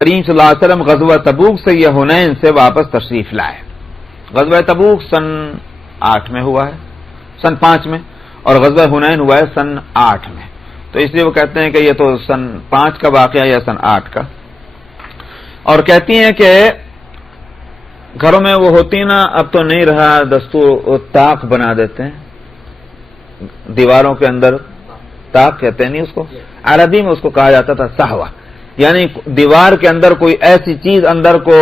کریم صلی اللہ علیہ وسلم غزوہ تبوک سے یا حنین سے واپس تشریف لائے. غزوہ تبوک سن 8 میں ہوا ہے، سن 5 میں، اور غزوہ حنین ہوا ہے سن 8 میں. تو اس لیے وہ کہتے ہیں کہ یہ تو سن 5 کا واقعہ یا سن 8 کا. اور کہتی ہیں کہ گھروں میں وہ ہوتی نا، اب تو نہیں رہا دستور، طاق بنا دیتے ہیں دیواروں کے اندر. طاق کہتے ہیں نہیں اس کو، عربی میں اس کو کہا جاتا تھا سہوا، یعنی دیوار کے اندر کوئی ایسی چیز اندر کو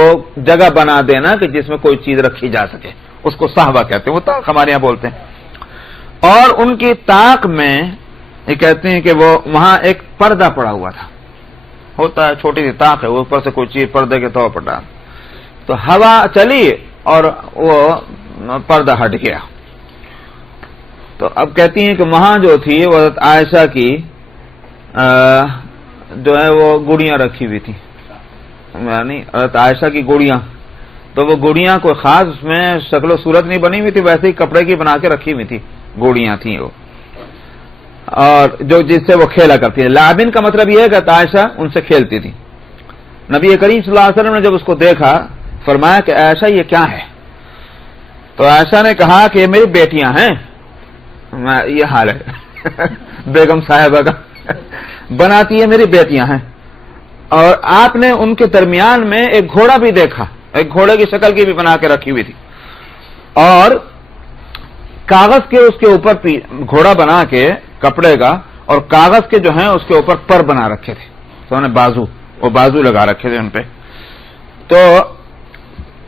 جگہ بنا دینا کہ جس میں کوئی چیز رکھی جا سکے، اس کو سہوا کہتے ہیں. وہ طاق ہمارے یہاں بولتے ہیں. اور ان کی طاق میں یہ کہتے ہیں کہ وہ وہاں ایک پردہ پڑا ہوا تھا، ہوتا ہے چھوٹی سی طاق ہے، اوپر سے کوئی چیز پردے کے طور پر ڈال، تو ہوا چلی اور وہ پردہ ہٹ گیا. تو اب کہتی ہیں کہ وہاں جو تھی وہ حضرت عائشہ کی جو ہے وہ گڑیاں رکھی ہوئی تھی، یعنی حضرت عائشہ کی گڑیاں. تو وہ گڑیاں کوئی خاص اس میں شکل و صورت نہیں بنی ہوئی تھی، ویسے ہی کپڑے کی بنا کے رکھی ہوئی تھی گڑیاں تھیں وہ، اور جو جس سے وہ کھیلا کرتی ہے. لاعبین کا مطلب یہ ہے کہ عائشہ ان سے کھیلتی تھی. نبی کریم صلی اللہ علیہ وسلم نے جب اس کو دیکھا فرمایا کہ عائشہ یہ کیا ہے؟ تو عائشہ نے کہا کہ یہ میری بیٹیاں ہیں. یہ حال ہے بیگم صاحبہ کا، بناتی ہے میری بیٹیاں ہیں. اور آپ نے ان کے درمیان میں ایک گھوڑا بھی دیکھا، ایک گھوڑے کی شکل کی بھی بنا کے رکھی ہوئی تھی، اور کاغذ کے اس کے اوپر گھوڑا بنا کے کپڑے کا، اور کاغذ کے جو ہیں اس کے اوپر پر بنا رکھے تھے، تو انہیں بازو لگا رکھے تھے ان پہ. تو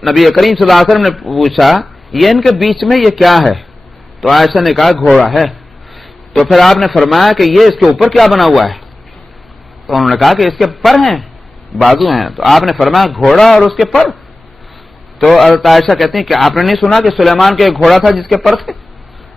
نبی کریم صلی اللہ علیہ وسلم نے پوچھا یہ ان کے بیچ میں یہ کیا ہے؟ تو عائشہ نے کہا گھوڑا ہے. تو پھر آپ نے فرمایا کہ یہ اس کے اوپر کیا بنا ہوا ہے؟ تو انہوں نے کہا کہ اس کے پر ہیں، بازو ہیں. تو آپ نے فرمایا گھوڑا اور اس کے پر. تو حضرت عائشہ کہتی ہیں کہ آپ نے نہیں سنا کہ سلیمان کے ایک گھوڑا تھا جس کے پر تھے؟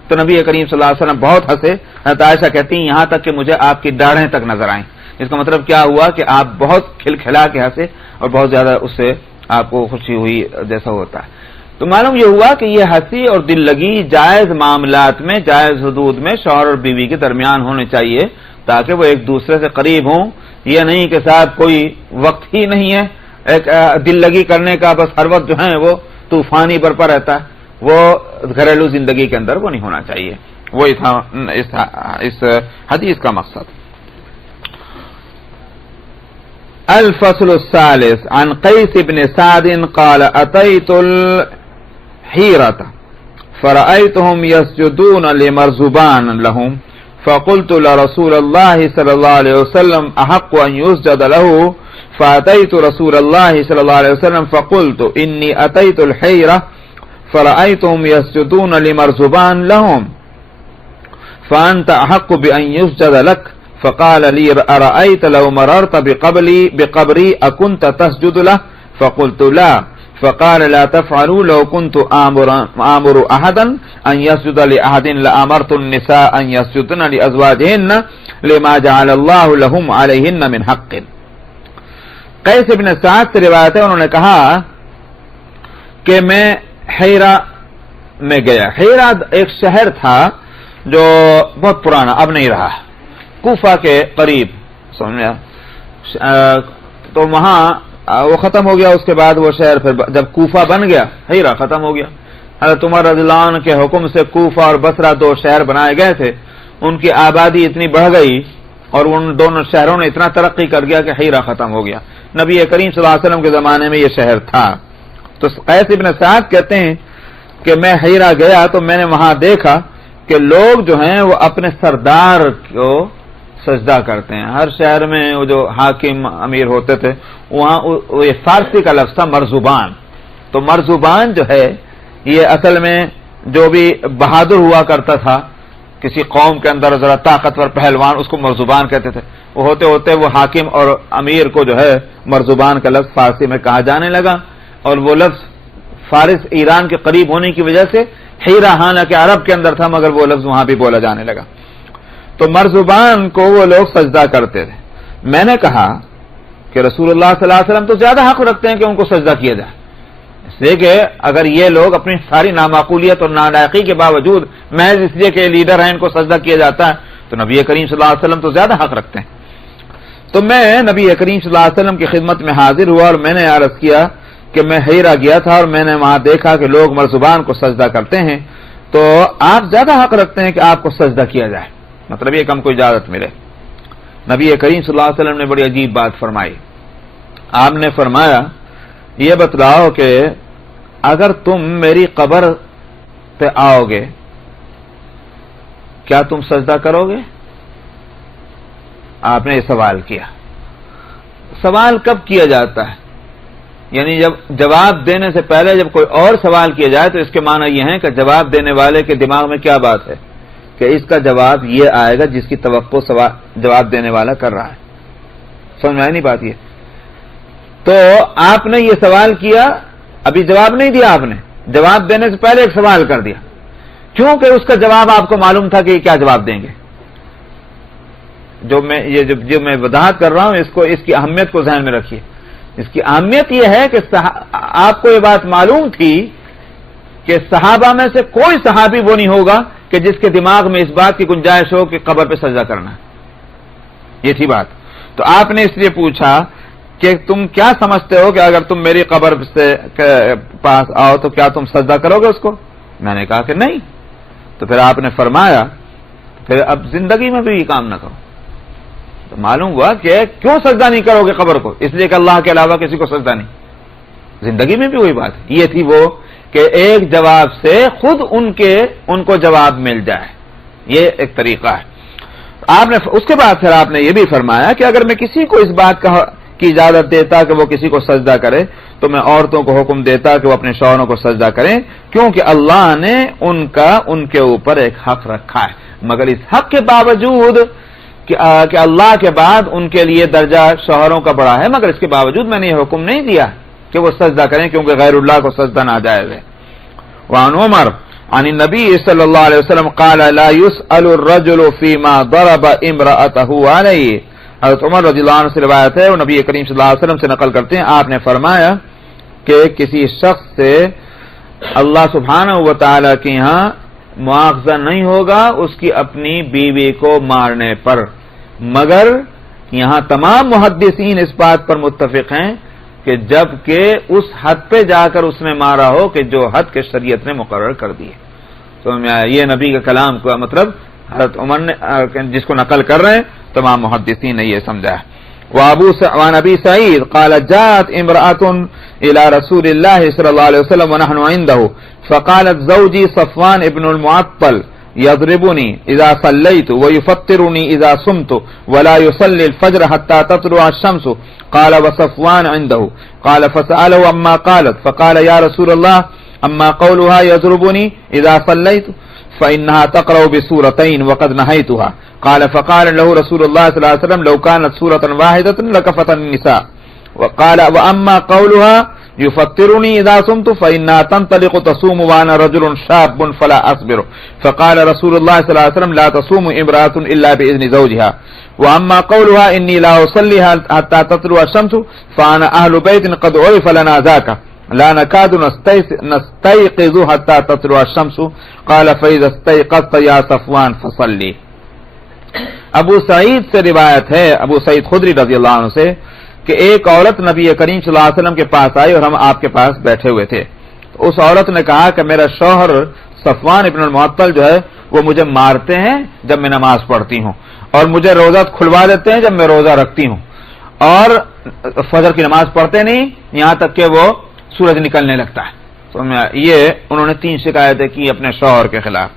تو نبی کریم صلی اللہ علیہ وسلم بہت ہنسے. حضرت عائشہ کہتی ہیں یہاں تک کہ مجھے آپ کی ڈاڑھیں تک نظر آئیں. اس کا مطلب کیا ہوا کہ آپ بہت کھلکھلا کے ہنسے اور بہت زیادہ اس سے آپ کو خوشی ہوئی جیسا ہوتا ہے. تو معلوم یہ ہوا کہ یہ ہنسی اور دل لگی جائز معاملات میں، جائز حدود میں شوہر اور بیوی کے درمیان ہونے چاہیے، تاکہ وہ ایک دوسرے سے قریب ہوں. یہ نہیں کہ صاحب کوئی وقت ہی نہیں ہے ایک دل لگی کرنے کا، بس ہر وقت جو ہے وہ طوفانی برپا رہتا ہے. وہ گھریلو زندگی کے اندر وہ نہیں ہونا چاہیے. وہی تھا اس حدیث کا مقصد. الفصل الثالث عن قیس بن سعد قال اتيت الحيرة فرأيتهم يسجدون لمرزبان لهم فقلت لرسول الله صلى الله عليه وسلم احق ان يسجد له فأتيت رسول الله صلى الله عليه وسلم فقلت إني أتيت الحيرة فرأيتهم يسجدون لمرزبان لهم فأنت أحق بأن يسجد لك. فقال لي أرأيت لو مررت بقبري أكنت تسجد له؟ فقلت لا. فقال لا تفعلوا لو كنت آمر أحدا أن يسجد لأحد لأمرت النساء أن يسجدن لأزواجهن لما جعل الله لهم عليهن من حق. قیس بن سعد سے روایت ہے، انہوں نے کہا کہ میں حیرہ میں گیا. حیرہ ایک شہر تھا جو بہت پرانا، اب نہیں رہا، کوفہ کے قریب، سمجھا. تو وہاں وہ ختم ہو گیا. اس کے بعد وہ شہر پھر جب کوفہ بن گیا، حیرہ ختم ہو گیا. حضرت عمر رضی اللہ عنہ کے حکم سے کوفہ اور بصرہ 2 شہر بنائے گئے تھے. ان کی آبادی اتنی بڑھ گئی اور ان دونوں شہروں نے اتنا ترقی کر گیا کہ حیرہ ختم ہو گیا. نبی کریم صلی اللہ علیہ وسلم کے زمانے میں یہ شہر تھا. تو قیس بن سعد کہتے ہیں کہ میں حیرہ گیا تو میں نے وہاں دیکھا کہ لوگ جو ہیں وہ اپنے سردار کو سجدہ کرتے ہیں. ہر شہر میں وہ جو حاکم امیر ہوتے تھے وہاں یہ فارسی کا لفظ تھا مرزبان. تو مرزبان جو ہے یہ اصل میں جو بھی بہادر ہوا کرتا تھا کسی قوم کے اندر، ذرا طاقتور پہلوان، اس کو مرزبان کہتے تھے. وہ ہوتے ہوتے وہ حاکم اور امیر کو جو ہے مرزبان کا لفظ فارسی میں کہا جانے لگا، اور وہ لفظ فارس ایران کے قریب ہونے کی وجہ سے حیرہ حالانکہ عرب کے اندر تھا مگر وہ لفظ وہاں بھی بولا جانے لگا. تو مرزبان کو وہ لوگ سجدہ کرتے تھے. میں نے کہا کہ رسول اللہ صلی اللہ علیہ وسلم تو زیادہ حق رکھتے ہیں کہ ان کو سجدہ کیا جائے، اس لیے کہ اگر یہ لوگ اپنی ساری نامعقولیت اور نالائقی کے باوجود محض اس لیے کہ لیڈر ہیں ان کو سجدہ کیا جاتا ہے، تو نبی کریم صلی اللہ علیہ وسلم تو زیادہ حق رکھتے ہیں. تو میں نبی کریم صلی اللہ علیہ وسلم کی خدمت میں حاضر ہوا اور میں نے عرض کیا کہ میں ہیرا گیا تھا اور میں نے وہاں دیکھا کہ لوگ مرزبان کو سجدہ کرتے ہیں، تو آپ زیادہ حق رکھتے ہیں کہ آپ کو سجدہ کیا جائے، مطلب یہ کہ ہم کو اجازت ملے۔ نبی کریم صلی اللہ علیہ وسلم نے بڑی عجیب بات فرمائی۔ آپ نے فرمایا یہ بتلاؤ کہ اگر تم میری قبر پہ آؤ گے کیا تم سجدہ کرو گے؟ آپ نے یہ سوال کیا۔ سوال کب کیا جاتا ہے؟ یعنی جب جواب دینے سے پہلے جب کوئی اور سوال کیا جائے تو اس کے معنی یہ ہے کہ جواب دینے والے کے دماغ میں کیا بات ہے کہ اس کا جواب یہ آئے گا جس کی توقع جواب دینے والا کر رہا ہے۔ سمجھ میں آئی نہیں بات یہ؟ تو آپ نے یہ سوال کیا، ابھی جواب نہیں دیا، آپ نے جواب دینے سے پہلے ایک سوال کر دیا، کیونکہ اس کا جواب آپ کو معلوم تھا کہ یہ کیا جواب دیں گے۔ جو میں وضاحت کر رہا ہوں اس کی اہمیت کو ذہن میں رکھیے۔ اس کی اہمیت یہ ہے کہ آپ کو یہ بات معلوم تھی کہ صحابہ میں سے کوئی صحابی وہ نہیں ہوگا کہ جس کے دماغ میں اس بات کی گنجائش ہو کہ قبر پہ سجدہ کرنا ہے، یہ تھی بات۔ تو آپ نے اس لیے پوچھا کہ تم کیا سمجھتے ہو کہ اگر تم میری قبر سے پاس آؤ تو کیا تم سجدہ کرو گے اس کو؟ میں نے کہا کہ نہیں۔ تو پھر آپ نے فرمایا پھر اب زندگی میں بھی یہ کام نہ کرو۔ تو معلوم ہوا کہ کیوں سجدہ نہیں کرو گے قبر کو؟ اس لیے کہ اللہ کے علاوہ کسی کو سجدہ نہیں۔ زندگی میں بھی وہی بات ہے، یہ تھی وہ کہ ایک جواب سے خود ان کو جواب مل جائے، یہ ایک طریقہ ہے۔ آپ نے اس کے بعد پھر آپ نے یہ بھی فرمایا کہ اگر میں کسی کو اس بات کی اجازت دیتا کہ وہ کسی کو سجدہ کرے تو میں عورتوں کو حکم دیتا کہ وہ اپنے شوہروں کو سجدہ کریں، کیونکہ اللہ نے ان کے اوپر ایک حق رکھا ہے، مگر اس حق کے باوجود کہ اللہ کے بعد ان کے لیے درجہ شوہروں کا بڑا ہے، مگر اس کے باوجود میں نے یہ حکم نہیں دیا کہ وہ سجدہ کریں کیونکہ غیر اللہ کو سجدہ ناجائز ہے۔ وعن عمر عن النبی صلی اللہ علیہ وسلم قال لا يسأل الرجل فيما ضرب امرأته علیہ۔ حضرت عمر رضی اللہ عنہ سے روایت ہے، وہ نبی کریم صلی اللہ علیہ وسلم سے نقل کرتے ہیں، آپ نے فرمایا کہ کسی شخص سے اللہ سبحانہ و تعالی کے یہاں مواخذہ نہیں ہوگا اس کی اپنی بیوی کو مارنے پر، مگر یہاں تمام محدثین اس بات پر متفق ہیں کہ جب کہ اس حد پہ جا کر اس نے مارا ہو کہ جو حد کے شریعت نے مقرر کر دی ہے۔ تو یہ نبی کا کلام کا مطلب حضرت عمر نے جس کو نقل کر رہے ہیں تمام محدثین نے یہ سمجھا ہے۔ وعن ابی سعید قال جاءت امرأة الى رسول الله صلی اللہ علیہ وسلم ونحن عنده فقالت زوجي صفوان ابن المعطل يضربني اذا صليت ويفطرني اذا صمت ولا يصلي الفجر حتى تطلع الشمس قال وصفوان عنده قال فسأله عما قالت فقال يا رسول الله اما قولها يضربني اذا صليت فإنها تقرأ بسورتين وقد نهيتها قال فقال له رسول الله صلى الله عليه وسلم لو كانت سورة واحدة لكفت النساء وقال وأما قولها يفطرني إذا صمت فإنها تنطلق تصوم وأنا رجل شاب فلا أصبر فقال رسول الله صلى الله عليه وسلم لا تصوم امرأة إلا بإذن زوجها وأما قولها إني لا أصلي حتى تطلع الشمس فأنا أهل بيت قد عرف لنا ذاك لا نكاد نستيقظ حتى تطلع الشمس قال فإذا استيقظت يا صفوان فصلي۔ ابو سعید سے روایت ہے، ابو سعید خدری رضی اللہ عنہ سے، کہ ایک عورت نبی کریم صلی اللہ علیہ وسلم کے پاس آئی اور ہم آپ کے پاس بیٹھے ہوئے تھے۔ تو اس عورت نے کہا کہ میرا شوہر صفوان ابن المعطل جو ہے وہ مجھے مارتے ہیں جب میں نماز پڑھتی ہوں، اور مجھے روزہ کھلوا دیتے ہیں جب میں روزہ رکھتی ہوں، اور فجر کی نماز پڑھتے نہیں یہاں تک کہ وہ سورج نکلنے لگتا ہے۔ تو یہ انہوں نے 3 شکایتیں کی اپنے شوہر کے خلاف۔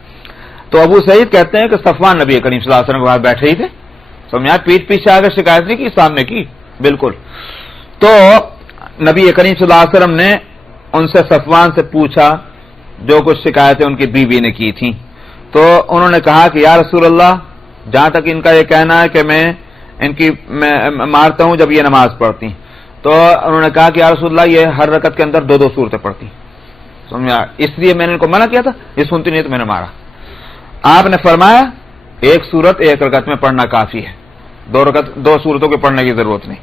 تو ابو سعید کہتے ہیں کہ صفوان نبی کریم صلی اللہ علیہ وسلم کے پاس بیٹھے ہی تھے، سمجھا، پیٹ پیچھے آ کر شکایت نہیں کی، سامنے کی بالکل۔ تو نبی کریم صلی اللہ علیہ وسلم نے ان سے صفوان سے پوچھا جو کچھ شکایتیں ان کی بیوی نے کی تھیں، تو انہوں نے کہا کہ یا رسول اللہ جہاں تک ان کا یہ کہنا ہے کہ میں مارتا ہوں جب یہ نماز پڑھتی، تو انہوں نے کہا کہ یا رسول اللہ یہ ہر رکعت کے اندر 2 صورتیں پڑھتی، سمجھا، اس لیے میں نے ان کو منع کیا تھا، یہ سنتی نہیں تو میں نے مارا۔ آپ نے فرمایا 1 سورت 1 رکعت میں پڑھنا کافی ہے، 2 سورتوں کے پڑھنے کی ضرورت نہیں۔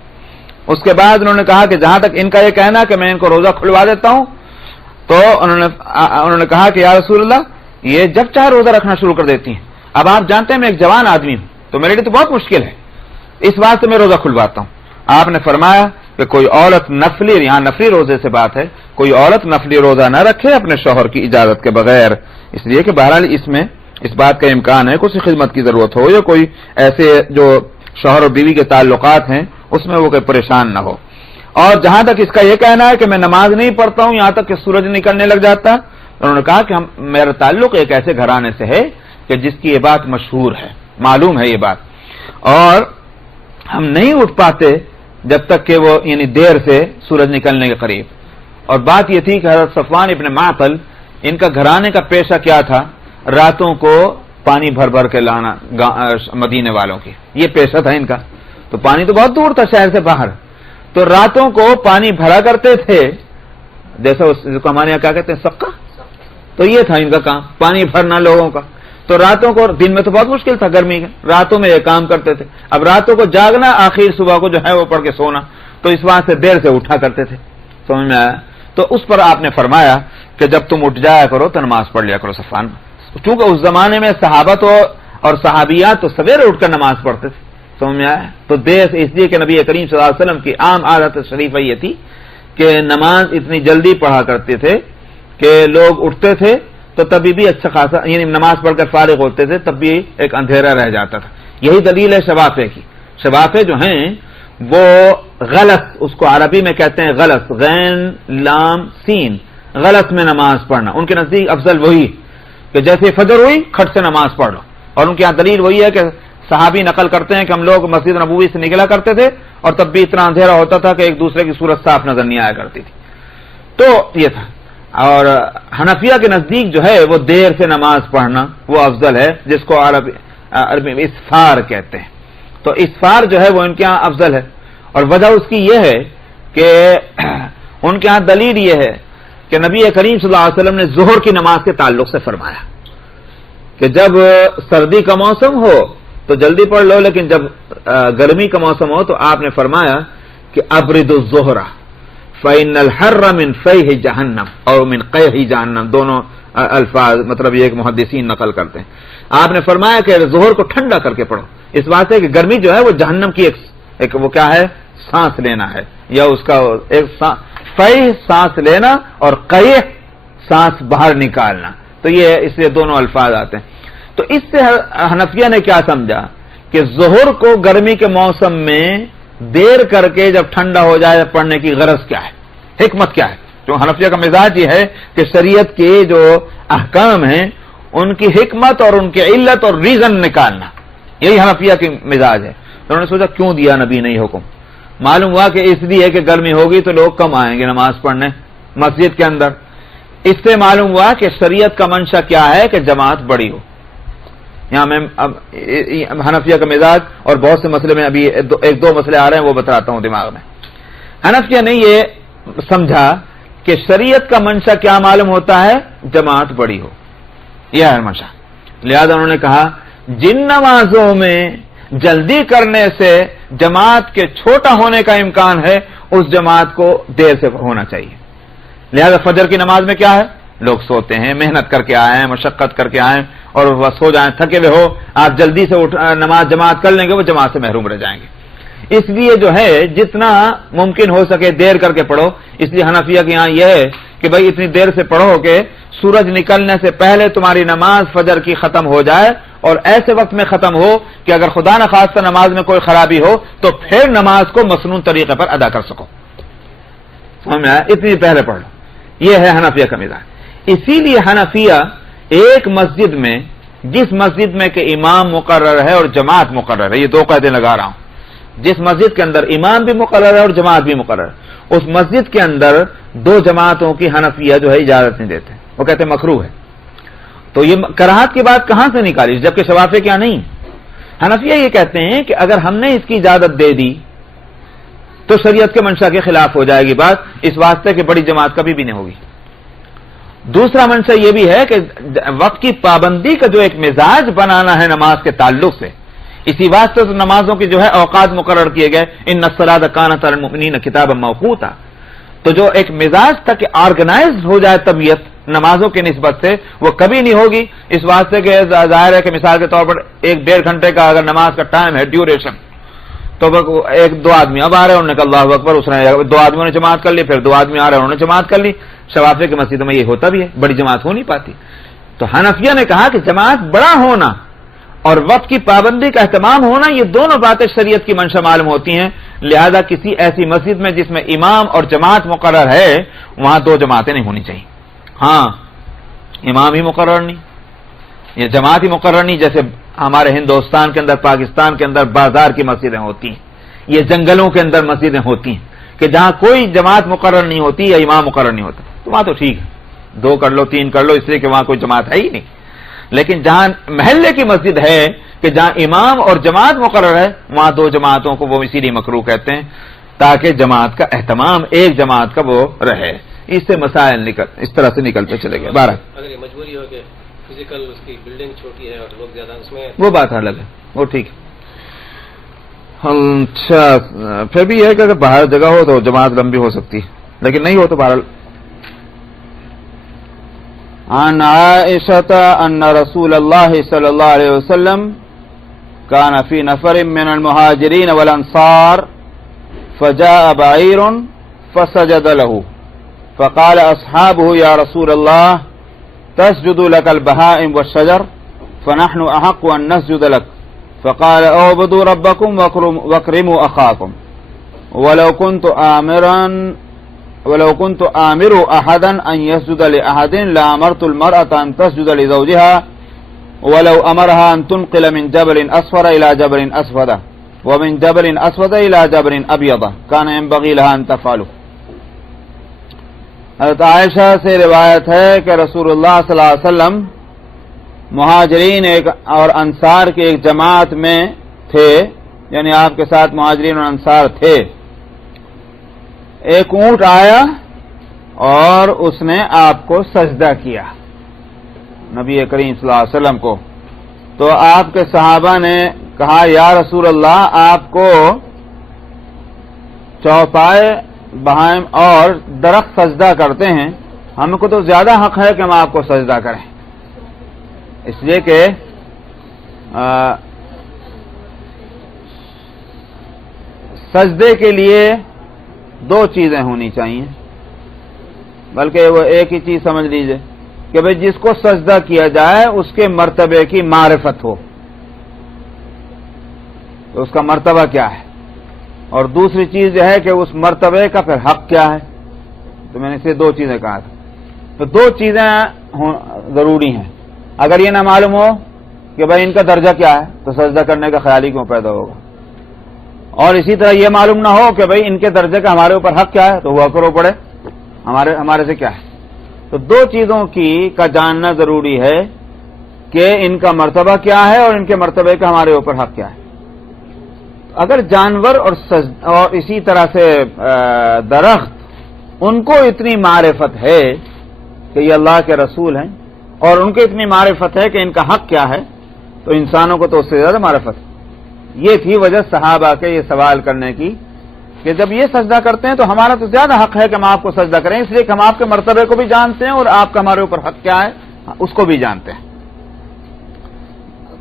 اس کے بعد انہوں نے کہا کہ جہاں تک ان کا یہ کہنا کہ میں ان کو روزہ کھلوا دیتا ہوں، تو انہوں نے کہا کہ یا رسول اللہ یہ جب چاہے روزہ رکھنا شروع کر دیتی ہیں، اب آپ جانتے ہیں میں ایک جوان آدمی ہوں تو میرے لیے تو بہت مشکل ہے، اس بات سے میں روزہ کھلواتا ہوں. آپ نے فرمایا کہ کوئی عورت نفلی، یہاں نفلی روزے سے بات ہے، کوئی عورت نفلی روزہ نہ رکھے اپنے شوہر کی اجازت کے بغیر، اس لیے کہ بہرحال اس میں اس بات کا امکان ہے کسی خدمت کی ضرورت ہو یا کوئی ایسے جو شوہر اور بیوی کے تعلقات ہیں اس میں وہ کوئی پریشان نہ ہو. اور جہاں تک اس کا یہ کہنا ہے کہ میں نماز نہیں پڑھتا ہوں یہاں تک کہ سورج نکلنے لگ جاتا، انہوں نے کہا کہ میرا تعلق ایک ایسے گھرانے سے ہے کہ جس کی یہ بات مشہور ہے، معلوم ہے یہ بات، اور ہم نہیں اٹھ پاتے جب تک کہ وہ یعنی دیر سے سورج نکلنے کے قریب. اور بات یہ تھی کہ حضرت صفوان ابن معطل ان کا گھرانے کا پیشہ کیا تھا؟ راتوں کو پانی بھر بھر کے لانا مدینے والوں کی، یہ پیشہ تھا ان کا. تو پانی تو بہت دور تھا شہر سے باہر، تو راتوں کو پانی بھرا کرتے تھے، جیسا اس کو ہمارے یہاں کیا کہتے ہیں سقا، تو یہ تھا ان کا کام، پانی بھرنا لوگوں کا. تو راتوں کو، دن میں تو بہت مشکل تھا گرمی کا، راتوں میں یہ کام کرتے تھے. اب راتوں کو جاگنا، آخر صبح کو جو ہے وہ پڑھ کے سونا، تو اس وہاں سے دیر سے اٹھا کرتے تھے. سمجھ میں آیا؟ تو اس پر آپ نے فرمایا کہ جب تم اٹھ جایا کرو تو نماز پڑھ لیا کرو صفوان. چونکہ اس زمانے میں صحابہ اور صحابیات تو سویرے اٹھ کر نماز پڑھتے تھے. سمجھ میں آیا؟ تو دیر سے، اس لیے کہ نبی کریم صلی اللہ علیہ وسلم کی عام عادت شریفہ یہ تھی کہ نماز اتنی جلدی پڑھا کرتے تھے کہ لوگ اٹھتے تھے تو تبھی بھی اچھا خاصا، یعنی نماز پڑھ کر فارغ ہوتے تھے تب بھی ایک اندھیرا رہ جاتا تھا. یہی دلیل ہے شوافع کی. شوافع جو ہیں وہ غلط، اس کو عربی میں کہتے ہیں غلط، غین لام سین، غلط میں نماز پڑھنا. ان کے نزدیک افضل وہی کہ جیسے فجر ہوئی کھٹ سے نماز پڑھ لو. اور ان کے یہاں دلیل وہی ہے کہ صحابی نقل کرتے ہیں کہ ہم لوگ مسجد نبوی سے نکلا کرتے تھے اور تب بھی اتنا اندھیرا ہوتا تھا کہ ایک دوسرے کی صورت صاف نظر نہیں آیا کرتی تھی. تو یہ تھا. اور حنفیہ کے نزدیک جو ہے وہ دیر سے نماز پڑھنا وہ افضل ہے، جس کو عربی میں اسفار کہتے ہیں. تو اسفار جو ہے وہ ان کے ہاں افضل ہے. اور وجہ اس کی یہ ہے کہ ان کے ہاں دلیل یہ ہے کہ نبی کریم صلی اللہ علیہ وسلم نے ظہر کی نماز کے تعلق سے فرمایا کہ جب سردی کا موسم ہو تو جلدی پڑھ لو، لیکن جب گرمی کا موسم ہو تو آپ نے فرمایا کہ ابرد الظہر فإن الحر من فیہ جہنم اور من قیہ جہنم، دونوں الفاظ مطلب یہ ایک محدثین نقل کرتے ہیں. آپ نے فرمایا کہ ظہر کو ٹھنڈا کر کے پڑھو، اس بات ہے کہ گرمی جو ہے وہ جہنم کی ایک وہ کیا ہے، سانس لینا ہے، یا اس کا ایک فیہ سانس لینا اور قیہ سانس باہر نکالنا. تو یہ اس لیے دونوں الفاظ آتے ہیں. تو اس سے حنفیہ نے کیا سمجھا کہ ظہر کو گرمی کے موسم میں دیر کر کے جب ٹھنڈا ہو جائے پڑھنے کی غرض کیا ہے، حکمت کیا ہے. تو حنفیہ کا مزاج یہ ہے کہ شریعت کے جو احکام ہیں ان کی حکمت اور ان کی علت اور ریزن نکالنا، یہی حنفیہ کی مزاج ہے. تو انہوں نے سوچا کیوں دیا نبی نے یہ حکم؟ معلوم ہوا کہ اس لیے کہ گرمی ہوگی تو لوگ کم آئیں گے نماز پڑھنے مسجد کے اندر. اس سے معلوم ہوا کہ شریعت کا منشا کیا ہے کہ جماعت بڑی ہو. یہاں میں اب حنفیہ کا مزاج اور بہت سے مسئلے میں ابھی ایک دو مسئلے آ رہے ہیں وہ بتاتا ہوں دماغ میں. حنفیہ نے یہ سمجھا کہ شریعت کا منشا کیا معلوم ہوتا ہے، جماعت بڑی ہو، یہ ہے منشا. لہذا انہوں نے کہا جن نمازوں میں جلدی کرنے سے جماعت کے چھوٹا ہونے کا امکان ہے اس جماعت کو دیر سے ہونا چاہیے. لہذا فجر کی نماز میں کیا ہے، لوگ سوتے ہیں، محنت کر کے آئے ہیں، مشقت کر کے آئے ہیں اور بس ہو جائیں، تھکے ہوئے ہو، آپ جلدی سے نماز جماعت کر لیں گے وہ جماعت سے محروم رہ جائیں گے. اس لیے جو ہے جتنا ممکن ہو سکے دیر کر کے پڑھو. اس لیے حنفیہ کے یہاں یہ ہے کہ بھائی اتنی دیر سے پڑھو کہ سورج نکلنے سے پہلے تمہاری نماز فجر کی ختم ہو جائے اور ایسے وقت میں ختم ہو کہ اگر خدا نخواستہ نماز میں کوئی خرابی ہو تو پھر نماز کو مسنون طریقے پر ادا کر سکو. سمجھ میں آیا؟ اتنی پہلے پڑھ لو. یہ ہے حنفیہ کا مزاج. اسی لیے حنفیہ ایک مسجد میں، جس مسجد میں کہ امام مقرر ہے اور جماعت مقرر ہے، یہ دو قاعدے لگا رہا ہوں، جس مسجد کے اندر امام بھی مقرر ہے اور جماعت بھی مقرر ہے، اس مسجد کے اندر دو جماعتوں کی حنفیہ جو ہے اجازت نہیں دیتے، وہ کہتے ہیں مکروہ ہے. تو یہ کراہت کی بات کہاں سے نکالی جبکہ شوافع کیا نہیں؟ حنفیہ یہ کہتے ہیں کہ اگر ہم نے اس کی اجازت دے دی تو شریعت کے منشا کے خلاف ہو جائے گی بات، اس واسطے کہ بڑی جماعت کبھی بھی نہیں ہوگی. دوسرا منشا یہ بھی ہے کہ وقت کی پابندی کا جو ایک مزاج بنانا ہے نماز کے تعلق سے، اسی واسطے تو نمازوں کے جو ہے اوقات مقرر کیے گئے، ان الصلاۃ کانت علی المؤمنین کتابا موقوتا. تو جو ایک مزاج تھا کہ آرگنائزڈ ہو جائے طبیعت نمازوں کی نسبت سے، وہ کبھی نہیں ہوگی. اس واسطے کہ ظاہر ہے کہ مثال کے طور پر 1-1.5 گھنٹے کا اگر نماز کا ٹائم ہے ڈیوریشن، تو ایک دو آدمی اب آ رہے ہیں، انہوں نے کہا اللہ اکبر، اس نے دو آدمیوں نے جماعت کر لی، پھر دو آدمی آ رہے ہیں انہوں نے جماعت کر لی. شوافیہ کی مسجد میں یہ ہوتا بھی ہے، بڑی جماعت ہو نہیں پاتی. تو حنفیہ نے کہا کہ جماعت بڑا ہونا اور وقت کی پابندی کا اہتمام ہونا، یہ دونوں باتیں شریعت کی منشا معلوم ہوتی ہیں. لہذا کسی ایسی مسجد میں جس میں امام اور جماعت مقرر ہے وہاں دو جماعتیں نہیں ہونی چاہیے. ہاں امام ہی مقرر نہیں، یہ جماعت ہی مقرر نہیں، جیسے ہمارے ہندوستان کے اندر، پاکستان کے اندر بازار کی مسجدیں ہوتی ہیں، یہ جنگلوں کے اندر مسجدیں ہوتی ہیں کہ جہاں کوئی جماعت مقرر نہیں ہوتی یا امام مقرر نہیں ہوتا، تو وہاں تو ٹھیک ہے، دو کر لو تین کر لو، اس لیے کہ وہاں کوئی جماعت ہے ہی نہیں. لیکن جہاں محلے کی مسجد ہے کہ جہاں امام اور جماعت مقرر ہے وہاں دو جماعتوں کو وہ اسی لیے مکروہ کہتے ہیں تاکہ جماعت کا اہتمام ایک جماعت کا وہ رہے. اس سے مسائل اس طرح سے نکلتے چلے گئے. بارہ اگر یہ مجبوری ہو کہ فزیکل اس کی بلڈنگ چھوٹی ہے اور لوگ زیادہ اس میں، وہ بات الگ ہے، وہ ٹھیک ہے. اچھا پھر بھی یہ ہے کہ اگر باہر جگہ ہو تو جماعت لمبی ہو سکتی ہے، لیکن نہیں ہو تو بہرحال. عن عائشة أن رسول الله صلى الله عليه وسلم كان في نفر من المهاجرين والأنصار فجاء بعير فسجد له فقال أصحابه يا رسول الله تسجد لك البهائم والشجر فنحن أحق أن نسجد لك فقال اعبدوا ربكم واكرموا أخاكم ولو كنت آمر أحدا أن يسجد لأحد لأمرت المرأة أن تسجد لزوجها ولو أمرها أن تنقل من جبل أصفر إلى جبل أسود ومن جبل أسود إلى جبل أبيض كان ينبغي لها أن تفعله. حضرت عائشہ سے روایت ہے کہ رسول اللہ صلی اللہ علیہ وسلم مہاجرین اور انصار کی ایک جماعت میں تھے، یعنی آپ کے ساتھ مہاجرین اور انصار تھے. ایک اونٹ آیا اور اس نے آپ کو سجدہ کیا، نبی کریم صلی اللہ علیہ وسلم کو. تو آپ کے صحابہ نے کہا یا رسول اللہ، آپ کو چوپائے بہائم اور درخت سجدہ کرتے ہیں، ہم کو تو زیادہ حق ہے کہ ہم آپ کو سجدہ کریں، اس لیے کہ سجدے کے لیے دو چیزیں ہونی چاہیے، بلکہ وہ ایک ہی چیز سمجھ لیجئے کہ بھئی جس کو سجدہ کیا جائے اس کے مرتبے کی معرفت ہو، تو اس کا مرتبہ کیا ہے، اور دوسری چیز یہ ہے کہ اس مرتبے کا پھر حق کیا ہے. تو میں نے اسے دو چیزیں کہا تھا، تو دو چیزیں ضروری ہیں. اگر یہ نہ معلوم ہو کہ بھئی ان کا درجہ کیا ہے تو سجدہ کرنے کا خیال ہی کیوں پیدا ہوگا، اور اسی طرح یہ معلوم نہ ہو کہ بھئی ان کے درجے کا ہمارے اوپر حق کیا ہے تو ہوا کرو پڑے ہمارے سے کیا ہے. تو دو چیزوں کا جاننا ضروری ہے کہ ان کا مرتبہ کیا ہے اور ان کے مرتبے کا ہمارے اوپر حق کیا ہے. اگر جانور اور اسی طرح سے درخت ان کو اتنی معرفت ہے کہ یہ اللہ کے رسول ہیں اور ان کو اتنی معرفت ہے کہ ان کا حق کیا ہے، تو انسانوں کو تو اس سے زیادہ معرفت ہے. یہ تھی وجہ صحابہ کے یہ سوال کرنے کی کہ جب یہ سجدہ کرتے ہیں تو ہمارا تو زیادہ حق ہے کہ ہم آپ کو سجدہ کریں، اس لیے کہ ہم آپ کے مرتبے کو بھی جانتے ہیں اور آپ کا ہمارے اوپر حق کیا ہے اس کو بھی جانتے ہیں.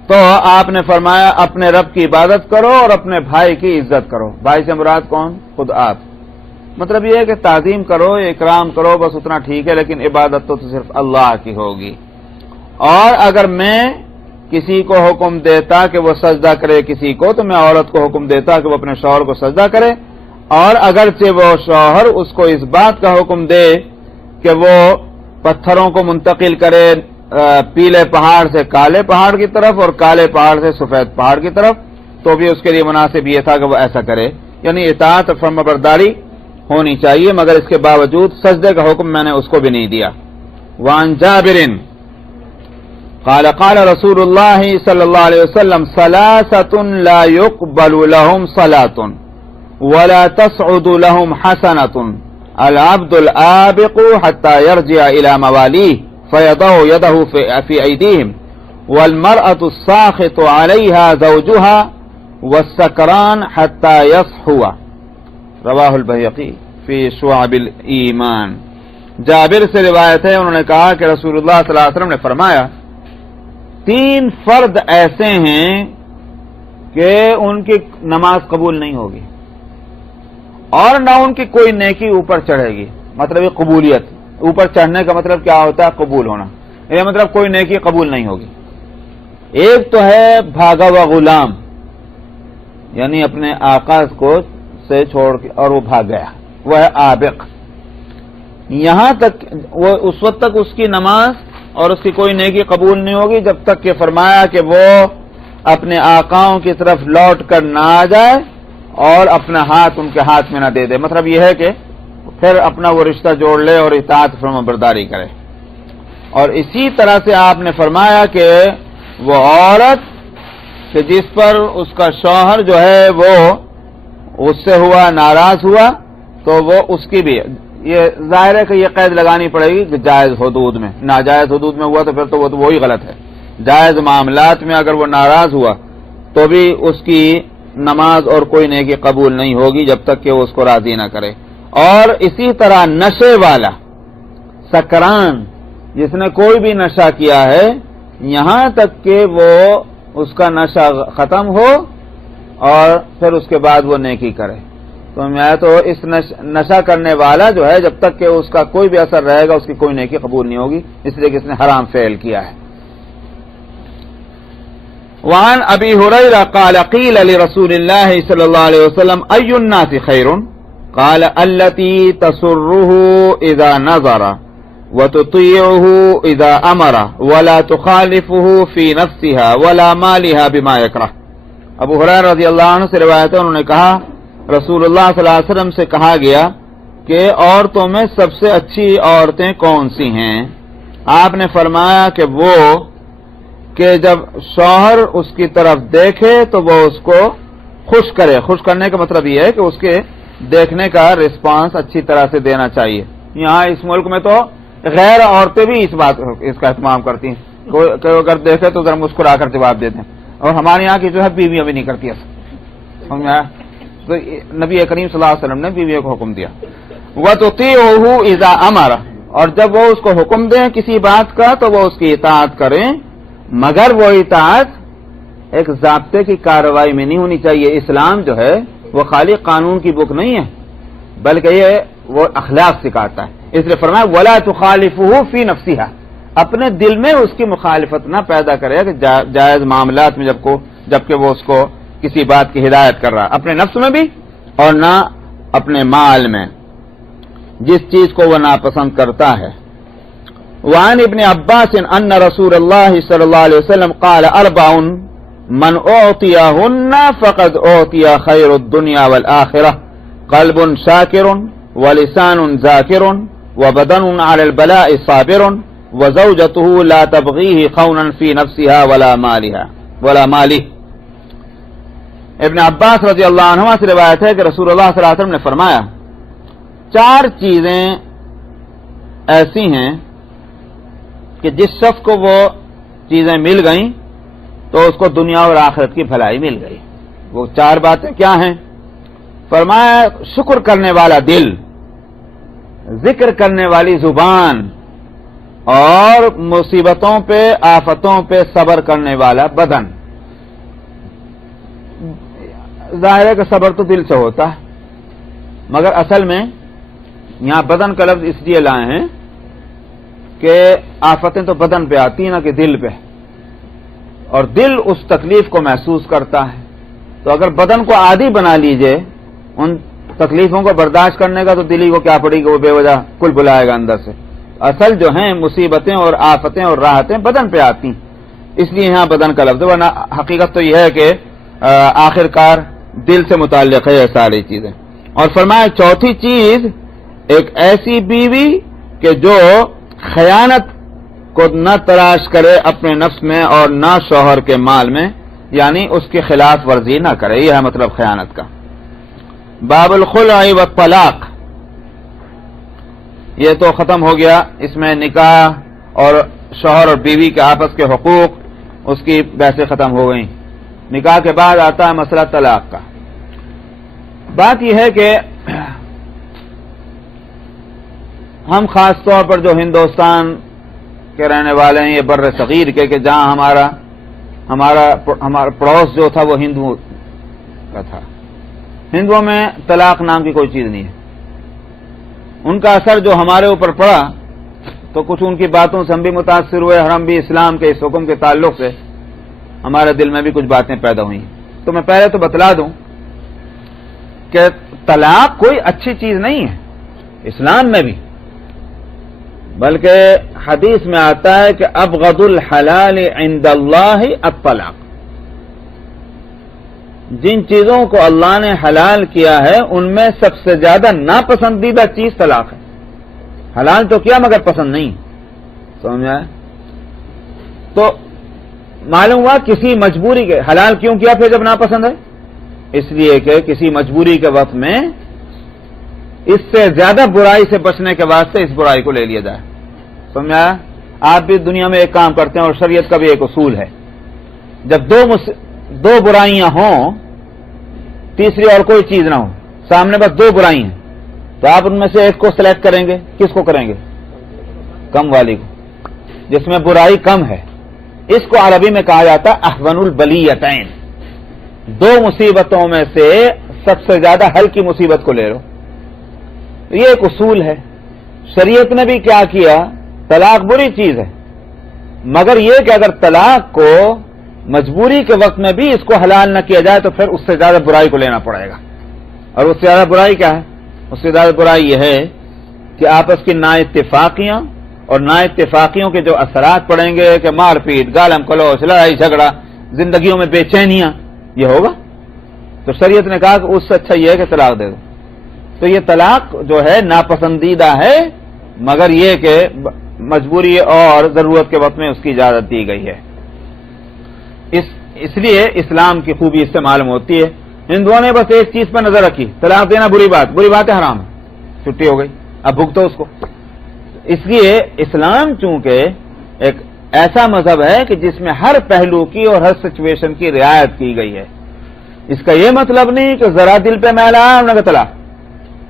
تو آپ نے فرمایا اپنے رب کی عبادت کرو اور اپنے بھائی کی عزت کرو. بھائی سے مراد کون؟ خود آپ. مطلب یہ ہے کہ تعظیم کرو، اکرام کرو، بس اتنا ٹھیک ہے، لیکن عبادت تو صرف اللہ کی ہوگی. اور اگر میں کسی کو حکم دیتا کہ وہ سجدہ کرے کسی کو، تو میں عورت کو حکم دیتا کہ وہ اپنے شوہر کو سجدہ کرے، اور اگرچہ وہ شوہر اس کو اس بات کا حکم دے کہ وہ پتھروں کو منتقل کرے پیلے پہاڑ سے کالے پہاڑ کی طرف اور کالے پہاڑ سے سفید پہاڑ کی طرف، تو بھی اس کے لیے مناسب یہ تھا کہ وہ ایسا کرے. یعنی اطاعت اور فرمانبرداری ہونی چاہیے، مگر اس کے باوجود سجدے کا حکم میں نے اس کو بھی نہیں دیا. وعن جابر قال قال رسول اللہ صلی اللہ علیہ وسلم ثلاثة لا يقبل لهم صلاة ولا تصعد لهم حسنة العبد الآبق حتى يرجع إلى مواليه فيضع يده في أيديهم والمرأة الساخط عليها زوجها والسكران حتى يصحو. رواه البيهقي في شعب الإيمان. جابر سے روایت ہے، انہوں نے کہا کہ رسول اللہ صلی اللہ علیہ وسلم نے فرمایا 3 فرد ایسے ہیں کہ ان کی نماز قبول نہیں ہوگی اور نہ ان کی کوئی نیکی اوپر چڑھے گی. مطلب یہ قبولیت، اوپر چڑھنے کا مطلب کیا ہوتا ہے؟ قبول ہونا. یہ مطلب کوئی نیکی قبول نہیں ہوگی. ایک تو ہے بھاگا ہوا غلام، یعنی اپنے آقا کو سے چھوڑ کے اور وہ بھاگ گیا، وہ ہے عابق. یہاں تک وہ اس وقت تک اس کی نماز اور اس کی کوئی نیکی قبول نہیں ہوگی جب تک کہ فرمایا کہ وہ اپنے آقاؤں کی طرف لوٹ کر نہ آ جائے اور اپنا ہاتھ ان کے ہاتھ میں نہ دے دے. مطلب یہ ہے کہ پھر اپنا وہ رشتہ جوڑ لے اور اطاعت فرمانبرداری کرے. اور اسی طرح سے آپ نے فرمایا کہ وہ عورت کہ جس پر اس کا شوہر جو ہے وہ اس سے ہوا، ناراض ہوا، تو وہ اس کی بھی یہ ظاہر ہے کہ یہ قید لگانی پڑے گی کہ جائز حدود میں. ناجائز حدود میں ہوا تو پھر تو وہ وہی غلط ہے. جائز معاملات میں اگر وہ ناراض ہوا تو بھی اس کی نماز اور کوئی نیکی قبول نہیں ہوگی جب تک کہ وہ اس کو راضی نہ کرے. اور اسی طرح نشے والا، سکران، جس نے کوئی بھی نشہ کیا ہے، یہاں تک کہ وہ اس کا نشہ ختم ہو اور پھر اس کے بعد وہ نیکی کرے. تو میں تو اس نشہ کرنے والا جو ہے جب تک کہ اس کا کوئی بھی اثر رہے گا اس کی کوئی نیکی قبول نہیں ہوگی، اس لیے کہ اس نے حرام فعل کیا ہے. وعن ابی ہریرہ قال قیل لرسول اللہ صلی اللہ علیہ وسلم ای الناس خیر قال التی تسرہ اذا نظر وتطیعہ اذا امر ولا تخالفہ فی نفسها ولا مالها بما یکرہ. ابو ہریرہ رضی اللہ عنہ سے روایت ہے، انہوں نے کہا رسول اللہ صلی اللہ علیہ وسلم سے کہا گیا کہ عورتوں میں سب سے اچھی عورتیں کون سی ہیں؟ آپ نے فرمایا کہ وہ کہ جب شوہر اس کی طرف دیکھے تو وہ اس کو خوش کرے. خوش کرنے کا مطلب یہ ہے کہ اس کے دیکھنے کا رسپانس اچھی طرح سے دینا چاہیے. یہاں اس ملک میں تو غیر عورتیں بھی اس کا اہتمام کرتی ہیں کہ اگر دیکھے تو ذرا مسکرا کر جواب دیتے ہیں، اور ہمارے یہاں کی جو ہے بیویاں بھی نہیں کرتی ایسا. تو نبی کریم صلی اللہ علیہ وسلم نے بیویوں کو حکم دیا وَتُطِيعُهُ إِذَا أَمَرَ، اور جب وہ اس کو حکم دیں کسی بات کا تو وہ اس کی اطاعت کریں، مگر وہ اطاعت ایک ضابطے کی کارروائی میں نہیں ہونی چاہیے. اسلام جو ہے وہ خالی قانون کی بک نہیں ہے بلکہ یہ وہ اخلاق سکھاتا ہے. اس لیے فرمایا وَلَا تُخَالِفُهُ فِي نَفْسِهَا، اپنے دل میں اس کی مخالفت نہ پیدا کرے کہ جائز معاملات میں جبکہ وہ اس کو کسی بات کی ہدایت کر رہا، اپنے نفس میں بھی اور نہ اپنے مال میں جس چیز کو وہ ناپسند کرتا ہے. وعن ابن عباس ان رسول اللہ صلی اللہ علیہ وسلم قال اربع من اعطیہن فقد اعطی خیر الدنیا والآخرہ قلب شاکر ولسان ذاکر وبدن على البلاء صابر وزوجته لا تبغيه خونا في نفسها ولا ماله. ابن عباس رضی اللہ عنہ سے روایت ہے کہ رسول اللہ صلی اللہ علیہ وسلم نے فرمایا 4 چیزیں ایسی ہیں کہ جس شخص کو وہ چیزیں مل گئیں تو اس کو دنیا اور آخرت کی بھلائی مل گئی. وہ 4 باتیں کیا ہیں؟ فرمایا شکر کرنے والا دل، ذکر کرنے والی زبان، اور مصیبتوں پہ آفتوں پہ صبر کرنے والا بدن. ظاہر ہے کہ صبر تو دل سے ہوتا ہے، مگر اصل میں یہاں بدن کا لفظ اس لیے لائے ہیں کہ آفتیں تو بدن پہ آتی ہیں نا کہ دل پہ، اور دل اس تکلیف کو محسوس کرتا ہے. تو اگر بدن کو عادی بنا لیجئے ان تکلیفوں کو برداشت کرنے کا تو دل ہی کو کیا پڑے گی، وہ بے وجہ کل بلائے گا اندر سے. اصل جو ہیں مصیبتیں اور آفتیں اور راحتیں بدن پہ آتی ہیں، اس لیے یہاں بدن کا لفظ، ورنہ حقیقت تو یہ ہے کہ آخر کار دل سے متعلق ہے یہ ساری چیزیں. اور فرمایا 4تھی چیز ایک ایسی بیوی کہ جو خیانت کو نہ تلاش کرے اپنے نفس میں اور نہ شوہر کے مال میں، یعنی اس کی خلاف ورزی نہ کرے. یہ ہے مطلب خیانت کا. باب الخلع والطلاق، یہ تو ختم ہو گیا. اس میں نکاح اور شوہر اور بیوی کے آپس کے حقوق اس کی بحثیں ختم ہو گئیں. نکاح کے بعد آتا ہے مسئلہ طلاق کا. بات یہ ہے کہ ہم خاص طور پر جو ہندوستان کے رہنے والے ہیں، یہ بر صغیر کے کہ جہاں ہمارا پڑوس جو تھا وہ ہندوؤں کا تھا. ہندوؤں میں طلاق نام کی کوئی چیز نہیں ہے. ان کا اثر جو ہمارے اوپر پڑا تو کچھ ان کی باتوں سے ہم بھی متاثر ہوئے، اور ہم بھی اسلام کے اس حکم کے تعلق سے ہمارے دل میں بھی کچھ باتیں پیدا ہوئی. تو میں پہلے تو بتلا دوں کہ طلاق کوئی اچھی چیز نہیں ہے اسلام میں بھی، بلکہ حدیث میں آتا ہے کہ ابغض الحلال عند اللہ الطلاق. جن چیزوں کو اللہ نے حلال کیا ہے ان میں سب سے زیادہ ناپسندیدہ چیز طلاق ہے. حلال تو کیا مگر پسند نہیں. سمجھ آیا؟ تو معلوم ہوا کسی مجبوری کے حلال کیوں کیا پھر جب ناپسند ہے؟ اس لیے کہ کسی مجبوری کے وقت میں اس سے زیادہ برائی سے بچنے کے واسطے اس برائی کو لے لیا جائے. سمجھ آیا؟ آپ بھی دنیا میں ایک کام کرتے ہیں اور شریعت کا بھی ایک اصول ہے، جب دو برائیاں ہوں، تیسری اور کوئی چیز نہ ہو، سامنے بس دو برائی ہیں، تو آپ ان میں سے ایک کو سلیکٹ کریں گے. کس کو کریں گے؟ کم والی کو، جس میں برائی کم ہے. اس کو عربی میں کہا جاتا احون البلیتین. دو مصیبتوں میں سے سب سے زیادہ ہلکی مصیبت کو لے لو. یہ ایک اصول ہے. شریعت نے بھی کیا کیا؟ طلاق بری چیز ہے، مگر یہ کہ اگر طلاق کو مجبوری کے وقت میں بھی اس کو حلال نہ کیا جائے تو پھر اس سے زیادہ برائی کو لینا پڑے گا. اور اس سے زیادہ برائی کیا ہے؟ اس سے زیادہ برائی یہ ہے کہ آپس کی نا اتفاقیاں اور نا اتفاقیوں کے جو اثرات پڑیں گے کہ مار پیٹ، گالم کلوچ، لڑائی جھگڑا، زندگیوں میں بے چینیاں، یہ ہوگا. تو شریعت نے کہا کہ اس سے اچھا یہ ہے کہ طلاق دے دو. تو یہ طلاق جو ہے ناپسندیدہ ہے، مگر یہ کہ مجبوری اور ضرورت کے وقت میں اس کی اجازت دی گئی ہے. اس لیے اسلام کی خوبی اس سے معلوم ہوتی ہے. ہندوؤں نے بس ایک چیز پر نظر رکھی، طلاق دینا بری بات ہے، حرام ہے، چھٹی ہو گئی، اب بھگتو اس کو. اس لیے اسلام چونکہ ایک ایسا مذہب ہے کہ جس میں ہر پہلو کی اور ہر سچویشن کی رعایت کی گئی ہے. اس کا یہ مطلب نہیں کہ ذرا دل پہ میل آیا انہوں نے طلاق،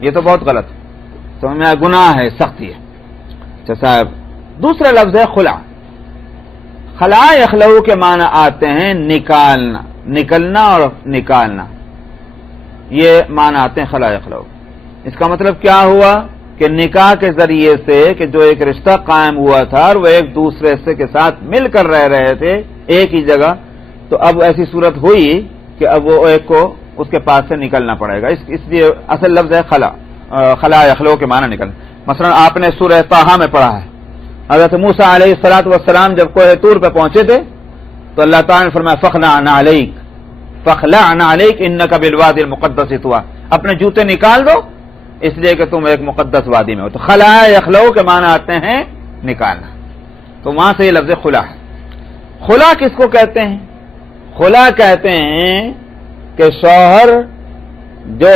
یہ تو بہت غلط ہے، سمجھ میں گناہ ہے، سختی ہے. اچھا صاحب، دوسرا لفظ ہے خلا. خلا یخلو کے معنی آتے ہیں نکالنا، نکلنا اور نکالنا، یہ معنی آتے ہیں خلا یخلو. اس کا مطلب کیا ہوا کہ نکاح کے ذریعے سے کہ جو ایک رشتہ قائم ہوا تھا اور وہ ایک دوسرے سے کے ساتھ مل کر رہ رہے تھے ایک ہی جگہ، تو اب ایسی صورت ہوئی کہ اب وہ ایک کو اس کے پاس سے نکلنا پڑے گا. اس لیے اصل لفظ ہے خلا. خلا یخلو کے معنی نکلنا. مثلا آپ نے سورہ طٰہٰ میں پڑھا ہے، حضرت موسیٰ علیہ الصلوۃ والسلام جب کوہ طور پہ پہنچے تھے تو اللہ تعالیٰ نے فرمایا فخلع علیک انک بالوادی المقدس طویٰ، اپنے جوتے نکال دو اس لیے کہ تم ایک مقدس وادی میں ہو. تو خلا یخلو کے معنی آتے ہیں نکالنا. تو وہاں سے یہ لفظ خلا ہے. خلا کس کو کہتے ہیں؟ خلا کہتے ہیں کہ شوہر جو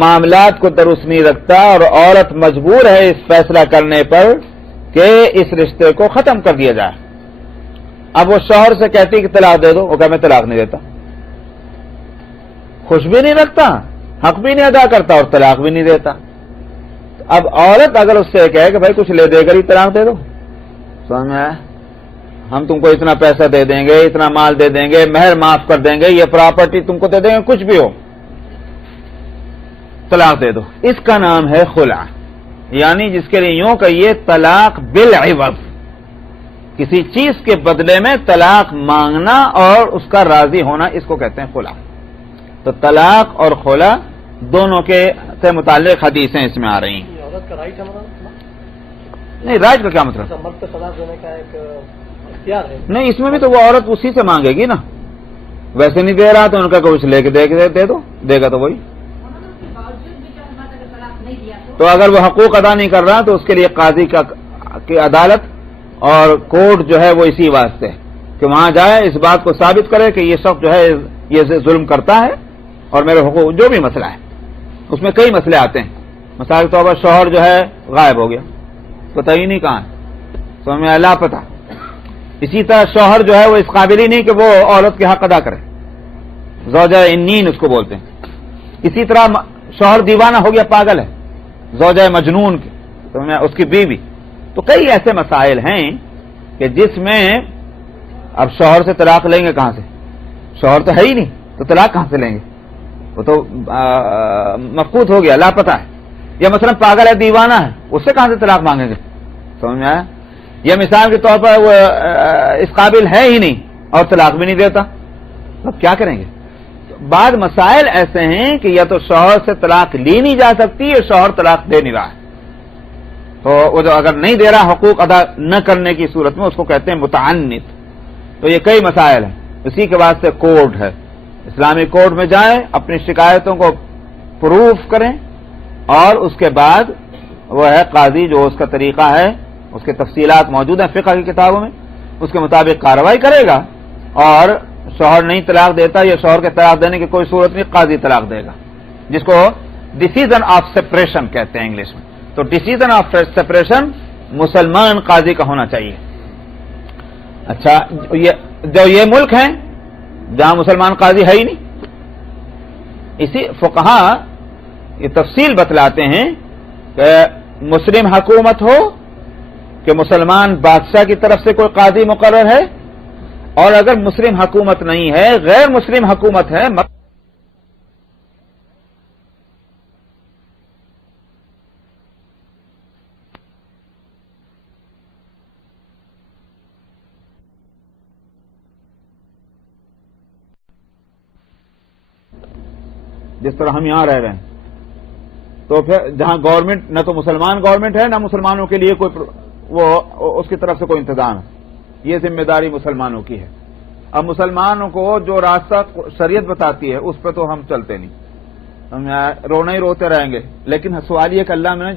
معاملات کو درست نہیں رکھتا اور عورت مجبور ہے اس فیصلہ کرنے پر کہ اس رشتے کو ختم کر دیا جائے. اب وہ شوہر سے کہتی کہ طلاق دے دو، وہ کہ میں طلاق نہیں دیتا. خوش بھی نہیں رکھتا، حق بھی نہیں ادا کرتا اور طلاق بھی نہیں دیتا. اب عورت اگر اس سے کہے کہ بھائی کچھ لے دے کر ہی طلاق دے دو، سمجھ میں آیا، ہم تم کو اتنا پیسہ دے دیں گے، اتنا مال دے دیں گے، مہر معاف کر دیں گے، یہ پراپرٹی تم کو دے دیں گے، کچھ بھی ہو، طلاق دے دو، اس کا نام ہے خلع. یعنی جس کے لیے یوں کہیے طلاق بالعوض، کسی چیز کے بدلے میں طلاق مانگنا اور اس کا راضی ہونا، اس کو کہتے ہیں خلع. تو طلاق اور خلع دونوں کے سے متعلق حدیثیں اس میں آ رہی ہیں. عورت کا رائٹ ہے نہیں، رائٹ کا کیا مطلب؟ مرد کو طلاق دینے کا ایک اختیار ہے. نہیں، اس میں بھی تو وہ عورت اسی سے مانگے گی نا. ویسے نہیں دے رہا تو ان کا کچھ لے کے دے دو، دے گا تو وہی. تو اگر وہ حقوق ادا نہیں کر رہا تو اس کے لیے قاضی کی عدالت اور کورٹ جو ہے وہ اسی واسطے کہ وہاں جائے، اس بات کو ثابت کرے کہ یہ شخص جو ہے یہ ظلم کرتا ہے اور میرے حقوق، جو بھی مسئلہ ہے. اس میں کئی مسئلے آتے ہیں. مثال کے طور پر شوہر جو ہے غائب ہو گیا، پتہ ہی نہیں کہاں ہے، تو میں لاپتہ. اسی طرح شوہر جو ہے وہ اس قابل ہی نہیں کہ وہ عورت کے حق ادا کرے، زوجہ انین اس کو بولتے ہیں. اسی طرح شوہر دیوانہ ہو گیا، پاگل ہے، زوجہ مجنون کی، تو میں اس کی بیوی. تو کئی ایسے مسائل ہیں کہ جس میں اب شوہر سے طلاق لیں گے کہاں سے؟ شوہر تو ہے ہی نہیں، تو طلاق کہاں سے لیں گے؟ وہ تو مفقود ہو گیا، لاپتہ ہے. یا مثلا پاگل ہے، دیوانہ ہے، اس سے کہاں سے طلاق مانگیں گے؟ سمجھ میں آیا؟ یا مثال کے طور پر وہ اس قابل ہے ہی نہیں اور طلاق بھی نہیں دیتا، تو کیا کریں گے؟ بعض مسائل ایسے ہیں کہ یا تو شوہر سے طلاق لی نہیں جا سکتی یا شوہر طلاق دے نہیں رہا ہے، تو وہ جو اگر نہیں دے رہا حقوق ادا نہ کرنے کی صورت میں اس کو کہتے ہیں متعنت. تو یہ کئی مسائل ہیں، اسی کے واسطے کورٹ ہے. اسلامی کورٹ میں جائیں، اپنی شکایتوں کو پروف کریں، اور اس کے بعد وہ ہے قاضی جو اس کا طریقہ ہے، اس کے تفصیلات موجود ہیں فقہ کی کتابوں میں، اس کے مطابق کارروائی کرے گا. اور شوہر نہیں طلاق دیتا یا شوہر کے طلاق دینے کی کوئی صورت نہیں، قاضی طلاق دے گا، جس کو ڈیسیژن آف سپریشن کہتے ہیں انگلش میں. تو ڈیسیژن آف سپریشن مسلمان قاضی کا ہونا چاہیے. اچھا، جو یہ ملک ہیں جہاں مسلمان قاضی ہے ہی نہیں، اسی فقہا یہ تفصیل بتلاتے ہیں کہ مسلم حکومت ہو کہ مسلمان بادشاہ کی طرف سے کوئی قاضی مقرر ہے، اور اگر مسلم حکومت نہیں ہے، غیر مسلم حکومت ہے، جس طرح ہم یہاں رہ رہے ہیں، تو پھر جہاں گورنمنٹ نہ تو مسلمان گورنمنٹ ہے نہ مسلمانوں کے لیے کوئی وہ اس کی طرف سے کوئی انتظام ہے، یہ ذمہ داری مسلمانوں کی ہے. اب مسلمانوں کو جو راستہ شریعت بتاتی ہے اس پہ تو ہم چلتے نہیں، ہم رونا ہی روتے رہیں گے. لیکن سوال یہ کہ اللہ میں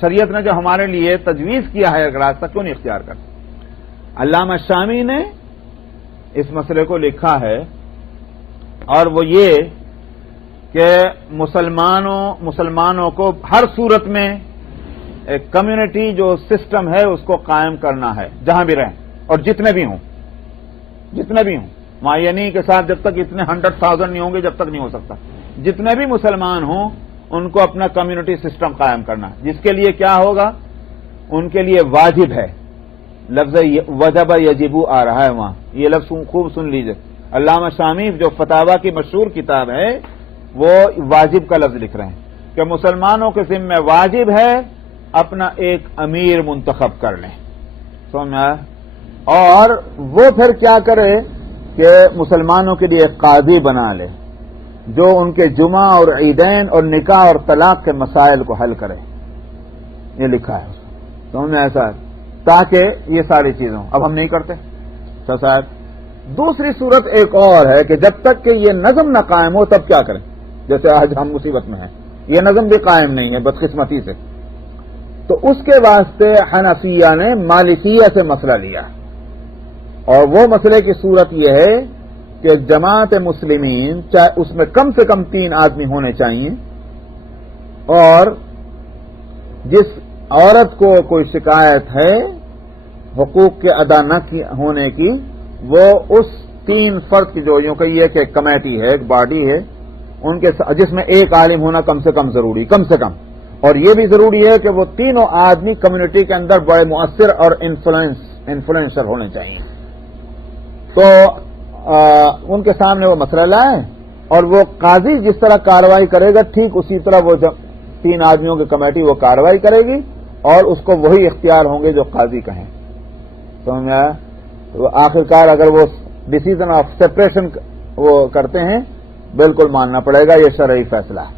شریعت نے جو ہمارے لیے تجویز کیا ہے ایک راستہ کیوں نہیں اختیار کرتے؟ علامہ شامی نے اس مسئلے کو لکھا ہے، اور وہ یہ کہ مسلمانوں کو ہر صورت میں ایک کمیونٹی جو سسٹم ہے اس کو قائم کرنا ہے جہاں بھی رہیں، اور جتنے بھی ہوں معینی کے ساتھ، جب تک اتنے 100,000 نہیں ہوں گے جب تک نہیں ہو سکتا. جتنے بھی مسلمان ہوں ان کو اپنا کمیونٹی سسٹم قائم کرنا، جس کے لیے کیا ہوگا؟ ان کے لیے واجب ہے. لفظ وجب یجب آ رہا ہے وہاں، یہ لفظ خوب سن لیجئے. علامہ شامی جو فتاوی کی مشہور کتاب ہے وہ واجب کا لفظ لکھ رہے ہیں کہ مسلمانوں کے ذمہ واجب ہے اپنا ایک امیر منتخب کر لیں. سمجھا؟ اور وہ پھر کیا کرے کہ مسلمانوں کے لیے ایک قاضی بنا لے جو ان کے جمعہ اور عیدین اور نکاح اور طلاق کے مسائل کو حل کرے. یہ لکھا ہے سمجھا ایسا، تاکہ یہ ساری چیزیں. اب ہم نہیں کرتے صاحب. دوسری صورت ایک اور ہے کہ جب تک کہ یہ نظم نہ قائم ہو تب کیا کریں؟ جیسے آج ہم مصیبت میں ہیں، یہ نظم بھی قائم نہیں ہے بدقسمتی سے، تو اس کے واسطے حنفیہ نے مالکیہ سے مسئلہ لیا، اور وہ مسئلے کی صورت یہ ہے کہ جماعت مسلمین چاہے اس میں کم سے کم 3 آدمی ہونے چاہیے، اور جس عورت کو کوئی شکایت ہے حقوق کے ادا نہ ہونے کی، وہ اس 3 فرد کی جو یوں کہیے کہ ایک کمیٹی ہے، ایک باڈی ہے، ان کے جس میں ایک عالم ہونا کم سے کم ضروری، کم سے کم. اور یہ بھی ضروری ہے کہ وہ تینوں آدمی کمیونٹی کے اندر بڑے مؤثر اور انفلوئنسر ہونے چاہیے. تو ان کے سامنے وہ مسئلہ لائیں، اور وہ قاضی جس طرح کارروائی کرے گا ٹھیک اسی طرح وہ 3 آدمیوں کی کمیٹی وہ کارروائی کرے گی، اور اس کو وہی اختیار ہوں گے جو قاضی کہیں. سمجھا؟ تو آخرکار اگر وہ ڈیسیژن آف سپریشن وہ کرتے ہیں بالکل ماننا پڑے گا، یہ شرعی فیصلہ ہے.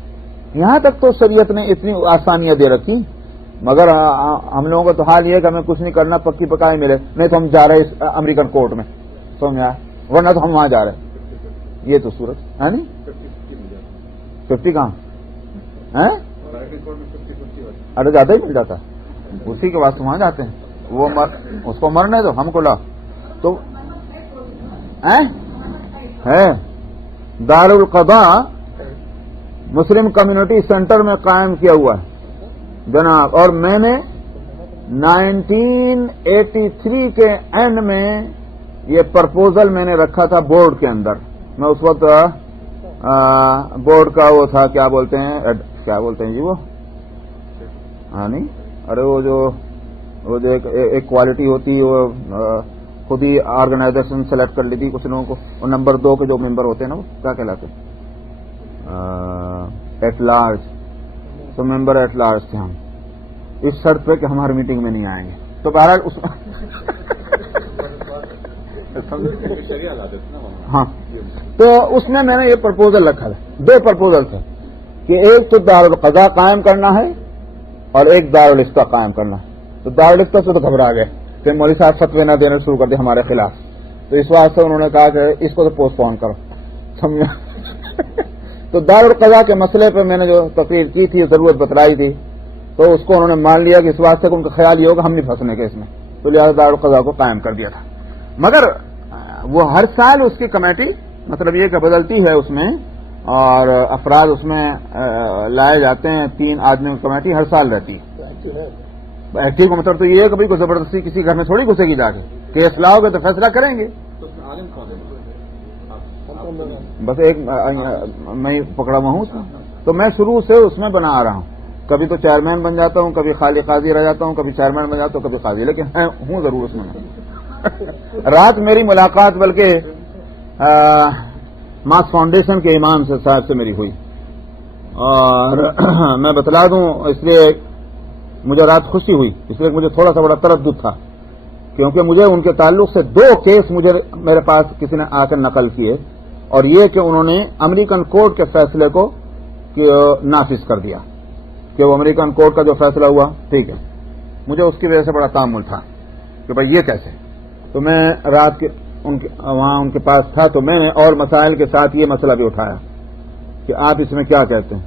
یہاں تک تو شریعت نے اتنی آسانیاں دے رکھی، مگر ہم لوگوں کا تو حال یہ ہے کہ ہمیں کچھ نہیں کرنا، پکی پکائی ملے، نہیں تو ہم جا رہے ہیں امریکن کورٹ میں. سمجھا؟ ورنہ تو ہم وہاں جا رہے ہیں. یہ تو صورت ہے نہیں. 50 کہاں ہے؟ ارے زیادہ ہی مل جاتا، اسی کے واسطے وہاں جاتے ہیں. وہ اس کو مرنے دو، ہم کو لا. تو ہے دارالقضاء مسلم کمیونٹی سینٹر میں قائم کیا ہوا ہے جناب، اور میں نے 1983 کے اینڈ میں یہ پرپوزل میں نے رکھا تھا بورڈ کے اندر. میں اس وقت بورڈ کا وہ تھا، کیا بولتے ہیں جی وہ، ہاں نہیں، ارے وہ جو ایک کوالٹی ہوتی ہے، وہ خود ہی آرگنائزیشن سلیکٹ کر لی تھی کچھ لوگوں کو، اور نمبر 2 کے جو ممبر ہوتے ہیں نا وہ کیا کہلاتے ہیں، ایٹ لارج، تو ممبر ایٹ لارج تھے ہم، اس شرط پہ کہ ہم ہر میٹنگ میں نہیں آئیں گے. تو بہرحال اس ہاں، تو اس میں نے یہ پرپوزل رکھا ہے، 2 پرپوزل تھے کہ ایک تو دارالقضاء قائم کرنا ہے اور ایک دارالفتاء قائم کرنا ہے. تو دارالفتاء سے تو گھبرا گئے کہ مولوی صاحب فتوے نہ دینا شروع کر دے ہمارے خلاف، تو اس واسطے انہوں نے کہا کہ اس کو تو پوسٹ پون کرو، سمجھا. تو دارالقضاء کے مسئلے پہ میں نے جو تقریر کی تھی، ضرورت بتلائی تھی، تو اس کو انہوں نے مان لیا کہ اس واسطے کہ ان کا خیال یہ ہوگا ہم نہیں پھنسنے کے اس میں، تو لہٰذا دارالقضاء کو قائم کر دیا تھا. مگر وہ ہر سال اس کی کمیٹی مطلب یہ کہ بدلتی ہے اس میں، اور افراد اس میں لائے جاتے ہیں، 3 آدمیوں کی کمیٹی ہر سال رہتی ہے. ایکٹیو کا مطلب تو یہ ہے کہ بھائی کوئی زبردستی کسی گھر میں تھوڑی گھسے گی جا کے، کیس لاؤ گے تو فیصلہ کریں گے. بس ایک میں پکڑا ہوا ہوں اس میں، تو میں شروع سے اس میں بنا آ رہا ہوں. کبھی تو چیئرمین بن جاتا ہوں، کبھی خالی قاضی رہ جاتا ہوں، کبھی چیئرمین بن جاتا ہوں، کبھی قاضی، لیکن ہوں ضرور اس میں. رات میری ملاقات بلکہ ماس فاؤنڈیشن کے امام سے صاحب سے میری ہوئی، اور میں بتلا دوں اس لیے مجھے رات خوشی ہوئی، اس لیے مجھے تھوڑا سا بڑا تردد تھا، کیونکہ مجھے ان کے تعلق سے 2 کیس میرے پاس کسی نے آ کر نقل کیے، اور یہ کہ انہوں نے امریکن کورٹ کے فیصلے کو نافذ کر دیا کہ وہ امریکن کورٹ کا جو فیصلہ ہوا ٹھیک ہے. مجھے اس کی وجہ سے بڑا تعامل تھا کہ بھائی یہ کیسے. تو میں رات کے وہاں ان کے پاس تھا، تو میں نے اور مسائل کے ساتھ یہ مسئلہ بھی اٹھایا کہ آپ اس میں کیا کہتے ہیں.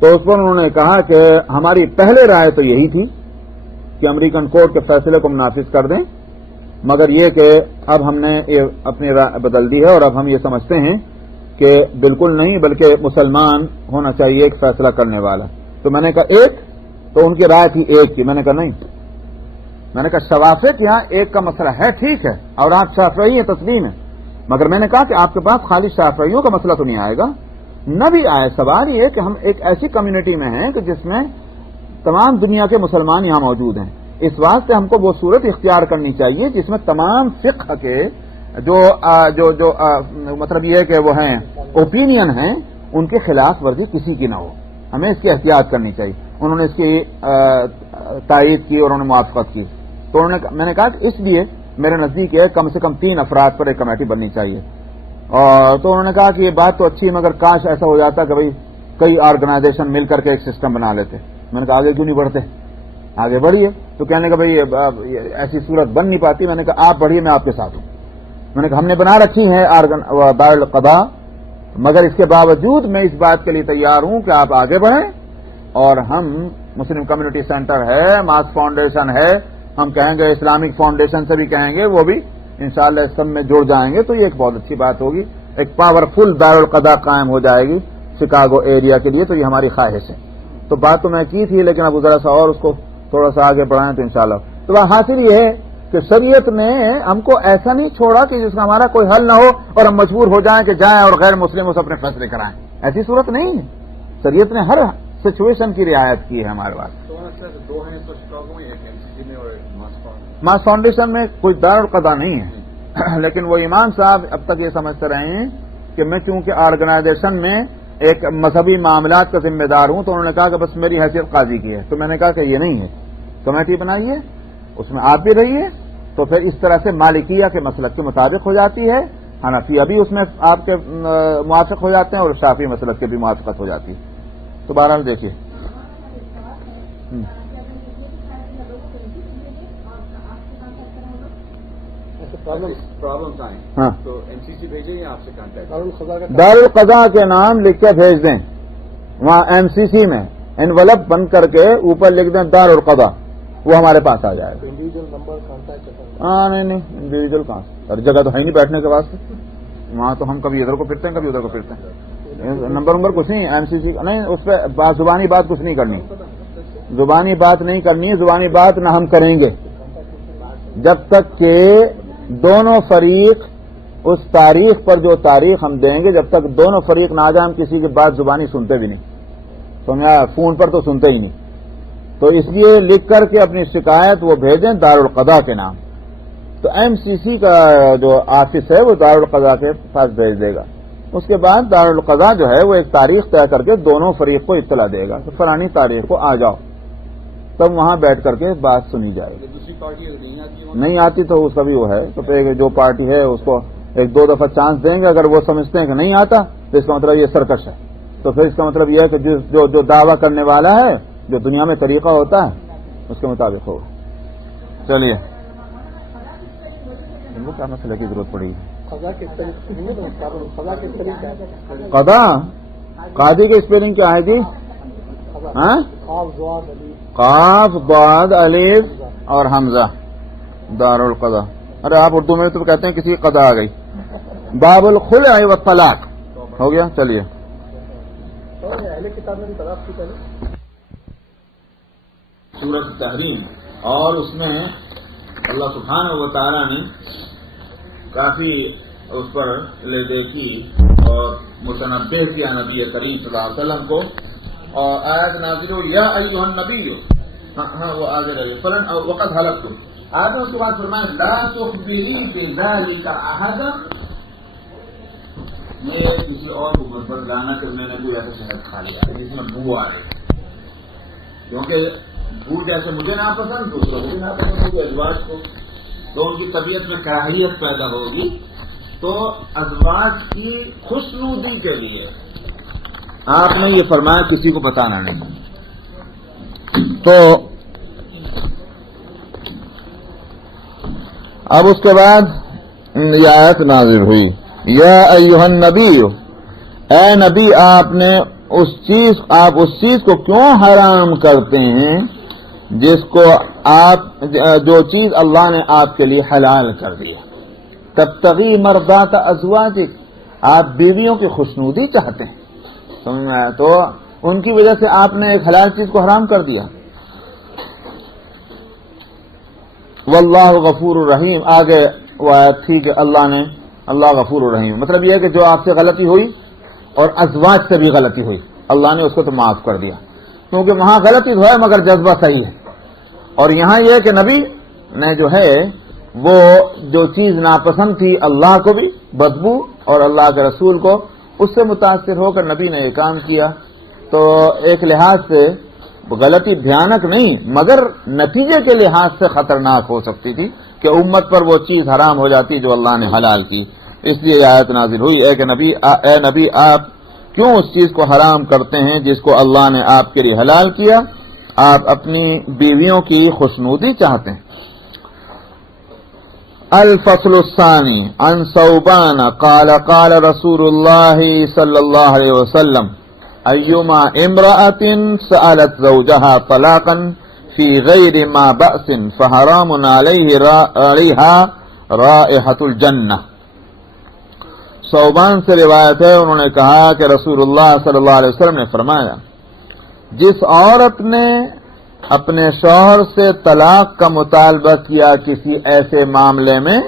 تو اس پر انہوں نے کہا کہ ہماری پہلے رائے تو یہی تھی کہ امریکن کورٹ کے فیصلے کو ہم نافذ کر دیں، مگر یہ کہ اب ہم نے اپنی رائے بدل دی ہے، اور اب ہم یہ سمجھتے ہیں کہ بالکل نہیں، بلکہ مسلمان ہونا چاہیے ایک فیصلہ کرنے والا. تو میں نے کہا ایک، تو ان کی رائے تھی ایک کی. میں نے کہا نہیں، میں نے کہا شوافق یہاں ایک کا مسئلہ ہے ٹھیک ہے، اور آپ شافعی ہیں تسلیم ہے، مگر میں نے کہا کہ آپ کے پاس خالی شافعیوں کا مسئلہ تو نہیں آئے گا، نہ بھی آئے. سوال یہ کہ ہم ایک ایسی کمیونٹی میں ہیں کہ جس میں تمام دنیا کے مسلمان یہاں موجود ہیں، اس واسطے ہم کو وہ صورت اختیار کرنی چاہیے جس میں تمام فقہ کے جو مطلب یہ ہے کہ وہ ہیں اوپینین ہیں، ان کے خلاف ورزی کسی کی نہ ہو. ہمیں اس کی احتیاط کرنی چاہیے. انہوں نے اس کی تائید کی اور انہوں نے موافقت کی. تو میں نے کہا کہ اس لیے میرے نزدیک ہے کم سے کم 3 افراد پر ایک کمیٹی بننی چاہیے. اور تو انہوں نے کہا کہ یہ بات تو اچھی ہے، مگر کاش ایسا ہو جاتا کہ بھائی کئی آرگنائزیشن مل کر کے ایک سسٹم بنا لیتے. میں نے کہا آگے کیوں نہیں بڑھتے، آگے بڑھیے. تو کہنے کا بھائی ایسی صورت بن نہیں پاتی. میں نے کہا آپ بڑھیے، میں آپ کے ساتھ ہوں. میں نے کہا ہم نے بنا رکھی ہے دارالقضاء، مگر اس کے باوجود میں اس بات کے لیے تیار ہوں کہ آپ آگے بڑھیں، اور ہم مسلم کمیونٹی سینٹر ہے، ماس فاؤنڈیشن ہے، ہم کہیں گے اسلامک فاؤنڈیشن سے بھی کہیں گے، وہ بھی انشاءاللہ اس سب میں جڑ جائیں گے. تو یہ ایک بہت اچھی بات ہوگی، ایک پاورفل دارالقضاء قائم ہو جائے گی شکاگو ایریا کے لیے. تو یہ ہماری خواہش ہے. تو بات تو میں کی تھی، لیکن اب ذرا سا اور اس کو تھوڑا سا آگے بڑھائیں تو انشاءاللہ. تو بات حاصل یہ ہے کہ شریعت نے ہم کو ایسا نہیں چھوڑا کہ جس کا ہمارا کوئی حل نہ ہو اور ہم مجبور ہو جائیں کہ جائیں اور غیر مسلموں سے اپنے فیصلے کرائیں. ایسی صورت نہیں ہے. شریعت نے ہر سچویشن کی رعایت کی ہے ہمارے پاس. ماس فاؤنڈیشن میں کوئی دارالقضاء نہیں ہے، لیکن وہ امام صاحب اب تک یہ سمجھتے رہے ہیں کہ میں چونکہ آرگنائزیشن میں ایک مذہبی معاملات کا ذمہ دار ہوں، تو انہوں نے کہا کہ بس میری حیثیت قاضی کی ہے. تو میں نے کہا کہ یہ نہیں ہے، کمیٹی بنائیے، اس میں آپ بھی رہیے. تو پھر اس طرح سے مالکیہ کے مسلک کے مطابق ہو جاتی ہے، حنفیہ بھی اس میں آپ کے موافق ہو جاتے ہیں، اور شافعی مسلک کے بھی موافقت ہو جاتی ہے. تو بہرحال دیکھیے ہاں، دارالقضاء کے نام لکھ کے بھیج دیں. وہاں ایم سی سی میں انویلپ بند کر کے اوپر لکھ دیں دارالقضاء، وہ ہمارے پاس آ جائے گا. ہاں نہیں انڈیویجل کہاں، ہر جگہ تو ہے نہیں بیٹھنے کے واسطے. وہاں تو ہم کبھی ادھر کو پھرتے ہیں، کبھی ادھر کو پھرتے ہیں. نمبر کچھ نہیں، ایم سی سی نہیں، اس پہ زبانی بات کچھ نہیں کرنی، زبانی بات نہیں کرنی. زبانی بات نہ ہم کریں گے جب تک کہ دونوں فریق اس تاریخ پر جو تاریخ ہم دیں گے، جب تک دونوں فریق نہ آ جائیں ہم کسی کی بات زبانی سنتے بھی نہیں. سمجھا؟ فون پر تو سنتے ہی نہیں. تو اس لیے لکھ کر کے اپنی شکایت وہ بھیجیں دارالقضاء کے نام. تو تو MCC کا جو آفس ہے وہ دارالقضاء کے پاس بھیج دے گا. اس کے بعد دارالقضاء جو ہے وہ ایک تاریخ طے کر کے دونوں فریق کو اطلاع دے گا کہ فلانی تاریخ کو آ جاؤ. تب وہاں بیٹھ کر کے بات سنی جائے گی. دوسری پارٹی نہیں آتی تو اس کا بھی وہ ہے تو پھر جو پارٹی ہے اس کو ایک دو دفعہ چانس دیں گے. اگر وہ سمجھتے ہیں کہ نہیں آتا تو اس کا مطلب یہ سرکش ہے. تو پھر اس کا مطلب یہ ہے کہ جو دعویٰ کرنے والا ہے جو دنیا میں طریقہ ہوتا ہے اس کے مطابق ہوگا. چلیے ان کو کیا مسئلے کی ضرورت پڑی. قضا قاضی کی اسپیلنگ کیا ہے جی؟ ہاں قاف ضاد الف اور حمزہ دارالقضاء. ارے آپ اردو میں تو کہتے ہیں کسی کی قضا آ گئی. باب الخلع والطلاق ہو گیا. چلیے سورۃ التحریم اور اس میں اللہ سبحانہ و تعالی نے کافی اس پر لیدے کی اور متنبہ کیا نبی کریم صلی اللہ علیہ وسلم کو. اور آیات نازل ہو یا ایھا النبی ہاں وہ آگے رہے فلن وقت حلف کو آپ نے اس کے بعد فرمایا لا تخبری بذلک احدا. میں کسی اور کو مثبت لانا کہ میں نے کوئی ایسا شہد کھا لیا جس میں بو آ رہی, کیونکہ بو جیسے مجھے ناپسند دوسروں کو بھی ناپسند ہوگی ازواج کو, تو ان کی طبیعت میں کراہیت پیدا ہوگی. تو ازواج کی خوشنودی کے لیے آپ نے یہ فرمایا کسی کو بتانا نہیں. تو اب اس کے بعد یہ آیت نازل ہوئی یا ایھا النبی, اے نبی آپ اس چیز کو کیوں حرام کرتے ہیں جس کو آپ جو چیز اللہ نے آپ کے لیے حلال کر دیا. تبتغی مرضات ازواجک, آپ بیویوں کی خوشنودی چاہتے ہیں. سمجھ میں آیا؟ تو ان کی وجہ سے آپ نے ایک حلال چیز کو حرام کر دیا. واللہ غفور الرحیم. آگے وہ آیت تھی کہ اللہ غفور الرحیم, مطلب یہ ہے کہ جو آپ سے غلطی ہوئی اور ازواج سے بھی غلطی ہوئی اللہ نے اس کو تو معاف کر دیا, کیونکہ وہاں غلطی تو ہے مگر جذبہ صحیح ہے. اور یہاں یہ ہے کہ نبی نے جو ہے وہ جو چیز ناپسند تھی اللہ کو بھی بدبو اور اللہ کے رسول کو, اس سے متاثر ہو کر نبی نے یہ کام کیا. تو ایک لحاظ سے غلطی بھیانک نہیں مگر نتیجے کے لحاظ سے خطرناک ہو سکتی تھی کہ امت پر وہ چیز حرام ہو جاتی جو اللہ نے حلال کی. اس لیے یہ آیت نازل ہوئی اے نبی آپ کیوں اس چیز کو حرام کرتے ہیں جس کو اللہ نے آپ کے لیے حلال کیا. آپ اپنی بیویوں کی خوشنودی چاہتے ہیں. الفصل الثانی عن ثوبان قال قال رسول اللہ صلی اللہ علیہ وسلم ایما امرأة سألت زوجها طلاقا في غير ما بأس فحرام عليها رائحة الجنة. ثوبان سے روایت ہے, انہوں نے کہا کہ رسول اللہ صلی اللہ علیہ وسلم نے فرمایا جس عورت نے اپنے شوہر سے طلاق کا مطالبہ کیا کسی ایسے معاملے میں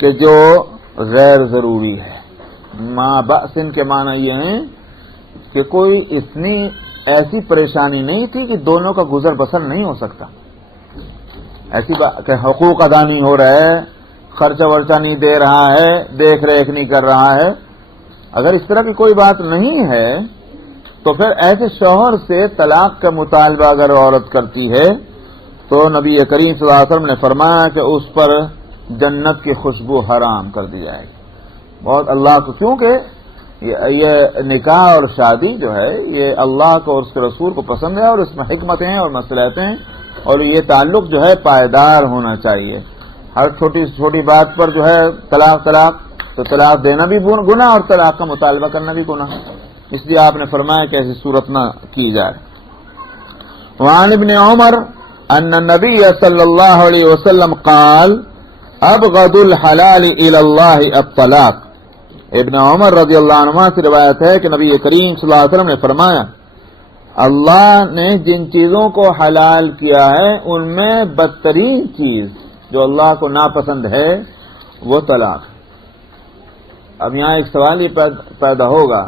کہ جو غیر ضروری ہے. ما بأس کے معنی یہ ہیں کہ کوئی اتنی ایسی پریشانی نہیں تھی کہ دونوں کا گزر بسر نہیں ہو سکتا. ایسی بات کہ حقوق ادا نہیں ہو رہا ہے, خرچہ ورچہ نہیں دے رہا ہے, دیکھ ریکھ نہیں کر رہا ہے. اگر اس طرح کی کوئی بات نہیں ہے تو پھر ایسے شوہر سے طلاق کا مطالبہ اگر عورت کرتی ہے تو نبی کریم صلی اللہ علیہ وسلم نے فرمایا کہ اس پر جنت کی خوشبو حرام کر دی جائے گی. بہت اللہ کو, کیونکہ یہ نکاح اور شادی جو ہے یہ اللہ کو اور اس کے رسول کو پسند ہے اور اس میں حکمتیں ہیں اور مصلحتیں ہیں اور یہ تعلق جو ہے پائیدار ہونا چاہیے. ہر چھوٹی سے چھوٹی بات پر جو ہے طلاق تو طلاق دینا بھی گناہ اور طلاق کا مطالبہ کرنا بھی گناہ. اس لیے آپ نے فرمایا کہ ایسی صورت نہ کی جائے. وعن ابن عمر ان النبی صلی اللہ علیہ وسلم قال ابغض الحلال الى اللہ الطلاق. ابن عمر رضی اللہ عنہ سے روایت ہے کہ نبی کریم صلی اللہ علیہ وسلم نے فرمایا اللہ نے جن چیزوں کو حلال کیا ہے ان میں بدترین چیز جو اللہ کو ناپسند ہے وہ طلاق. اب یہاں ایک سوال یہ پیدا ہوگا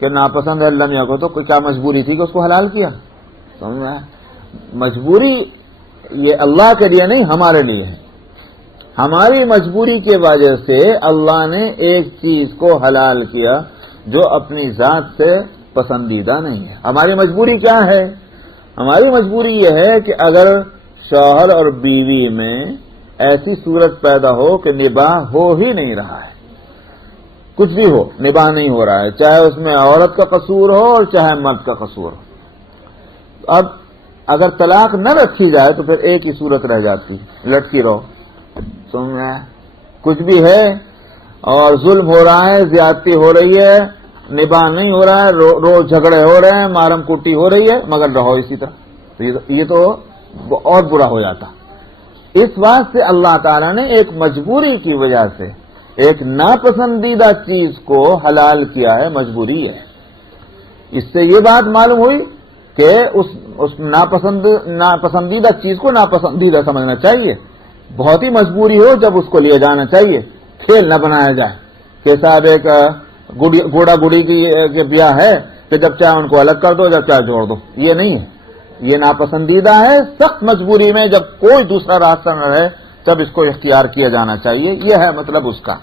کہ ناپسند ہے اللہ میاں کو تو کوئی کیا مجبوری تھی کہ اس کو حلال کیا؟ سمجھ میں مجبوری یہ اللہ کے لیے نہیں ہمارے لیے ہے. ہماری مجبوری کی وجہ سے اللہ نے ایک چیز کو حلال کیا جو اپنی ذات سے پسندیدہ نہیں ہے. ہماری مجبوری کیا ہے؟ ہماری مجبوری یہ ہے کہ اگر شوہر اور بیوی میں ایسی صورت پیدا ہو کہ نباہ ہو ہی نہیں رہا ہے، کچھ بھی ہو، نباہ نہیں ہو رہا ہے، چاہے اس میں عورت کا قصور ہو اور چاہے مرد کا قصور ہو. اب اگر طلاق نہ رکھی جائے تو پھر ایک ہی صورت رہ جاتی، لٹکی رہو. سن رہے ہیں؟ کچھ بھی ہے اور ظلم ہو رہا ہے، زیادتی ہو رہی ہے، نباہ نہیں ہو رہا ہے، روز جھگڑے ہو رہے ہیں، مارم کوٹی ہو رہی ہے، مگر رہو اسی طرح. یہ تو اور برا ہو جاتا. اس واسطے اللہ تعالیٰ نے ایک مجبوری کی وجہ سے ایک ناپسندیدہ چیز کو حلال کیا ہے. مجبوری ہے. اس سے یہ بات معلوم ہوئی کہ اس ناپسندیدہ چیز کو ناپسندیدہ سمجھنا چاہیے. بہت ہی مجبوری ہو جب اس کو لیا جانا چاہیے، کھیل نہ بنایا جائے کہ صاحب ایک گوڑا گوڑی کی بیاہ ہے کہ جب چاہے ان کو الگ کر دو، جب چاہے جوڑ دو. یہ نہیں ہے، یہ ناپسندیدہ ہے. سخت مجبوری میں جب کوئی دوسرا راستہ نہ رہے تب اس کو اختیار کیا جانا چاہیے. یہ ہے مطلب اس کا.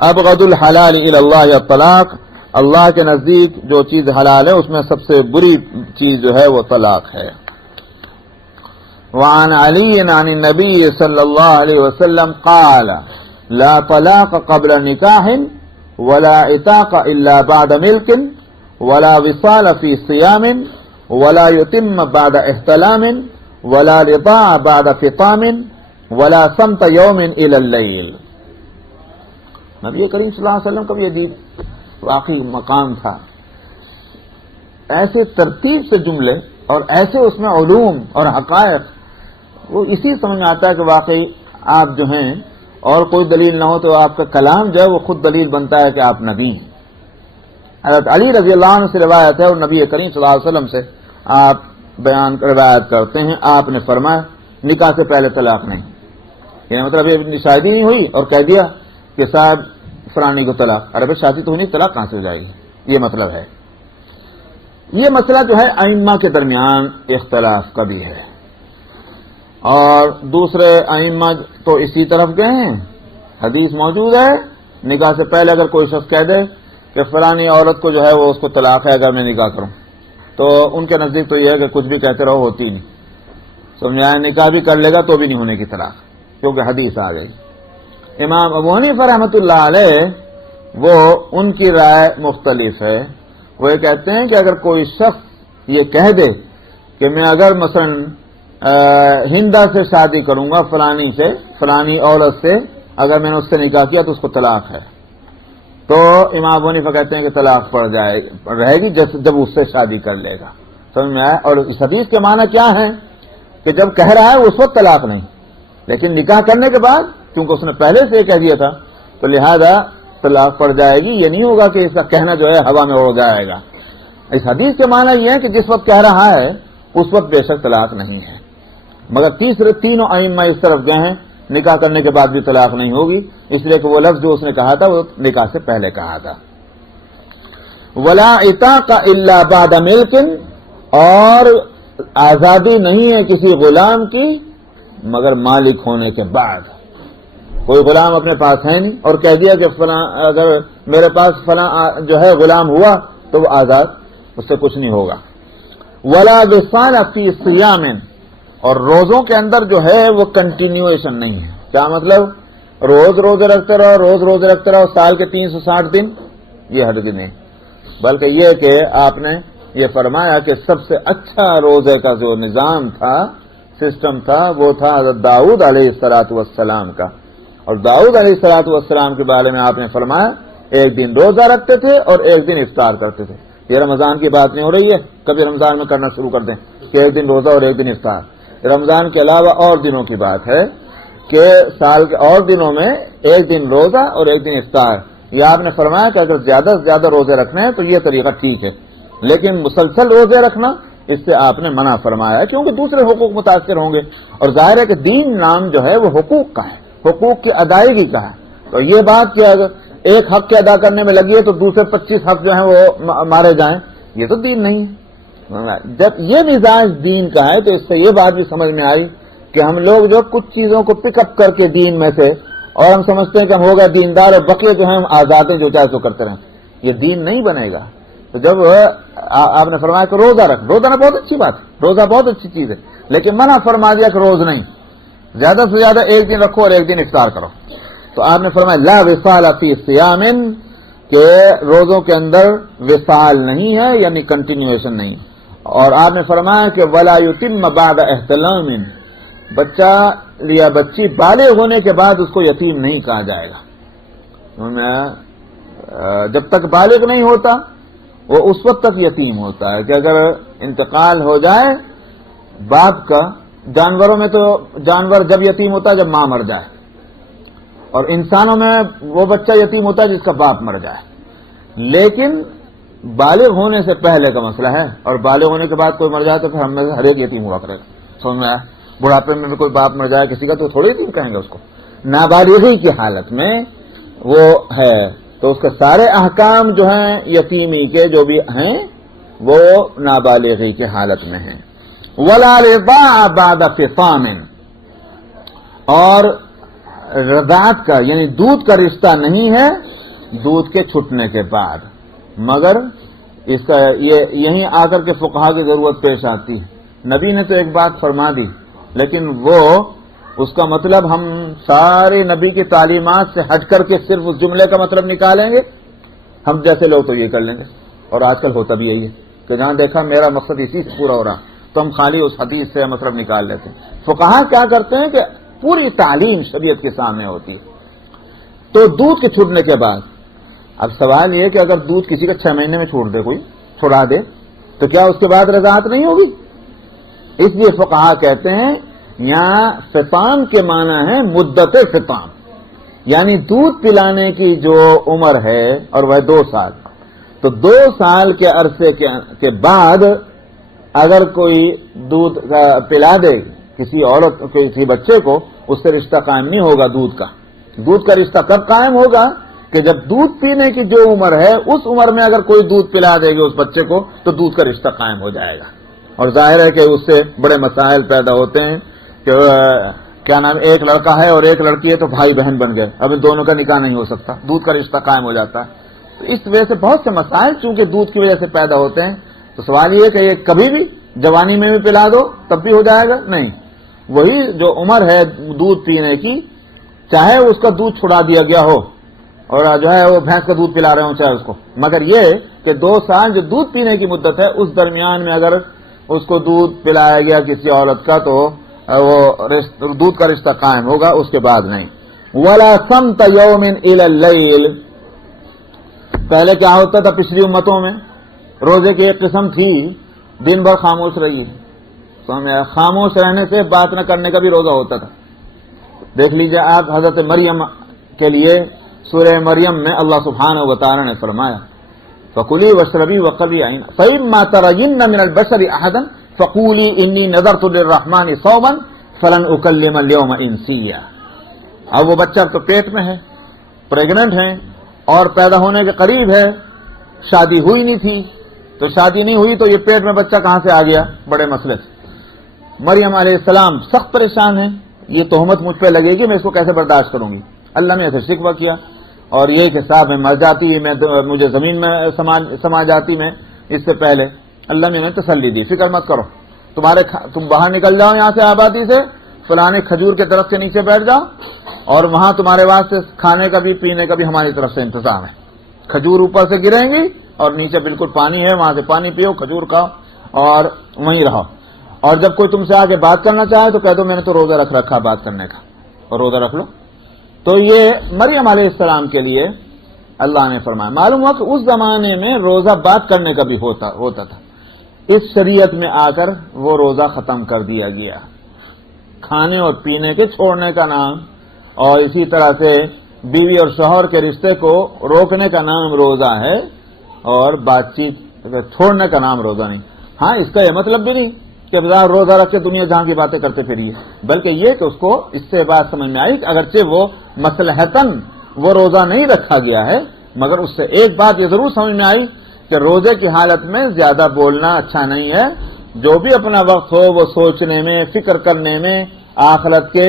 ابغض الحلال الی اللہ الطلاق. اللہ کے نزدیک جو چیز حلال ہے اس میں سب سے بری چیز جو ہے وہ طلاق ہے. وعن علی عن النبی صلی اللہ علیہ وسلم قال لا طلاق قبل نکاح ولا عتاق الا بعد ملک ولا وصال فی صیام ولا يتم بعد احتلام ولا رضاع بعد فطام ولا صمت يوم الى الليل. نبی کریم صلی اللہ علیہ وسلم کا بھی عجیب واقعی مقام تھا. ایسے ترتیب سے جملے اور ایسے اس میں علوم اور حقائق، وہ اسی سمجھ میں آتا ہے کہ واقعی آپ جو ہیں اور کوئی دلیل نہ ہو تو آپ کا کلام جو ہے وہ خود دلیل بنتا ہے کہ آپ نبی ہیں. حضرت علی رضی اللہ عنہ سے روایت ہے اور نبی کریم صلی اللہ علیہ وسلم سے آپ روایت کرتے ہیں، آپ نے فرمایا نکاح سے پہلے طلاق نہیں. یعنی مطلب یہ شادی نہیں ہوئی اور کہہ دیا کہ صاحب فلانی کو طلاق. ارے بھائی شادی تو ہونی، طلاق کہاں سے ہو جائے گی؟ یہ مطلب ہے. یہ مسئلہ جو ہے ائمہ کے درمیان اختلاف کا بھی ہے اور دوسرے ائمہ تو اسی طرف گئے ہیں. حدیث موجود ہے نکاح سے پہلے اگر کوئی شخص کہہ دے کہ فلانی عورت کو جو ہے وہ اس کو طلاق ہے اگر میں نکاح کروں، تو ان کے نزدیک تو یہ ہے کہ کچھ بھی کہتے رہو ہوتی نہیں. سمجھایا نکاح بھی کر لے گا تو بھی نہیں ہونے کی طلاق، کیونکہ حدیث آ گئی. امام ابو حنیفہ رحمۃ اللہ علیہ وہ ان کی رائے مختلف ہے. وہ یہ کہتے ہیں کہ اگر کوئی شخص یہ کہہ دے کہ میں اگر مثلا ہندا سے شادی کروں گا، فلانی عورت سے اگر میں نے اس سے نکاح کیا تو اس کو طلاق ہے، تو امام ابو حنیفہ کہتے ہیں کہ طلاق رہے گی جب اس سے شادی کر لے گا. سمجھ میں آیا؟ اور اس حدیث کے معنی کیا ہے کہ جب کہہ رہا ہے اس وقت طلاق نہیں، لیکن نکاح کرنے کے بعد کیونکہ اس نے پہلے سے کہہ دیا تھا تو لہذا طلاق پڑ جائے گی. یہ نہیں ہوگا کہ اس کا کہنا جو ہے ہوا میں اڑ جائے گا. اس حدیث کے معنی یہ ہے کہ جس وقت کہہ رہا ہے اس وقت بے شک طلاق نہیں ہے. مگر تینوں ائمہ اس طرف گئے ہیں نکاح کرنے کے بعد بھی طلاق نہیں ہوگی، اس لیے کہ وہ لفظ جو اس نے کہا تھا وہ نکاح سے پہلے کہا تھا. ولا عتاق الا بعد ملک، اور آزادی نہیں ہے کسی غلام کی مگر مالک ہونے کے بعد. کوئی غلام اپنے پاس ہے نہیں اور کہہ دیا کہ فلاں اگر میرے پاس فلاں جو ہے غلام ہوا تو وہ آزاد، اس سے کچھ نہیں ہوگا. ولا وصال فی صیام، اور روزوں کے اندر جو ہے وہ کنٹینیویشن نہیں ہے. کیا مطلب؟ روز روزے رکھتے رہو سال کے 360 دن، یہ ہرگز نہیں. بلکہ یہ کہ آپ نے یہ فرمایا کہ سب سے اچھا روزے کا جو نظام تھا، سسٹم تھا، وہ تھا حضرت داؤد علیہ الصلوۃ والسلام کا. اور داؤد علیہ الصلوۃ والسلام کے بارے میں آپ نے فرمایا ایک دن روزہ رکھتے تھے اور ایک دن افطار کرتے تھے. یہ رمضان کی بات نہیں ہو رہی ہے، کبھی رمضان میں کرنا شروع کر دیں کہ ایک دن روزہ اور ایک دن افطار. رمضان کے علاوہ اور دنوں کی بات ہے کہ سال کے اور دنوں میں ایک دن روزہ اور ایک دن افطار. یہ آپ نے فرمایا کہ اگر زیادہ سے زیادہ روزے رکھنے ہیں تو یہ طریقہ ٹھیک ہے، لیکن مسلسل روزے رکھنا اس سے آپ نے منع فرمایا ہے کیونکہ دوسرے حقوق متاثر ہوں گے. اور ظاہر ہے کہ دین نام جو ہے وہ حقوق کا ہے، حقوق کی ادائیگی کا ہے. تو یہ بات کہ اگر ایک حق کے ادا کرنے میں لگی ہے تو دوسرے 25 حق جو ہیں وہ مارے جائیں، یہ تو دین نہیں ہے. جب یہ مزاج دین کا ہے تو اس سے یہ بات بھی سمجھ میں آئی کہ ہم لوگ جو کچھ چیزوں کو پک اپ کر کے دین میں سے اور ہم سمجھتے ہیں کہ ہم ہوگا دیندار اور بقیہ جو ہیں ہم آزاد ہیں جو چاہے سو کرتے رہیں، یہ دین نہیں بنے گا۔ تو جب آپ نے فرمایا کہ روزہ رکھ، روزہ نہ بہت اچھی بات ہے، روزہ بہت اچھی چیز ہے، لیکن منع فرما دیا کہ روز نہیں، زیادہ سے زیادہ ایک دن رکھو اور ایک دن افطار کرو۔ تو آپ نے فرمایا لا وصال فی صیام، کہ روزوں کے اندر وصال نہیں ہے، یعنی کنٹینیویشن نہیں۔ اور آپ نے فرمایا کہ ولا یتم بعد احتلام، بچہ یا بچی بالغ ہونے کے بعد اس کو یتیم نہیں کہا جائے گا۔ جب تک بالغ نہیں ہوتا وہ اس وقت تک یتیم ہوتا ہے کہ اگر انتقال ہو جائے باپ کا، جانوروں میں تو جانور جب یتیم ہوتا ہے جب ماں مر جائے، اور انسانوں میں وہ بچہ یتیم ہوتا ہے جس کا باپ مر جائے، لیکن بالغ ہونے سے پہلے کا مسئلہ ہے، اور بالغ ہونے کے بعد کوئی مر جائے تو پھر ہم میں سے ہر ایک یتیم ہوا کرے گا۔ سمجھ میں آیا؟ بڑھاپے میں بھی کوئی باپ مر جائے کسی کا تو تھوڑے یتیم کہیں گے اس کو، نابالغی کی حالت میں وہ ہے تو اس کے سارے احکام جو ہیں یتیمی کے جو بھی ہیں وہ نابالغی کی حالت میں ہیں۔ ولا رضاع بعد فطام، اور رضاعت کا یعنی دودھ کا رشتہ نہیں ہے دودھ کے چھٹنے کے بعد، مگر اس کا یہیں آ کر کے فقہا کی ضرورت پیش آتی ہے۔ نبی نے تو ایک بات فرما دی، لیکن وہ اس کا مطلب ہم سارے نبی کی تعلیمات سے ہٹ کر کے صرف اس جملے کا مطلب نکالیں گے، ہم جیسے لوگ تو یہ کر لیں گے، اور آج کل ہوتا بھی یہی ہے کہ جہاں دیکھا میرا مقصد اسی سے پورا ہو رہا تو ہم خالی اس حدیث سے مطلب نکال لیتے ہیں۔ فقہا کیا کرتے ہیں کہ پوری تعلیم شریعت کے سامنے ہوتی ہے۔ تو دودھ کے چھوٹنے کے بعد اب سوال یہ کہ اگر دودھ کسی کا 6 مہینے میں چھوڑ دے، کوئی چھوڑا دے، تو کیا اس کے بعد رضاعت نہیں ہوگی؟ اس لیے فقہا کہتے ہیں یہاں فطام کے معنی ہے مدت فطام، یعنی دودھ پلانے کی جو عمر ہے اور وہ 2 سال، تو 2 سال کے عرصے کے بعد اگر کوئی دودھ پلا دے کسی عورت کسی بچے کو، اس سے رشتہ قائم نہیں ہوگا دودھ کا۔ دودھ کا رشتہ کب قائم ہوگا کہ جب دودھ پینے کی جو عمر ہے اس عمر میں اگر کوئی دودھ پلا دے گی اس بچے کو تو دودھ کا رشتہ قائم ہو جائے گا۔ اور ظاہر ہے کہ اس سے بڑے مسائل پیدا ہوتے ہیں کہ کیا نام، ایک لڑکا ہے اور ایک لڑکی ہے تو بھائی بہن بن گئے، اب ان دونوں کا نکاح نہیں ہو سکتا، دودھ کا رشتہ قائم ہو جاتا ہے۔ تو اس وجہ سے بہت سے مسائل چونکہ دودھ کی وجہ سے پیدا ہوتے ہیں، تو سوال یہ کہ یہ کبھی بھی جوانی میں بھی پلا دو تب بھی ہو جائے گا؟ نہیں، وہی جو عمر ہے دودھ پینے کی، چاہے اس کا دودھ چھڑا دیا گیا ہو اور جو ہے وہ بھینس کا دودھ پلا رہے ہوں چاہے اس کو، مگر یہ کہ 2 سال جو دودھ پینے کی مدت ہے اس درمیان میں اگر اس کو دودھ پلایا گیا کسی عورت کا تو وہ دودھ کا رشتہ قائم ہوگا، اس کے بعد نہیں۔ ولا صمت یوم الی اللیل، پہلے کیا ہوتا تھا پچھلی امتوں میں، روزے کی ایک قسم تھی دن بھر خاموش رہی، خاموش رہنے سے بات نہ کرنے کا بھی روزہ ہوتا تھا۔ دیکھ لیجئے آپ حضرت مریم کے لیے سورہ مریم میں اللہ سبحانہ و تعالی نے فرمایا فَكُلِي وَاشْرَبِي وَقَرِّي عَيْنًا فَإِمَّا تَرَيِنَّ مِنَ الْبَشَرِ أَحَدًا فَقُولِي إِنِّي نَذَرْتُ لِلرَّحْمَنِ صَوْمًا فَلَنْ أُكَلِّمَ الْيَوْمَ إِنسِيًّا۔ اب وہ بچہ تو پیٹ میں ہے، پریگننٹ ہے اور پیدا ہونے کے قریب ہے، شادی ہوئی نہیں تھی، تو شادی نہیں ہوئی تو یہ پیٹ میں بچہ کہاں سے آ گیا؟ بڑے مسئلے سے۔ مریم علیہ السلام سخت پریشان ہیں، یہ تہمت مجھ پہ لگے گی، میں اس کو کیسے برداشت کروں گی؟ اللہ نے ایسے شکوہ کیا اور یہ کہ صاحب میں مر جاتی، میں مجھے زمین میں سما جاتی میں اس سے پہلے۔ اللہ نے انہیں تسلی دی، فکر مت کرو، تم باہر نکل جاؤ یہاں سے آبادی سے، فلانے کھجور کے درخت کے نیچے بیٹھ جاؤ اور وہاں تمہارے واسطے کھانے کا بھی پینے کا بھی ہماری طرف سے انتظام ہے۔ کھجور اوپر سے گریں گی اور نیچے بالکل پانی ہے، وہاں سے پانی پیو، کھجور کھاؤ اور وہیں رہو۔ اور جب کوئی تم سے آگے بات کرنا چاہے تو کہہ دو میں نے تو روزہ رکھ رکھا بات کرنے کا، اور روزہ رکھ لو۔ تو یہ مریم علیہ السلام کے لیے اللہ نے فرمایا۔ معلوم ہوا کہ اس زمانے میں روزہ بات کرنے کا بھی ہوتا تھا، اس شریعت میں آ کر وہ روزہ ختم کر دیا گیا، کھانے اور پینے کے چھوڑنے کا نام، اور اسی طرح سے بیوی اور شوہر کے رشتے کو روکنے کا نام روزہ ہے، اور بات چیت چھوڑنے کا نام روزہ نہیں۔ ہاں، اس کا یہ مطلب بھی نہیں کہ بظاہر روزہ رکھ کے دنیا جہاں کی باتیں کرتے پھریے، بلکہ یہ کہ اس کو اس سے بات سمجھ میں آئی کہ اگرچہ وہ مصلحتاً وہ روزہ نہیں رکھا گیا ہے، مگر اس سے ایک بات یہ ضرور سمجھ میں آئی کہ روزے کی حالت میں زیادہ بولنا اچھا نہیں ہے، جو بھی اپنا وقت ہو وہ سوچنے میں، فکر کرنے میں آخرت کے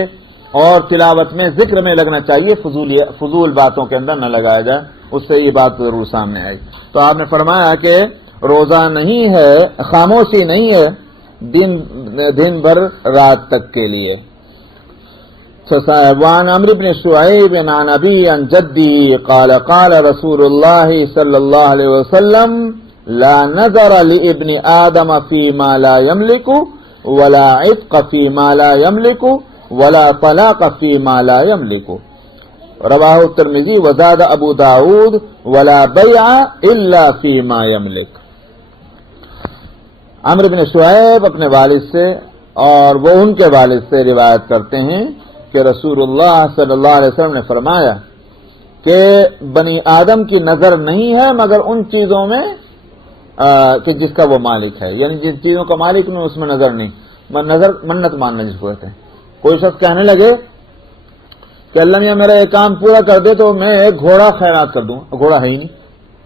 اور تلاوت میں ذکر میں لگنا چاہیے، فضول باتوں کے اندر نہ لگایا جائے، اس سے یہ بات ضرور سامنے آئی۔ تو آپ نے فرمایا کہ روزہ نہیں ہے، خاموشی نہیں ہے دن بھر رات تک کے لیے۔ وعن عمرو بن شعيب عن أبي عن جدي قال قال رسول الله صلى الله عليه وسلم لا نذر لابن آدم فيما لا يملك ولا عتق فيما لا يملك ولا طلاق فيما لا يملك رواه الترمذي وزاد ابو داود ولا بيع الا فيما يملك۔ عمرو بن شعیب اپنے والد سے اور وہ ان کے والد سے روایت کرتے ہیں کہ رسول اللہ صلی اللہ علیہ وسلم نے فرمایا کہ بنی آدم کی نظر نہیں ہے مگر ان چیزوں میں کہ جس کا وہ مالک ہے، یعنی جن چیزوں کا مالک نہیں اس میں نظر نہیں، نظر منت ماننا جس کو کہتے ہیں۔ کوئی شخص کہنے لگے کہ اللہ میاں میرا یہ کام پورا کر دے تو میں ایک گھوڑا خیرات کر دوں، گھوڑا ہے ہی نہیں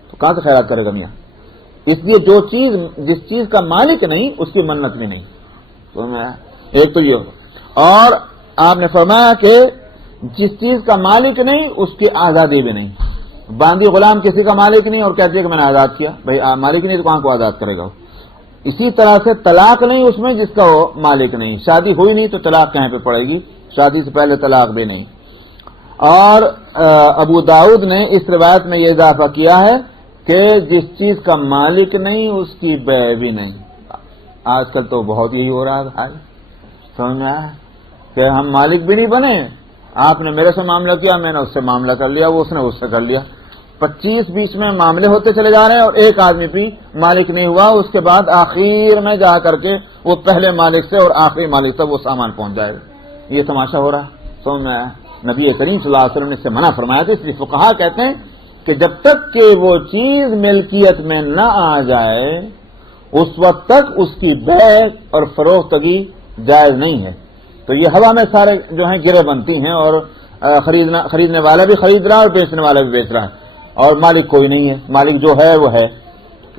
تو کہاں سے خیرات کرے گا میاں؟ اس لیے جس چیز کا مالک نہیں اس کی منت بھی نہیں۔ تو ایک تو یہ، اور آپ نے فرمایا کہ جس چیز کا مالک نہیں اس کی آزادی بھی نہیں۔ باندی غلام کسی کا مالک نہیں اور کہتے ہیں کہ میں نے آزاد کیا، بھائی مالک نہیں تو کہاں کو آزاد کرے گا؟ اسی طرح سے طلاق نہیں اس میں جس کا وہ مالک نہیں، شادی ہوئی نہیں تو طلاق کہیں پہ پڑے گی، شادی سے پہلے طلاق بھی نہیں۔ اور ابو داؤد نے اس روایت میں یہ اضافہ کیا ہے کہ جس چیز کا مالک نہیں اس کی بے بھی نہیں۔ آج کل تو بہت یہی ہو رہا ہے، سمجھ میں آیا کہ ہم مالک بھی نہیں بنے، آپ نے میرے سے معاملہ کیا میں نے اس سے معاملہ کر لیا، وہ اس نے اس سے کر لیا، 25-20 میں معاملے ہوتے چلے جا رہے ہیں اور ایک آدمی بھی مالک نہیں ہوا، اس کے بعد آخر میں جا کر کے وہ پہلے مالک سے اور آخری مالک تک وہ سامان پہنچ جائے گا۔ یہ تماشا ہو رہا ہے، سمجھ میں آیا؟ نبی کریم صلی اللہ علیہ وسلم نے اس سے منع فرمایا تھا، اس لیے فقہا کہتے ہیں کہ جب تک کہ وہ چیز ملکیت میں نہ آ جائے اس وقت تک اس کی بیع اور فروختگی جائز نہیں ہے۔ تو یہ ہوا میں سارے جو ہیں گرے بنتی ہیں اور خریدنے والا بھی خرید رہا ہے اور بیچنے والا بھی بیچ رہا ہے اور مالک کوئی نہیں ہے، مالک جو ہے وہ ہے،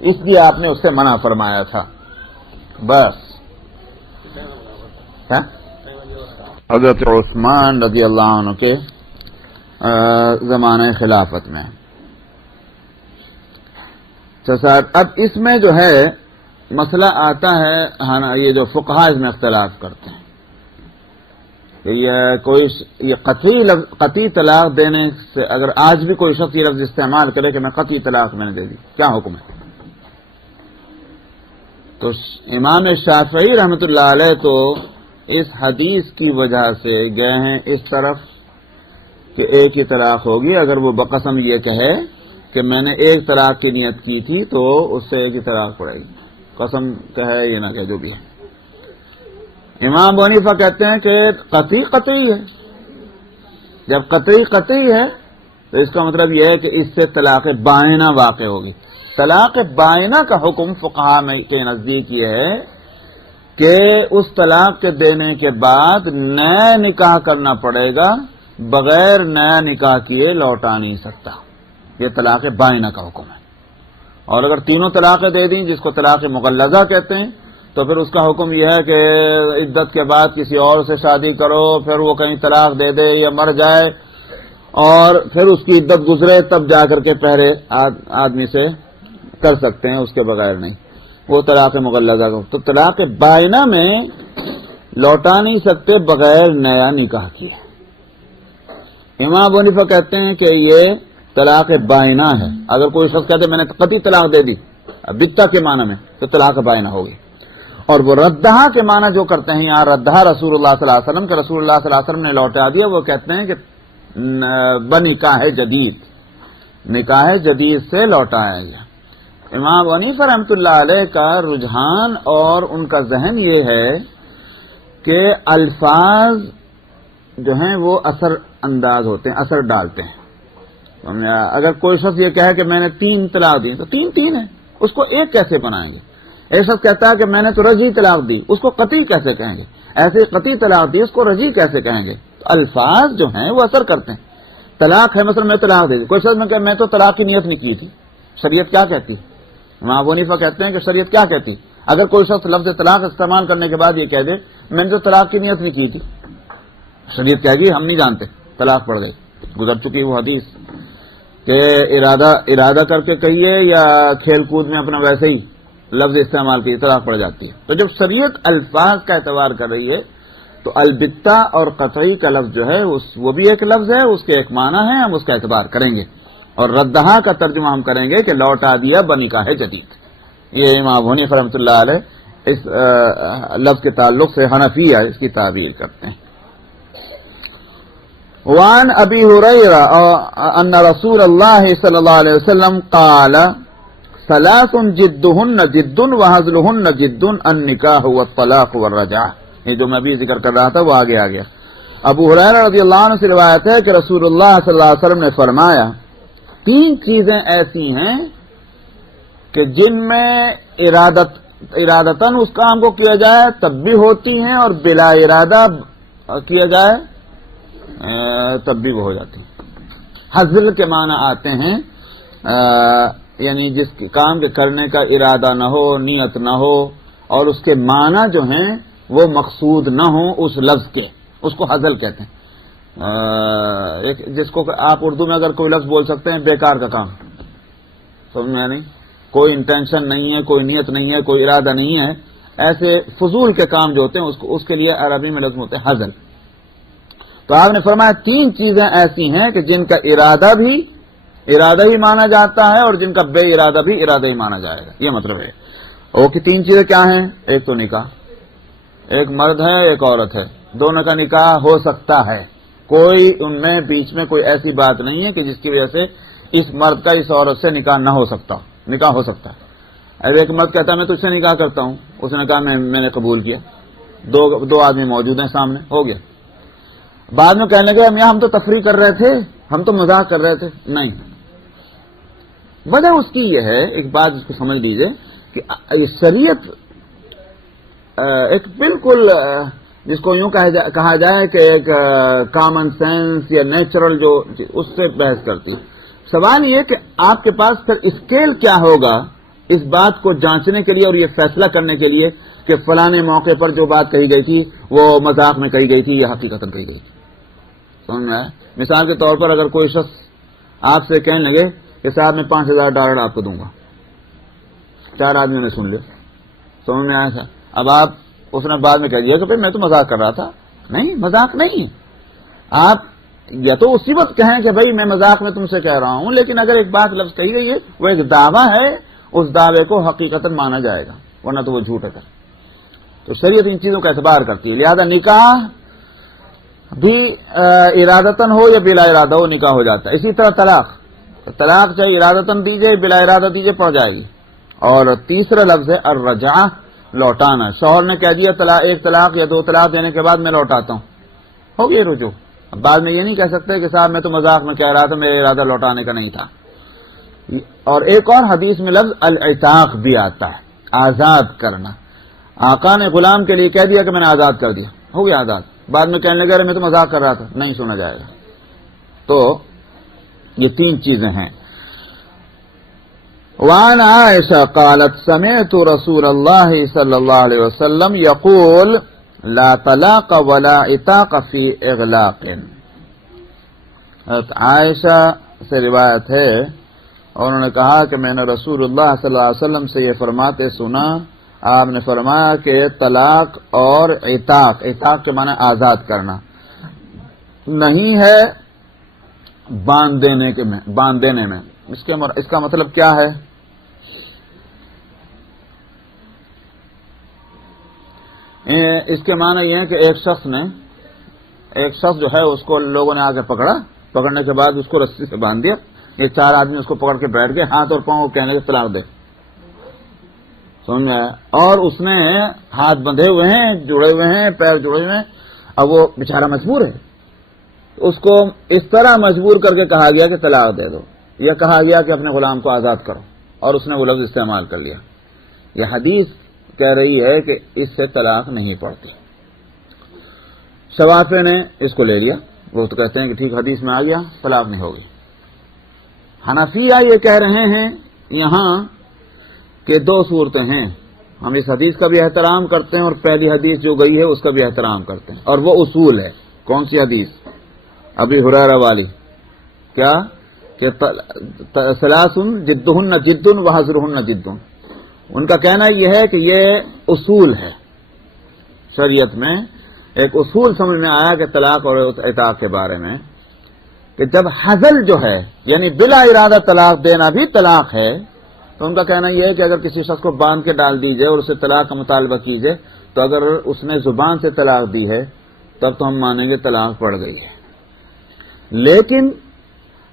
اس لیے آپ نے اس سے منع فرمایا تھا۔ بس حضرت عثمان رضی اللہ عنہ کے زمانہ خلافت میں۔ صاحب اب اس میں جو ہے مسئلہ آتا ہے، یہ جو فقہا اس میں اختلاف کرتے ہیں کہ یہ قطعی طلاق دینے سے اگر آج بھی کوئی شخص یہ لفظ استعمال کرے کہ میں قطعی طلاق میں نے دے دی، کیا حکم ہے؟ تو امام شافعی رحمۃ اللہ علیہ تو اس حدیث کی وجہ سے گئے ہیں اس طرف کہ ایک ہی طلاق ہوگی، اگر وہ بقسم یہ کہے کہ میں نے ایک طلاق کی نیت کی تھی تو اس سے ایک ہی طلاق پڑے گی، قسم کہے یہ نہ کہ جو بھی ہے۔ امام ابو حنیفہ کہتے ہیں کہ قطعی ہے، جب قطعی ہے تو اس کا مطلب یہ ہے کہ اس سے طلاق بائنہ واقع ہوگی۔ طلاق بائنہ کا حکم فقہا کے نزدیک یہ ہے کہ اس طلاق کے دینے کے بعد نیا نکاح کرنا پڑے گا، بغیر نیا نکاح کیے لوٹا نہیں سکتا، یہ طلاق بائنہ کا حکم ہے۔ اور اگر تینوں طلاقیں دے دیں جس کو طلاق مغلظہ کہتے ہیں تو پھر اس کا حکم یہ ہے کہ عدت کے بعد کسی اور سے شادی کرو، پھر وہ کہیں طلاق دے دے یا مر جائے اور پھر اس کی عدت گزرے تب جا کر کے پہلے آدمی سے کر سکتے ہیں، اس کے بغیر نہیں، وہ طلاق مغلظہ کا۔ تو طلاق بائنہ میں لوٹا نہیں سکتے بغیر نیا نکاح کیے۔ امام ابو حنیفہ کہتے ہیں کہ یہ طلاق بائنہ ہے، اگر کوئی شخص کہتے میں نے قطعی طلاق دے دی بتہ کے معنی میں تو طلاق بائنہ ہوگی۔ اور وہ ردہ کے معنی جو کرتے ہیں یہاں ردہ رسول اللہ صلی اللہ علیہ وسلم کہ رسول اللہ صلی اللہ علیہ وسلم نے لوٹا دیا، وہ کہتے ہیں کہ بنکاح جدید، نکاح جدید سے لوٹایا گیا۔ امام حنیفہ رحمۃ اللہ علیہ کا رجحان اور ان کا ذہن یہ ہے کہ الفاظ جو ہیں وہ اثر انداز ہوتے ہیں، اثر ڈالتے ہیں۔ اگر کوئی شخص یہ کہے کہ میں نے 3 طلاق دی تو 3 ہے، اس کو ایک کیسے بنائیں گے؟ ایک شخص کہتا ہے کہ میں نے تو رجعی طلاق دی، اس کو قطعی کیسے کہیں گے؟ ایسے قطعی طلاق دی، اس کو رجعی کیسے کہیں گے؟ تو الفاظ جو ہیں وہ اثر کرتے ہیں۔ طلاق ہے، مثلا میں طلاق دے دی، کوئی شخص میں تو طلاق کی نیت نہیں کی تھی، شریعت کیا کہتی؟ امام ابو حنیفہ کہتے ہیں کہ شریعت کیا کہتی؟ اگر کوئی شخص لفظ طلاق استعمال کرنے کے بعد یہ کہہ دے میں نے تو طلاق کی نیت نہیں کی تھی، شریعت کہے گی ہم نہیں جانتے، طلاق پڑ گئی، گزر چکی وہ حدیث کہ ارادہ کر کے کہیے یا کھیل کود میں اپنا ویسے ہی لفظ استعمال کیجیے، طلاق پڑ جاتی ہے۔ تو جب شریعت الفاظ کا اعتبار کر رہی ہے تو البتہ اور قطعی کا لفظ جو ہے وہ بھی ایک لفظ ہے، اس کے ایک معنی ہے، ہم اس کا اعتبار کریں گے، اور ردہا کا ترجمہ ہم کریں گے کہ لوٹا دیا بنکاح جدید۔ یہ امام ابو حنیفہ رحمۃ اللہ علیہ اس لفظ کے تعلق سے حنفیہ اس کی تعبیر کرتے ہیں۔ وعن ابی ہریرہ ان رسول اللہ صلی اللہ علیہ وسلم قال ثلاث جدہن جد وہزلہن جد النکاح والطلاق والرجعہ۔ یہ جو میں بھی ذکر کر رہا تھا وہ آگے آ گیا۔ ابو ہریرہ رضی اللہ عنہ سے روایت ہے کہ رسول اللہ صلی اللہ علیہ وسلم نے فرمایا 3 چیزیں ایسی ہیں کہ جن میں ارادتاً اس کام کو کیا جائے تب بھی ہوتی ہیں، اور بلا ارادہ کیا جائے تب بھی وہ ہو جاتی ہیں۔ حزل کے معنی آتے ہیں یعنی جس کام کے کرنے کا ارادہ نہ ہو، نیت نہ ہو، اور اس کے معنی جو ہیں وہ مقصود نہ ہو اس لفظ کے، اس کو حزل کہتے ہیں۔ جس کو آپ اردو میں اگر کوئی لفظ بول سکتے ہیں بیکار کا کام، سمجھ میں نہیں، کوئی انٹینشن نہیں ہے، کوئی نیت نہیں ہے، کوئی ارادہ نہیں ہے، ایسے فضول کے کام جو ہوتے ہیں اس کے لیے عربی میں لفظ ہوتے ہیں حزل۔ تو آپ نے فرمایا 3 چیزیں ایسی ہیں کہ جن کا ارادہ ہی مانا جاتا ہے اور جن کا بے ارادہ بھی ارادہ ہی مانا جائے گا، یہ مطلب ہے۔ وہ کہ 3 چیزیں کیا ہیں؟ ایک تو نکاح، ایک مرد ہے ایک عورت ہے، دونوں کا نکاح ہو سکتا ہے، کوئی ان میں بیچ میں کوئی ایسی بات نہیں ہے کہ جس کی وجہ سے اس مرد کا اس عورت سے نکاح نہ ہو سکتا، نکاح ہو سکتا ہے۔ اب ایک مرد کہتا ہے میں تجھ سے نکاح کرتا ہوں، اس نے کہا میں نے قبول کیا، دو آدمی موجود ہیں سامنے، ہو گیا۔ بعد میں کہنے لگے ہم تو تفریح کر رہے تھے، ہم تو مذاق کر رہے تھے، نہیں، وجہ اس کی یہ ہے، ایک بات اس کو سمجھ لیجئے کہ شریعت ایک بالکل جس کو یوں کہا جائے کہ ایک کامن سینس یا نیچرل جو اس سے بحث کرتی ہے۔ سوال یہ کہ آپ کے پاس پھر اسکیل کیا ہوگا اس بات کو جانچنے کے لیے اور یہ فیصلہ کرنے کے لیے کہ فلانے موقع پر جو بات کہی گئی تھی وہ مذاق میں کہی گئی تھی یا حقیقتاً کہی گئی تھی۔ سمجھ میں آیا؟ مثال کے طور پر اگر کوئی شخص آپ سے کہنے لگے کہ صاحب میں $5000 آپ کو دوں گا، 4 آدمیوں نے سن لیا، سمجھ میں آیا تھا، اب اس نے بعد میں کہہ دیا کہ بھائی میں تو مذاق کر رہا تھا، نہیں، مذاق نہیں، آپ یا تو اسی وقت کہیں کہ بھائی میں مذاق میں تم سے کہہ رہا ہوں، لیکن اگر ایک بات لفظ کہی گئی ہے وہ ایک دعویٰ ہے، اس دعوے کو حقیقتاً مانا جائے گا، ورنہ تو وہ جھوٹ ہے۔ تو شریعت ان چیزوں کا اعتبار کرتی ہے، لہذا نکاح بھی ارادتاً ہو یا بلا ارادہ ہو نکاح ہو جاتا ہے۔ اسی طرح طلاق چاہے ارادتاً دیجیے بلا ارادہ دیجیے پڑ جائے گی۔ اور تیسرا لفظ ہے الرجعہ، لوٹانا۔ شوہر نے کہہ دیا ایک طلاق یا 2 طلاق دینے کے بعد میں لوٹاتا ہوں، ہو گیا رجوع۔ بعد میں یہ نہیں کہہ سکتے کہ صاحب میں تو مذاق میں کہہ رہا تھا، میرا ارادہ لوٹانے کا نہیں تھا۔ اور ایک اور حدیث میں لفظ العتاق بھی آتا ہے، آزاد کرنا۔ آقا نے غلام کے لیے کہہ دیا کہ میں نے آزاد کر دیا، ہو گیا آزاد، بعد میں کہنے لگا میں تو مذاق کر رہا تھا، نہیں سنا جائے گا۔ تو یہ 3 چیزیں ہیں۔ وعن عائشہ قالت سمعت رسول اللہ صلی اللہ علیہ وسلم یقول لا طلاق ولا عتاق فی اغلاق۔ عائشہ سے روایت ہے اور انہوں نے کہا کہ میں نے رسول اللہ صلی اللہ علیہ وسلم سے یہ فرماتے سنا، آپ نے فرمایا کہ طلاق اور عتاق کے معنی آزاد کرنا نہیں ہے باندھ دینے میں۔ اس کا مطلب کیا ہے؟ اس کے معنی یہ ہے کہ ایک شخص جو ہے اس کو لوگوں نے آگے پکڑنے کے بعد اس کو رسی سے باندھ دیا، یہ 4 آدمی اس کو پکڑ کے بیٹھ گئے، ہاتھ اور پاؤں کہنے کے طلاق دے، سمجھ میں آیا؟ اور اس نے ہاتھ بندھے ہوئے ہیں، جڑے ہوئے ہیں، پیر جڑے ہوئے ہیں، اب وہ بیچارہ مجبور ہے، اس کو اس طرح مجبور کر کے کہا گیا کہ طلاق دے دو، یا کہا گیا کہ اپنے غلام کو آزاد کرو، اور اس نے وہ لفظ استعمال کر لیا۔ یہ حدیث کہہ رہی ہے کہ اس سے طلاق نہیں پڑتی۔ شوافی نے اس کو لے لیا، وہ تو کہتے ہیں کہ ٹھیک حدیث میں آ گیا، طلاق نہیں ہوگی۔ حنفیہ یہ کہہ رہے ہیں یہاں کہ 2 صورتیں ہیں، ہم اس حدیث کا بھی احترام کرتے ہیں اور پہلی حدیث جو گئی ہے اس کا بھی احترام کرتے ہیں، اور وہ اصول ہے۔ کون سی حدیث؟ ابی ہریرہ والی. کیا کہ ثلاث جدہن جد وحذرہن جد. ان کا کہنا یہ ہے کہ یہ اصول ہے شریعت میں، ایک اصول سمجھ میں آیا کہ طلاق اور عتاق کے بارے میں، کہ جب حزل جو ہے یعنی بلا ارادہ طلاق دینا بھی طلاق ہے، تو ان کا کہنا یہ ہے کہ اگر کسی شخص کو باندھ کے ڈال دیجئے اور اسے طلاق کا مطالبہ کیجئے، تو اگر اس نے زبان سے طلاق دی ہے تب تو ہم مانیں گے طلاق پڑ گئی ہے. لیکن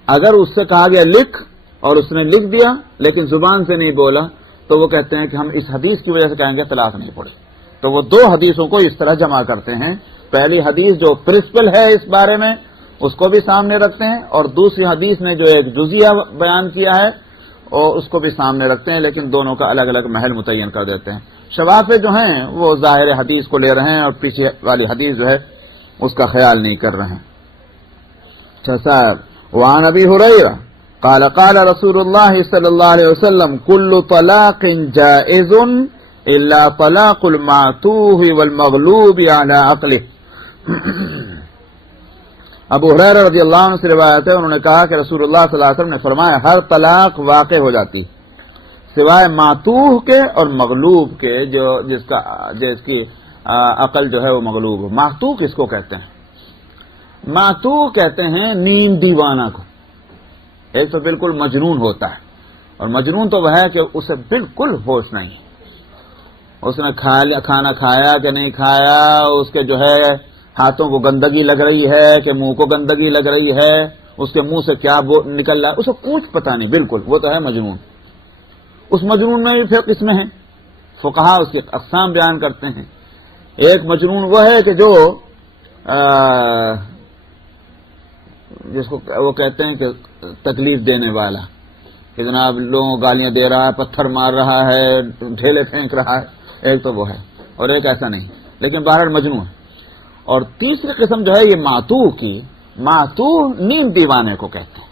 اگر اس سے کہا گیا لکھ اور اس نے لکھ دیا لیکن زبان سے نہیں بولا، تو وہ کہتے ہیں کہ ہم اس حدیث کی وجہ سے کہیں گے طلاق نہیں پڑے. تو وہ دو حدیثوں کو اس طرح جمع کرتے ہیں. پہلی حدیث جو پرنسپل ہے اس بارے میں اس کو بھی سامنے رکھتے ہیں، اور دوسری حدیث نے جو ایک جزیہ بیان کیا ہے اور اس کو بھی سامنے رکھتے ہیں، لیکن دونوں کا الگ الگ محل متعین کر دیتے ہیں. شوافع جو ہیں وہ ظاہر حدیث کو لے رہے ہیں اور پیچھے والی حدیث جو ہے اس کا خیال نہیں کر رہے ہیں. اچھا صاحب، وعن ابی ہریرہ قال قال رسول اللہ صلی اللہ علیہ وسلم کل طلاق جائز الا طلاق المعتوہ والمغلوب علی عقلہ. ابو ہریرہ رضی اللہ عنہ سے روایت ہے، انہوں نے کہا کہ رسول اللہ صلی اللہ علیہ وسلم نے فرمایا ہر طلاق واقع ہو جاتی سوائے معتوہ کے اور مغلوب کے، جس کی عقل جو ہے وہ مغلوب ہو. معتوہ کس کو کہتے ہیں؟ معتوہ کہتے ہیں نیم دیوانہ کو. ایک تو بالکل مجنون ہوتا ہے، اور مجنون تو وہ ہے کہ اسے بالکل ہوش نہیں، اس نے کھانا کھایا کہ نہیں کھایا، اس کے جو ہے ہاتھوں کو گندگی لگ رہی ہے کہ منہ کو گندگی لگ رہی ہے، اس کے منہ سے کیا نکل رہا ہے اسے کچھ پتہ نہیں، بالکل وہ تو ہے مجنون. اس مجنون میں بھی پھر قسمیں ہیں، فقہا اس کی اقسام بیان کرتے ہیں. ایک مجنون وہ ہے کہ جو جس کو وہ کہتے ہیں کہ تکلیف دینے والا، کہ جناب لوگوں کو گالیاں دے رہا ہے، پتھر مار رہا ہے، ڈھیلے پھینک رہا ہے. ایک تو وہ ہے، اور ایک ایسا نہیں، لیکن بہرحال مجنون ہے. اور تیسری قسم جو ہے یہ معتوہ کی، معتوہ نیم دیوانے کو کہتے ہیں.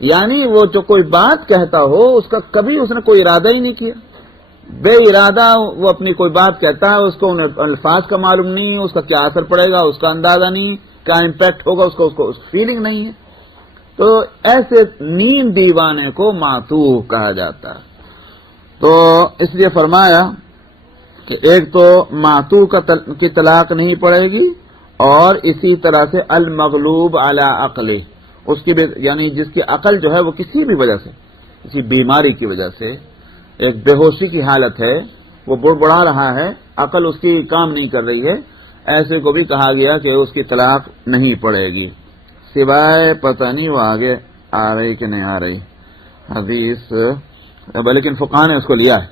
یعنی وہ جو کوئی بات کہتا ہو اس کا کبھی اس نے کوئی ارادہ ہی نہیں کیا، بے ارادہ وہ اپنی کوئی بات کہتا ہے، اس کو ان الفاظ کا معلوم نہیں، اس کا کیا اثر پڑے گا اس کا اندازہ نہیں، کیا امپیکٹ ہوگا اس کو فیلنگ نہیں ہے. تو ایسے نیم دیوانے کو معتوہ کہا جاتا ہے. تو اس لیے فرمایا کہ ایک تو معتوہ کی طلاق نہیں پڑے گی، اور اسی طرح سے المغلوب علی عقلہ، اس کی بھی یعنی جس کی عقل جو ہے وہ کسی بھی وجہ سے، کسی بیماری کی وجہ سے، ایک بے ہوشی کی حالت ہے، وہ بڑبڑا رہا ہے، عقل اس کی کام نہیں کر رہی ہے، ایسے کو بھی کہا گیا کہ اس کی طلاق نہیں پڑے گی، سوائے پتہ نہیں وہ آگے آ رہی کہ نہیں آ رہی حدیث، لیکن فقہا نے اس کو لیا ہے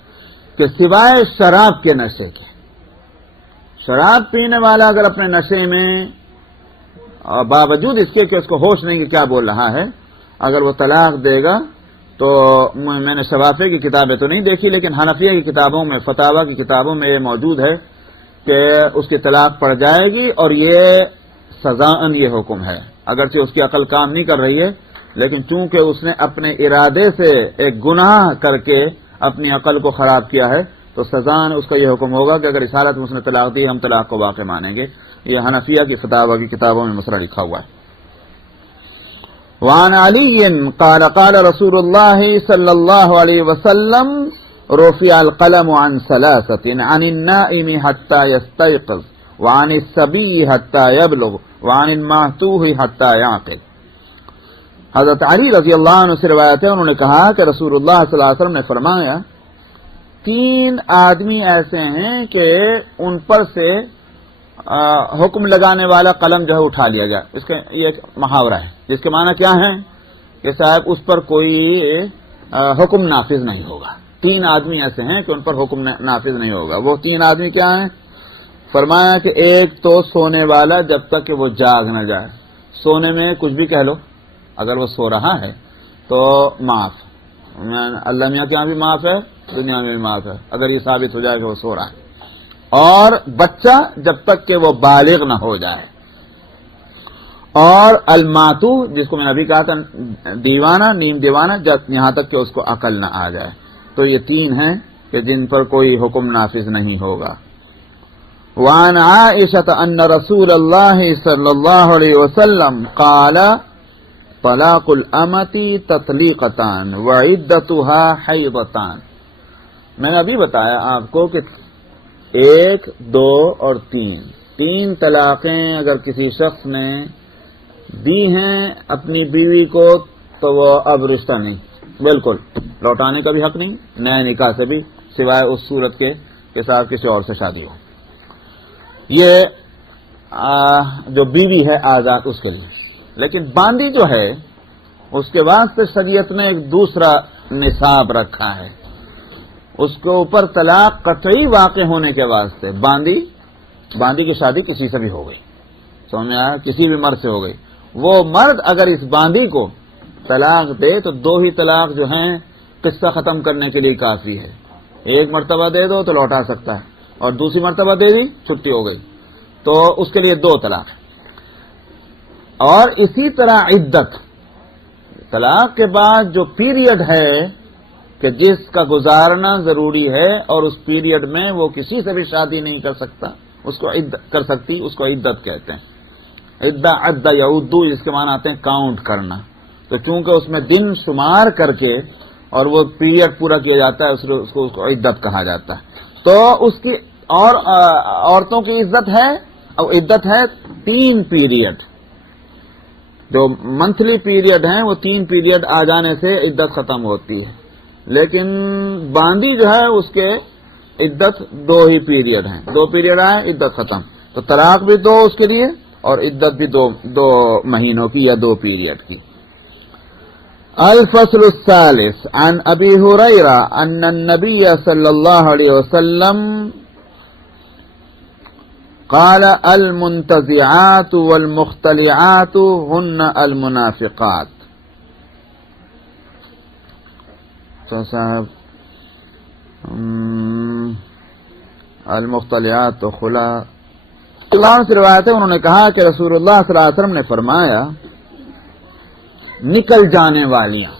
کہ سوائے شراب کے نشے کے. شراب پینے والا اگر اپنے نشے میں باوجود اس کے کہ اس کو ہوش نہیں کہ کیا بول رہا ہے، اگر وہ طلاق دے گا تو میں نے شوافع کی کتابیں تو نہیں دیکھی، لیکن حنفیہ کی کتابوں میں، فتاوی کی کتابوں میں یہ موجود ہے کہ اس کی طلاق پڑ جائے گی، اور یہ سزاً یہ حکم ہے. اگرچہ اس کی عقل کام نہیں کر رہی ہے، لیکن چونکہ اس نے اپنے ارادے سے ایک گناہ کر کے اپنی عقل کو خراب کیا ہے، تو سزاً اس کا یہ حکم ہوگا کہ اگر اس حالت میں اس نے طلاق دی ہم طلاق کو واقع مانیں گے. یہ حنفیہ کی فتاوی کی کتابوں میں مسئلہ لکھا ہوا ہے. وعن علی قال قال رسول اللہ صلی اللہ علیہ وسلم رفع القلم عن ثلاثة عن النائم حتى يستيقظ وعن الصبي حتى يبلغ وعن المعتوه حتى يعقل. حضرت علی رضی اللہ عنہ سے روایت ہے، انہوں نے کہا کہ رسول اللہ صلی اللہ علیہ وسلم نے فرمایا 3 آدمی ایسے ہیں کہ ان پر سے حکم لگانے والا قلم جو ہے اٹھا لیا جائے. اس کا یہ ایک محاورہ ہے جس کے معنی کیا ہے کہ صاحب اس پر کوئی حکم نافذ نہیں ہوگا. 3 آدمی ایسے ہیں کہ ان پر حکم نافذ نہیں ہوگا. وہ 3 آدمی کیا ہیں؟ فرمایا کہ ایک تو سونے والا جب تک کہ وہ جاگ نہ جائے. سونے میں کچھ بھی کہہ لو، اگر وہ سو رہا ہے تو معاف، اللہ میاں کے یہاں بھی معاف ہے، دنیا میں بھی معاف ہے اگر یہ ثابت ہو جائے کہ وہ سو رہا ہے. اور بچہ جب تک کہ وہ بالغ نہ ہو جائے. اور الماتو جس کو میں نے ابھی کہا تھا دیوانہ، نیم دیوانہ، جب یہاں تک کہ اس کو عقل نہ آ جائے. تو یہ 3 ہیں کہ جن پر کوئی حکم نافذ نہیں ہوگا. وعن عائشة أن رسول الله صلى الله عليه وسلم قال طلاق الأمة تطليقتان وعدتها حيضتان. میں نے ابھی بتایا آپ کو کہ 1، 2 اور 3 طلاقیں اگر کسی شخص نے دی ہیں اپنی بیوی کو تو وہ اب رشتہ نہیں، بالکل لوٹانے کا بھی حق نہیں، نئے نکاح سے بھی، سوائے اس صورت کے ساتھ کسی اور سے شادی ہو. یہ جو بیوی ہے آزاد اس کے لیے. لیکن باندی جو ہے اس کے واسطے شریعت نے ایک دوسرا نصاب رکھا ہے. اس کے اوپر طلاق قطعی واقع ہونے کے واسطے باندی کی شادی کسی سے بھی ہو گئی، سمجھ میں آیا، کسی بھی مرد سے ہو گئی. وہ مرد اگر اس باندی کو طلاق دے تو 2 ہی طلاق جو ہیں قصہ ختم کرنے کے لیے کافی ہے. 1 مرتبہ دے دو تو لوٹا سکتا ہے، اور دوسری مرتبہ دے دی چھٹی ہو گئی، تو اس کے لیے 2 طلاق. اور اسی طرح عدت، طلاق کے بعد جو پیریڈ ہے کہ جس کا گزارنا ضروری ہے اور اس پیریڈ میں وہ کسی سے بھی شادی نہیں کر سکتا، اس کو کر سکتی، اس کو عدت کہتے ہیں. عد یعد اس کے معنی آتے ہیں کاؤنٹ کرنا. تو چونکہ اس میں دن شمار کر کے اور وہ پیریڈ پورا کیا جاتا ہے، اس کو عدت کہا جاتا ہے. تو اس کی اور عورتوں کی عدت ہے، اور عدت ہے 3 پیریڈ. جو منتھلی پیریڈ ہیں وہ 3 پیریڈ آ جانے سے عدت ختم ہوتی ہے. لیکن باندی جو ہے اس کے عدت 2 ہی پیریڈ ہیں، 2 پیریڈ آئے عدت ختم. تو طلاق بھی 2 اس کے لیے اور عدت بھی 2 مہینوں کی یا 2 پیریڈ کی. الفصل الثالث عن ابی ہریرہ ان النبی صلی اللہ علیہ وسلم قال المنتزعات والمختلعات هن المنافقات. صاحب المختلعات تو خلا سے روایت ہے، انہوں نے کہا کہ رسول اللہ صلی اللہ علیہ وسلم نے فرمایا نکل جانے والیاں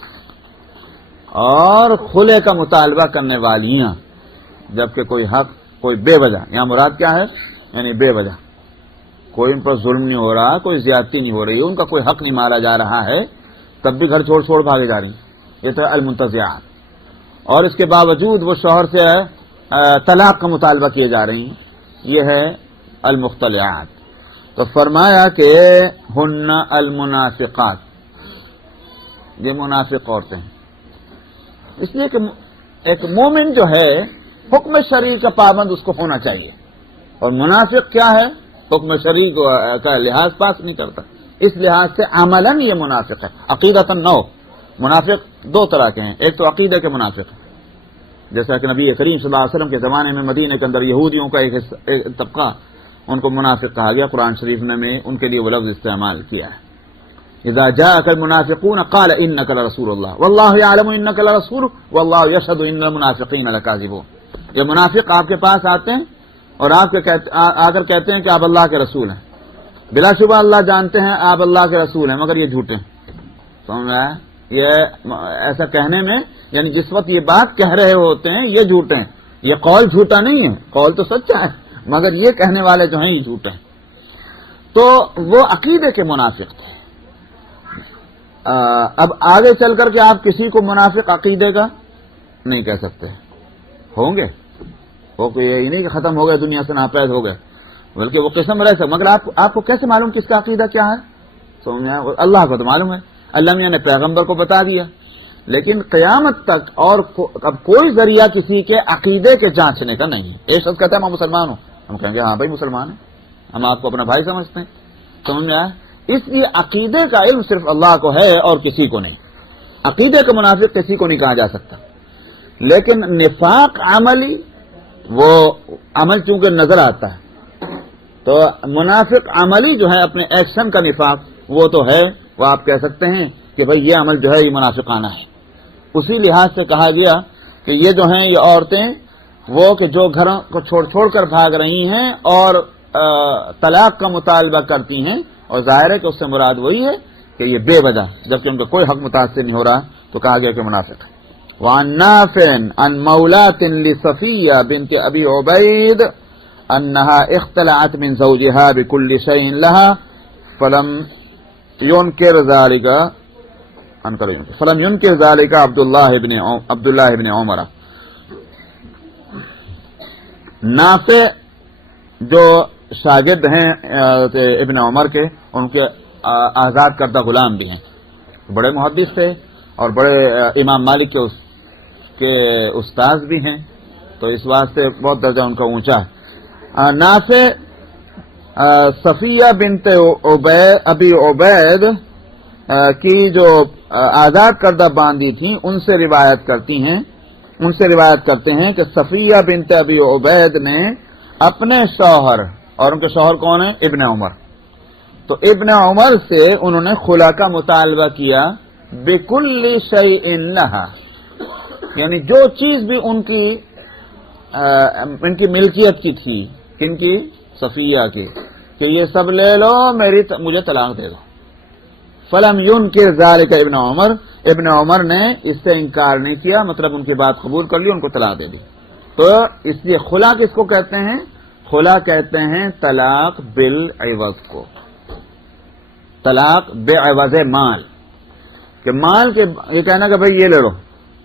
اور خلے کا مطالبہ کرنے والیاں، جبکہ کوئی بے وجہ، یہاں مراد کیا ہے، یعنی بے وجہ کوئی ان پر ظلم نہیں ہو رہا، کوئی زیادتی نہیں ہو رہی، ان کا کوئی حق نہیں مارا جا رہا ہے، تب بھی گھر چھوڑ بھاگے جا رہی. یہ تو المنتزعات. اور اس کے باوجود وہ شوہر سے طلاق کا مطالبہ کیے جا رہی ہیں، یہ ہے المختلعات. تو فرمایا کہ ہن المنافقات، یہ منافق عورتیں ہیں. اس لیے کہ ایک مومن جو ہے حکم شرعی کا پابند اس کو ہونا چاہیے، اور منافق کیا ہے، حکم شرعی کا لحاظ پاس نہیں کرتا. اس لحاظ سے عملاً یہ منافق ہے. عقیدتاً نو. منافق 2 طرح کے ہیں، ایک تو عقیدہ کے منافق ہیں، جیسا کہ نبی کریم صلی اللہ علیہ وسلم کے زمانے میں مدینے کے اندر یہودیوں کا ایک طبقہ، ان کو منافق کہا گیا. قرآن شریف نے ان کے لیے وہ لفظ استعمال کیا ہے، اذا جاءك المنافقون قال انك لرسول الله والله يعلم انك لرسول والله يشهد ان المنافقين لكاذبون. یہ منافق آپ کے پاس آتے ہیں اور آ کر کہتے ہیں کہ آپ اللہ کے رسول ہیں. بلا شبہ اللہ جانتے ہیں آپ اللہ کے رسول ہیں، مگر یہ جھوٹے ہیں. سمجھ میں آیا؟ یہ ایسا کہنے میں، یعنی جس وقت یہ بات کہہ رہے ہوتے ہیں یہ جھوٹے ہیں. یہ قول جھوٹا نہیں ہے، قول تو سچا ہے، مگر یہ کہنے والے جو ہیں یہ جھوٹے ہیں. تو وہ عقیدے کے منافق تھے. اب آگے چل کر کے آپ کسی کو منافق عقیدے کا نہیں کہہ سکتے. ہوں گے وہ یہ نہیں کہ ختم ہو گئے، دنیا سے ناپید ہو گئے، بلکہ وہ قسم رہ سکتے. مگر آپ کو کیسے معلوم کس کا عقیدہ کیا ہے؟ اللہ کو تو معلوم ہے، اللہ میاں نے پیغمبر کو بتا دیا. لیکن قیامت تک اور اب کوئی ذریعہ کسی کے عقیدے کے جانچنے کا نہیں ہے. ایک شخص کہتا ہے میں مسلمان ہوں، ہم کہیں گے ہاں بھائی مسلمان ہیں، ہم آپ کو اپنا بھائی سمجھتے ہیں. سمجھ میں آیا؟ اس لیے عقیدے کا علم صرف اللہ کو ہے اور کسی کو نہیں. عقیدے کا منافق کسی کو نہیں کہا جا سکتا. لیکن نفاق عملی، وہ عمل چونکہ نظر آتا ہے، تو منافق عملی جو ہے اپنے ایکشن کا نفاق وہ تو ہے، وہ آپ کہہ سکتے ہیں کہ بھئی یہ عمل جو ہے یہ منافقانہ ہے. اسی لحاظ سے کہا گیا کہ یہ جو ہیں یہ عورتیں وہ کہ جو گھروں کو چھوڑ کر بھاگ رہی ہیں اور طلاق کا مطالبہ کرتی ہیں، اور ظاہر ہے کہ اس سے مراد وہی ہے کہ یہ بے وجہ، جبکہ ان کا کوئی حق متاثر نہیں ہو رہا، تو کہا گیا کہ منافق ہے. وعن نافع عن مولاة لصفية بنت أبي عبيد أنها اختلعت من زوجها بكل شيء لها فلم ينكر ذلك عبد الله بن عمر. نافع جو شاگرد ہیں ابن عمر کے، ان کے آزاد کردہ غلام بھی ہیں، بڑے محدث تھے اور بڑے امام مالک کے استاذ بھی ہیں، تو اس واسطے بہت درجہ ان کا اونچا ہے. نافع صفیہ بنت ابی عبید کی جو آزاد کردہ باندی تھیں ان سے روایت کرتے ہیں کہ صفیہ بنت ابی عبید نے اپنے شوہر، اور ان کے شوہر کون ہیں؟ ابن عمر. تو ابن عمر سے انہوں نے خلا کا مطالبہ کیا بکل شیء لہا، یعنی جو چیز بھی ان کی ملکیت کی تھی، کن کی؟ صفیہ کی، کہ یہ سب لے لو، مجھے طلاق دے دو. فلم ينکر ذلک ابن عمر نے اس سے انکار نہیں کیا، مطلب ان کی بات قبول کر لی، ان کو طلاق دے دی. تو اس لیے خلا کس کو کہتے ہیں؟ خلا کہتے ہیں طلاق بالعوض کو، طلاق بعوض مال، کہ مال کے یہ کہنا کہ بھئی یہ لے لو،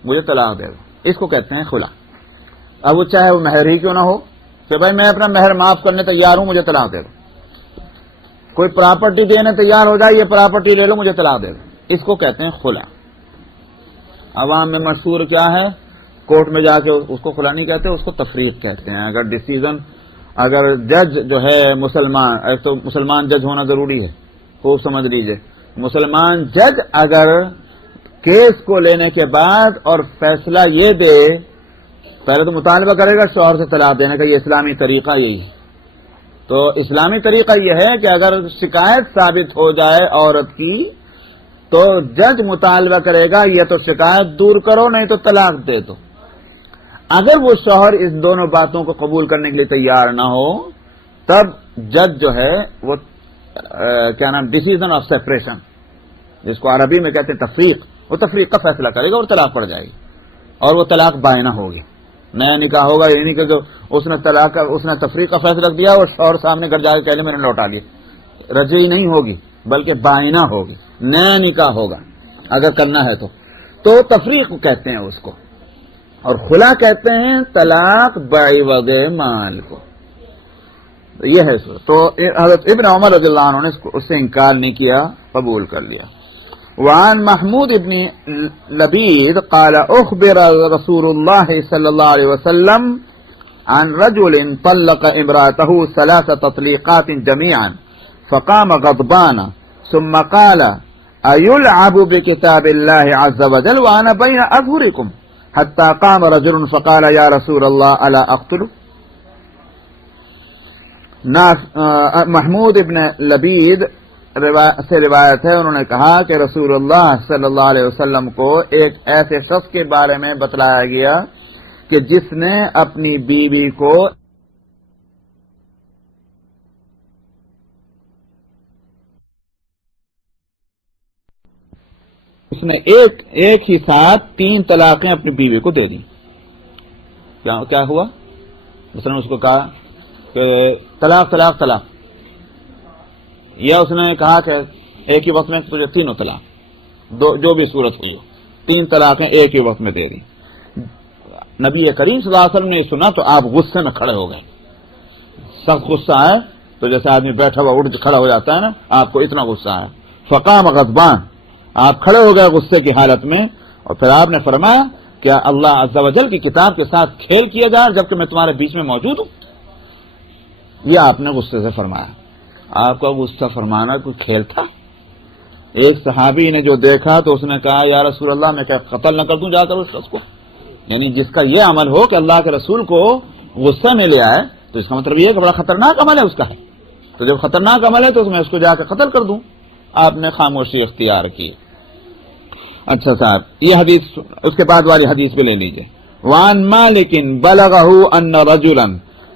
مجھے طلاق دے دو، اس کو کہتے ہیں خلا. اب وہ چاہے وہ مہر ہی کیوں نہ ہو، کہ بھئی میں اپنا مہر معاف کرنے تیار ہوں، مجھے طلاق دے دو. کوئی پراپرٹی دینے تیار ہو جائے، یہ پراپرٹی لے لو، مجھے طلاق دے دو، اس کو کہتے ہیں خلا. عوام میں مشہور کیا ہے؟ کورٹ میں جا کے اس کو خلا نہیں کہتے، اس کو تفریق کہتے ہیں. اگر جج جو ہے مسلمان، ایک تو مسلمان جج ہونا ضروری ہے، خوب سمجھ لیجئے. مسلمان جج اگر کیس کو لینے کے بعد اور فیصلہ یہ دے، پہلے تو مطالبہ کرے گا شوہر سے طلاق دینے کا، یہ اسلامی طریقہ یہی ہے. تو اسلامی طریقہ یہ ہے کہ اگر شکایت ثابت ہو جائے عورت کی تو جج مطالبہ کرے گا یہ تو شکایت دور کرو، نہیں تو طلاق دے دو. اگر وہ شوہر اس دونوں باتوں کو قبول کرنے کے لیے تیار نہ ہو، تب جج جو ہے وہ کیا نام، ڈیسیژن آف سیپریشن، جس کو عربی میں کہتے ہیں تفریق، وہ تفریق کا فیصلہ کرے گا اور طلاق پڑ جائے گی، اور وہ طلاق بائنہ ہوگی، نیا نکاح ہوگا. یہ نہیں کہ جو اس نے تفریق کا فیصلہ دیا اور شوہر سامنے گھر جا کے کہہ لے میں نے لوٹا لیا، رجعی نہیں ہوگی بلکہ بائنہ ہوگی، نیا نکاح ہوگا اگر کرنا ہے تو تفریق کہتے ہیں اس کو. اور خلا کہتے ہیں طلاق بعوض مال کو. یہ ہے تو حضرت ابن عمر رضی اللہ عنہ نے اس سے انکار نہیں کیا، قبول کر لیا. وعن محمود ابن لبید قال اخبر رسول اللہ صلی اللہ علیہ وسلم عن رجل طلق امراته 3 تطلیقات جميعا فقام غضبانا ثم قال أيلعب بكتاب الله عز وجل وأنا بين أظهركم حتى قام رجل فقال يا رسول الله ألا أقتله. محمود ابن لبید سے روایت ہے، انہوں نے کہا کہ رسول اللہ صلی اللہ علیہ وسلم کو ایک ایسے شخص کے بارے میں بتلایا گیا کہ جس نے اپنی بیوی کو اس نے ایک ہی ساتھ 3 طلاقیں اپنی بیوی کو دے دی. کیا ہوا؟ مثلا اس کو کہا کہ طلاق طلاق طلاق، یا اس نے کہا کہ ایک ہی وقت میں تجھے 3 طلاق، جو بھی صورت ہوئی ہو، 3 طلاقیں ایک ہی وقت میں دے دی. نبی کریم صلی اللہ علیہ وسلم نے سنا تو آپ غصے میں کھڑے ہو گئے، سخت غصہ آئے، تو جیسے آدمی بیٹھا ہوا اٹھ کھڑا ہو جاتا ہے نا، آپ کو اتنا غصہ آیا. فقام غضبان، آپ کھڑے ہو گئے غصے کی حالت میں، اور پھر آپ نے فرمایا کیا اللہ عز و جل کی کتاب کے ساتھ کھیل کیا جائے جبکہ میں تمہارے بیچ میں موجود ہوں؟ یہ آپ نے غصے سے فرمایا. آپ کا غصہ فرمانا کوئی کھیل تھا؟ ایک صحابی نے جو دیکھا تو اس نے کہا یا رسول اللہ میں کیا قتل نہ کر دوں جا کر اس شخص کو؟ یعنی جس کا یہ عمل ہو کہ اللہ کے رسول کو غصہ میں لے آئے تو اس کا مطلب یہ ہے کہ بڑا خطرناک عمل ہے اس کا ہے. تو جب خطرناک عمل ہے تو میں اس کو جا کے قتل کر دوں. آپ نے خاموشی اختیار کی. اچھا صاحب، یہ حدیث اس کے بعد والی حدیث بھی لے لیجئے. وعن مالک بلغه ان رجلا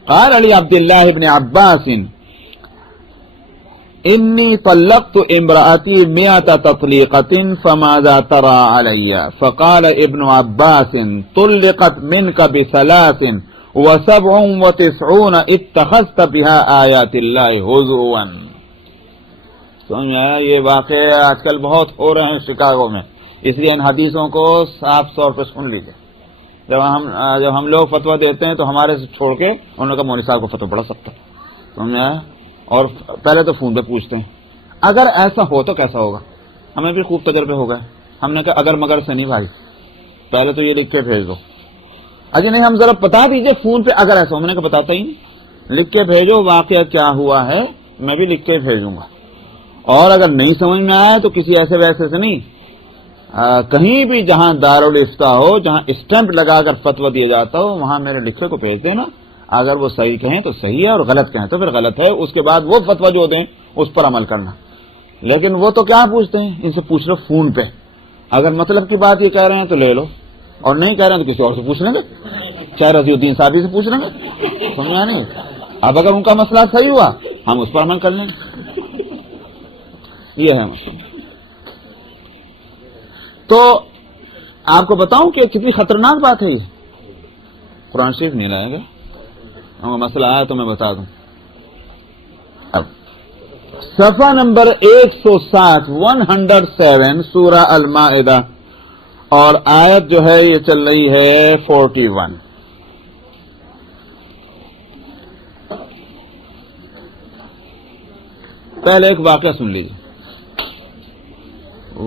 قال لعبد الله بن عباس انی طلقت امرأتی 100 تطلیقة فماذا ترى علی؟ فقال ابن عباس طلقت منك ب3 وَسَبْعٌ وَتِسْعُونَ اتَّخَذْتَ بِهَا آيَاتِ اللَّهِ هُزُوًا. سمجھا؟ یہ واقعے آج کل بہت ہو رہے ہیں شکاگو میں، اس لیے ان حدیثوں کو صاف طور پہ سن لیجیے. جب ہم لوگ فتویٰ دیتے ہیں تو ہمارے سے چھوڑ کے ان لوگوں کا مولوی صاحب کو فتویٰ پڑھ سکتا، سمجھا؟ اور پہلے تو فون پہ پوچھتے ہیں اگر ایسا ہو تو کیسا ہوگا. ہمیں بھی خوب تجربے ہو گئے. ہم نے کہا اگر مگر سے نہیں بھائی، پہلے تو یہ لکھ کے بھیج دو. اجی نہیں، ہم ذرا بتا دیجئے فون پہ اگر ایسا ہو. میں نے کہا بتاتا ہی نہیں، لکھ کے بھیجو واقعہ کیا ہوا ہے، میں بھی لکھ کے بھیجوں گا. اور اگر نہیں سمجھ میں آیا تو کسی ایسے ویسے سے نہیں، کہیں بھی جہاں دارالافتاء ہو، جہاں اسٹمپ لگا کر فتویٰ دیا جاتا ہو، وہاں میرے لکھے کو بھیج دینا. اگر وہ صحیح کہیں تو صحیح ہے اور غلط کہیں تو پھر غلط ہے. اس کے بعد وہ فتویٰ جو دیں اس پر عمل کرنا. لیکن وہ تو کیا پوچھتے ہیں، ان سے پوچھ لو فون پہ. اگر مطلب کی بات یہ کہہ رہے ہیں تو لے لو، اور نہیں کہہ رہے ہیں تو کسی اور سے پوچھ لیں گے، چاہے رضی الدین صاحبی سے پوچھ لیں گے. سمجھا نہیں؟ اب اگر ان کا مسئلہ صحیح ہوا ہم اس پر عمل کر لیں گے. یہ ہے مسئلہ. تو آپ کو بتاؤں کہ کتنی خطرناک بات ہے یہ. قرآن شریف نہیں لائے گا، مسئلہ آیا تو میں بتا دوں. اب صفحہ نمبر 107 107 سورہ المائدہ، اور آیت جو ہے یہ چل رہی ہے 41. پہلے ایک واقعہ سن لیجیے.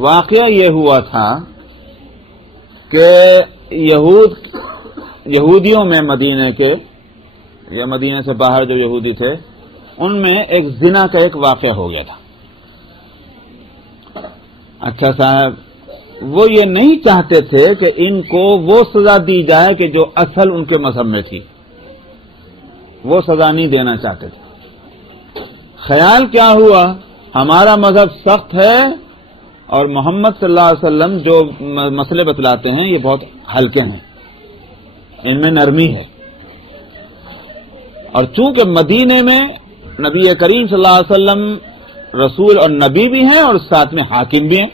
واقعہ یہ ہوا تھا کہ یہودیوں میں مدینے کے یا مدینے سے باہر جو یہودی تھے ان میں ایک زنا کا ایک واقعہ ہو گیا تھا. اچھا صاحب، وہ یہ نہیں چاہتے تھے کہ ان کو وہ سزا دی جائے کہ جو اصل ان کے مذہب میں تھی، وہ سزا نہیں دینا چاہتے تھے. خیال کیا ہوا، ہمارا مذہب سخت ہے اور محمد صلی اللہ علیہ وسلم جو مسئلے بتلاتے ہیں یہ بہت ہلکے ہیں، ان میں نرمی ہے. اور چونکہ مدینے میں نبی کریم صلی اللہ علیہ وسلم رسول اور نبی بھی ہیں اور ساتھ میں حاکم بھی ہیں،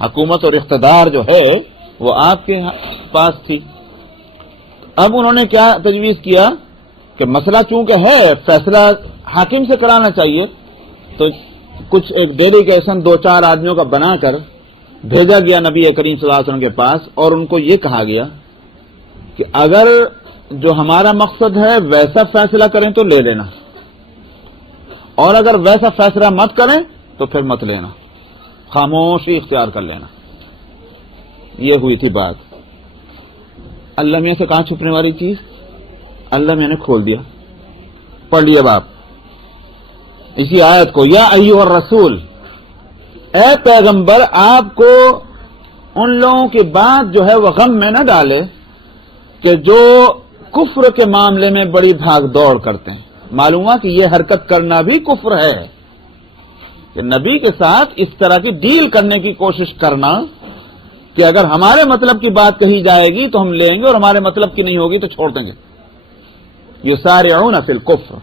حکومت اور اقتدار جو ہے وہ آپ کے پاس تھی. اب انہوں نے کیا تجویز کیا کہ مسئلہ چونکہ ہے فیصلہ حاکم سے کرانا چاہیے، تو کچھ ایک ڈیلیگیشن 2-4 آدمیوں کا بنا کر بھیجا گیا نبی کریم صلی اللہ علیہ وسلم کے پاس، اور ان کو یہ کہا گیا کہ اگر جو ہمارا مقصد ہے ویسا فیصلہ کریں تو لے لینا، اور اگر ویسا فیصلہ مت کریں تو پھر مت لینا، خاموشی اختیار کر لینا. یہ ہوئی تھی بات. اللہ میاں سے کہاں چھپنے والی چیز، اللہ میاں نے کھول دیا. پڑھ لیے باپ اسی آیت کو، یا ایھا الرسول، اے پیغمبر آپ کو ان لوگوں کی بات جو ہے وہ غم میں نہ ڈالے کہ جو کفر کے معاملے میں بڑی بھاگ دوڑ کرتے ہیں. معلوم ہوا کہ یہ حرکت کرنا بھی کفر ہے کہ نبی کے ساتھ اس طرح کی ڈیل کرنے کی کوشش کرنا کہ اگر ہمارے مطلب کی بات کہی جائے گی تو ہم لیں گے اور ہمارے مطلب کی نہیں ہوگی تو چھوڑ دیں گے. یسارعون فی الکفر،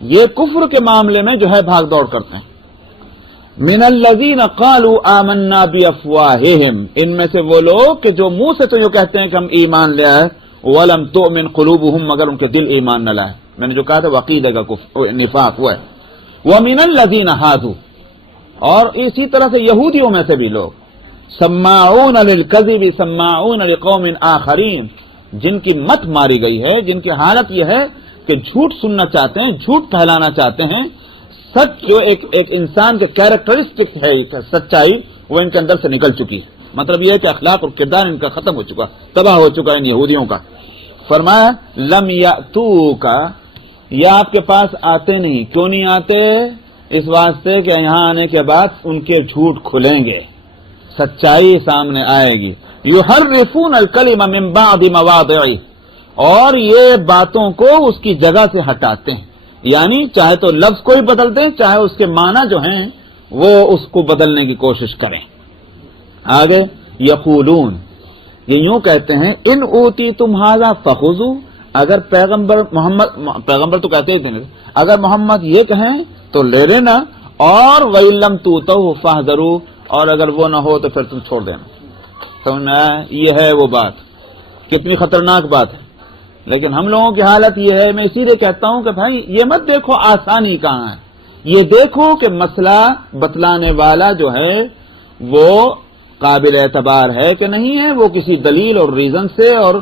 یہ کفر کے معاملے میں جو ہے بھاگ دوڑ کرتے ہیں. من الذین قالوا آمنا بافواہہم، ان میں سے وہ لوگ کہ جو منہ سے تو یہ کہتے ہیں کہ ہم ایمان لے آئے، ولم تؤمن قلوبہم، مگر ان کے دل ایمان نہ لائے. میں نے جو کہا تھا عقیدہ کا نفاق ہوا ہے. ومن الذین ہادوا، اور اسی طرح سے یہودیوں میں سے بھی لوگ، سماعون للکذب سماعون لقوم آخرین، جن کی مت ماری گئی ہے، جن کی حالت یہ ہے کہ جھوٹ سننا چاہتے ہیں، جھوٹ پھیلانا چاہتے ہیں. سچ جو ایک انسان کا کیریکٹرسٹک ہے سچائی، وہ ان کے اندر سے نکل چکی ہے. مطلب یہ ہے کہ اخلاق اور کردار ان کا ختم ہو چکا، تباہ ہو چکا ان یہودیوں کا. فرمایا لم یاتوکا، یہ آپ کے پاس آتے نہیں. کیوں نہیں آتے؟ اس واسطے کہ یہاں آنے کے بعد ان کے جھوٹ کھلیں گے، سچائی سامنے آئے گی. یحرفون الکلم من بعد مواضعہ، اور یہ باتوں کو اس کی جگہ سے ہٹاتے ہیں، یعنی چاہے تو لفظ کو ہی بدل دیں، چاہے اس کے معنی جو ہیں وہ اس کو بدلنے کی کوشش کریں. آگے یقولون، یہ یوں کہتے ہیں ان اوتی تم ھذا فخذوا، اگر پیغمبر تو کہتے ہی تھے اگر محمد یہ کہیں تو لے لینا، اور وَإِن لَّمْ تُؤْتَوْهُ فَاحْذَرُوا، اور اگر وہ نہ ہو تو پھر تم چھوڑ دینا. سمجھ میں آیا؟ یہ ہے وہ بات، کتنی خطرناک بات ہے. لیکن ہم لوگوں کی حالت یہ ہے، میں اسی لیے کہتا ہوں کہ بھائی یہ مت دیکھو آسانی کہاں ہے، یہ دیکھو کہ مسئلہ بتلانے والا جو ہے وہ قابل اعتبار ہے کہ نہیں ہے، وہ کسی دلیل اور ریزن سے اور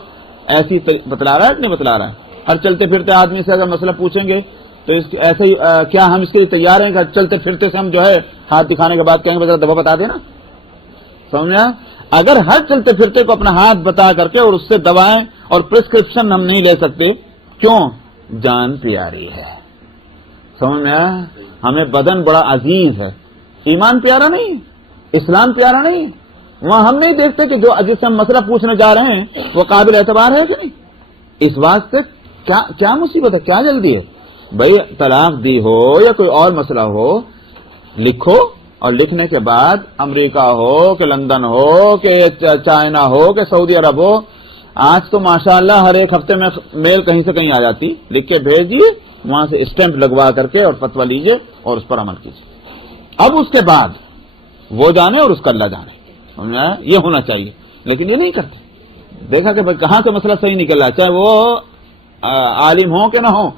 ایسی بتلا رہا ہے کہ نہیں بتلا رہا ہے۔ ہر چلتے پھرتے آدمی سے اگر مسئلہ پوچھیں گے تو ایسے ہی کیا ہم اس کے لیے تیار ہیں کہ چلتے پھرتے سے ہم جو ہے ہاتھ دکھانے کے بعد کہیں گے دوا بتا دینا؟ سمجھا؟ اگر ہر چلتے پھرتے کو اپنا ہاتھ بتا کر کے اور اس سے دوائیں اور پرسکرپشن ہم نہیں لے سکتے، کیوں؟ جان پیاری ہے، سمجھ میں آیا؟ ہمیں بدن بڑا عزیز ہے، ایمان پیارا نہیں، اسلام پیارا نہیں، وہاں ہم نہیں دیکھتے کہ جو جس سے ہم مسئلہ پوچھنے جا رہے ہیں وہ قابل اعتبار ہے کہ نہیں۔ اس واسطے کیا مصیبت ہے، کیا جلدی ہے؟ بھائی طلاق دی ہو یا کوئی اور مسئلہ ہو، لکھو، اور لکھنے کے بعد امریکہ ہو کہ لندن ہو کہ چائنا ہو کہ سعودی عرب ہو، آج تو ماشاءاللہ ہر ایک ہفتے میں میل کہیں سے کہیں آ جاتی، لکھ کے بھیج دیے، وہاں سے اسٹیمپ لگوا کر کے اور فتویٰ لیجئے اور اس پر عمل کیجیے۔ اب اس کے بعد وہ جانے اور اس کا اللہ جانے، یہ ہونا چاہیے، لیکن یہ نہیں کرتے۔ دیکھا کہ بھائی کہاں سے مسئلہ صحیح نکل رہا ہے، چاہے وہ عالم ہو کہ نہ ہو،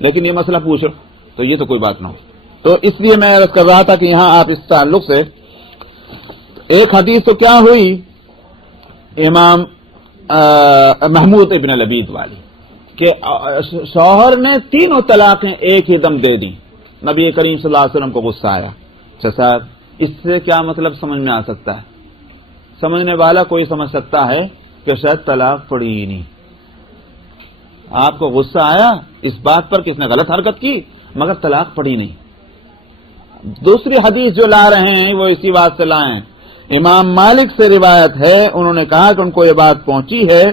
لیکن یہ مسئلہ پوچھو تو یہ تو کوئی بات نہ ہو۔ تو اس لیے میں عرض کر رہا تھا کہ یہاں آپ اس تعلق سے ایک حدیث تو کیا ہوئی امام محمود ابن لبید والی کہ شوہر نے تینوں طلاقیں ایک ہی دم دے دیں، نبی کریم صلی اللہ علیہ وسلم کو غصہ آیا۔ اچھا صاحب، اس سے کیا مطلب سمجھ میں آ سکتا ہے؟ سمجھنے والا کوئی سمجھ سکتا ہے کہ شاید طلاق پڑی ہی نہیں۔ آپ کو غصہ آیا اس بات پر کہ اس نے غلط حرکت کی، مگر طلاق پڑی نہیں۔ دوسری حدیث جو لا رہے ہیں وہ اسی بات سے لائیں، امام مالک سے روایت ہے، انہوں نے کہا کہ ان کو یہ بات پہنچی ہے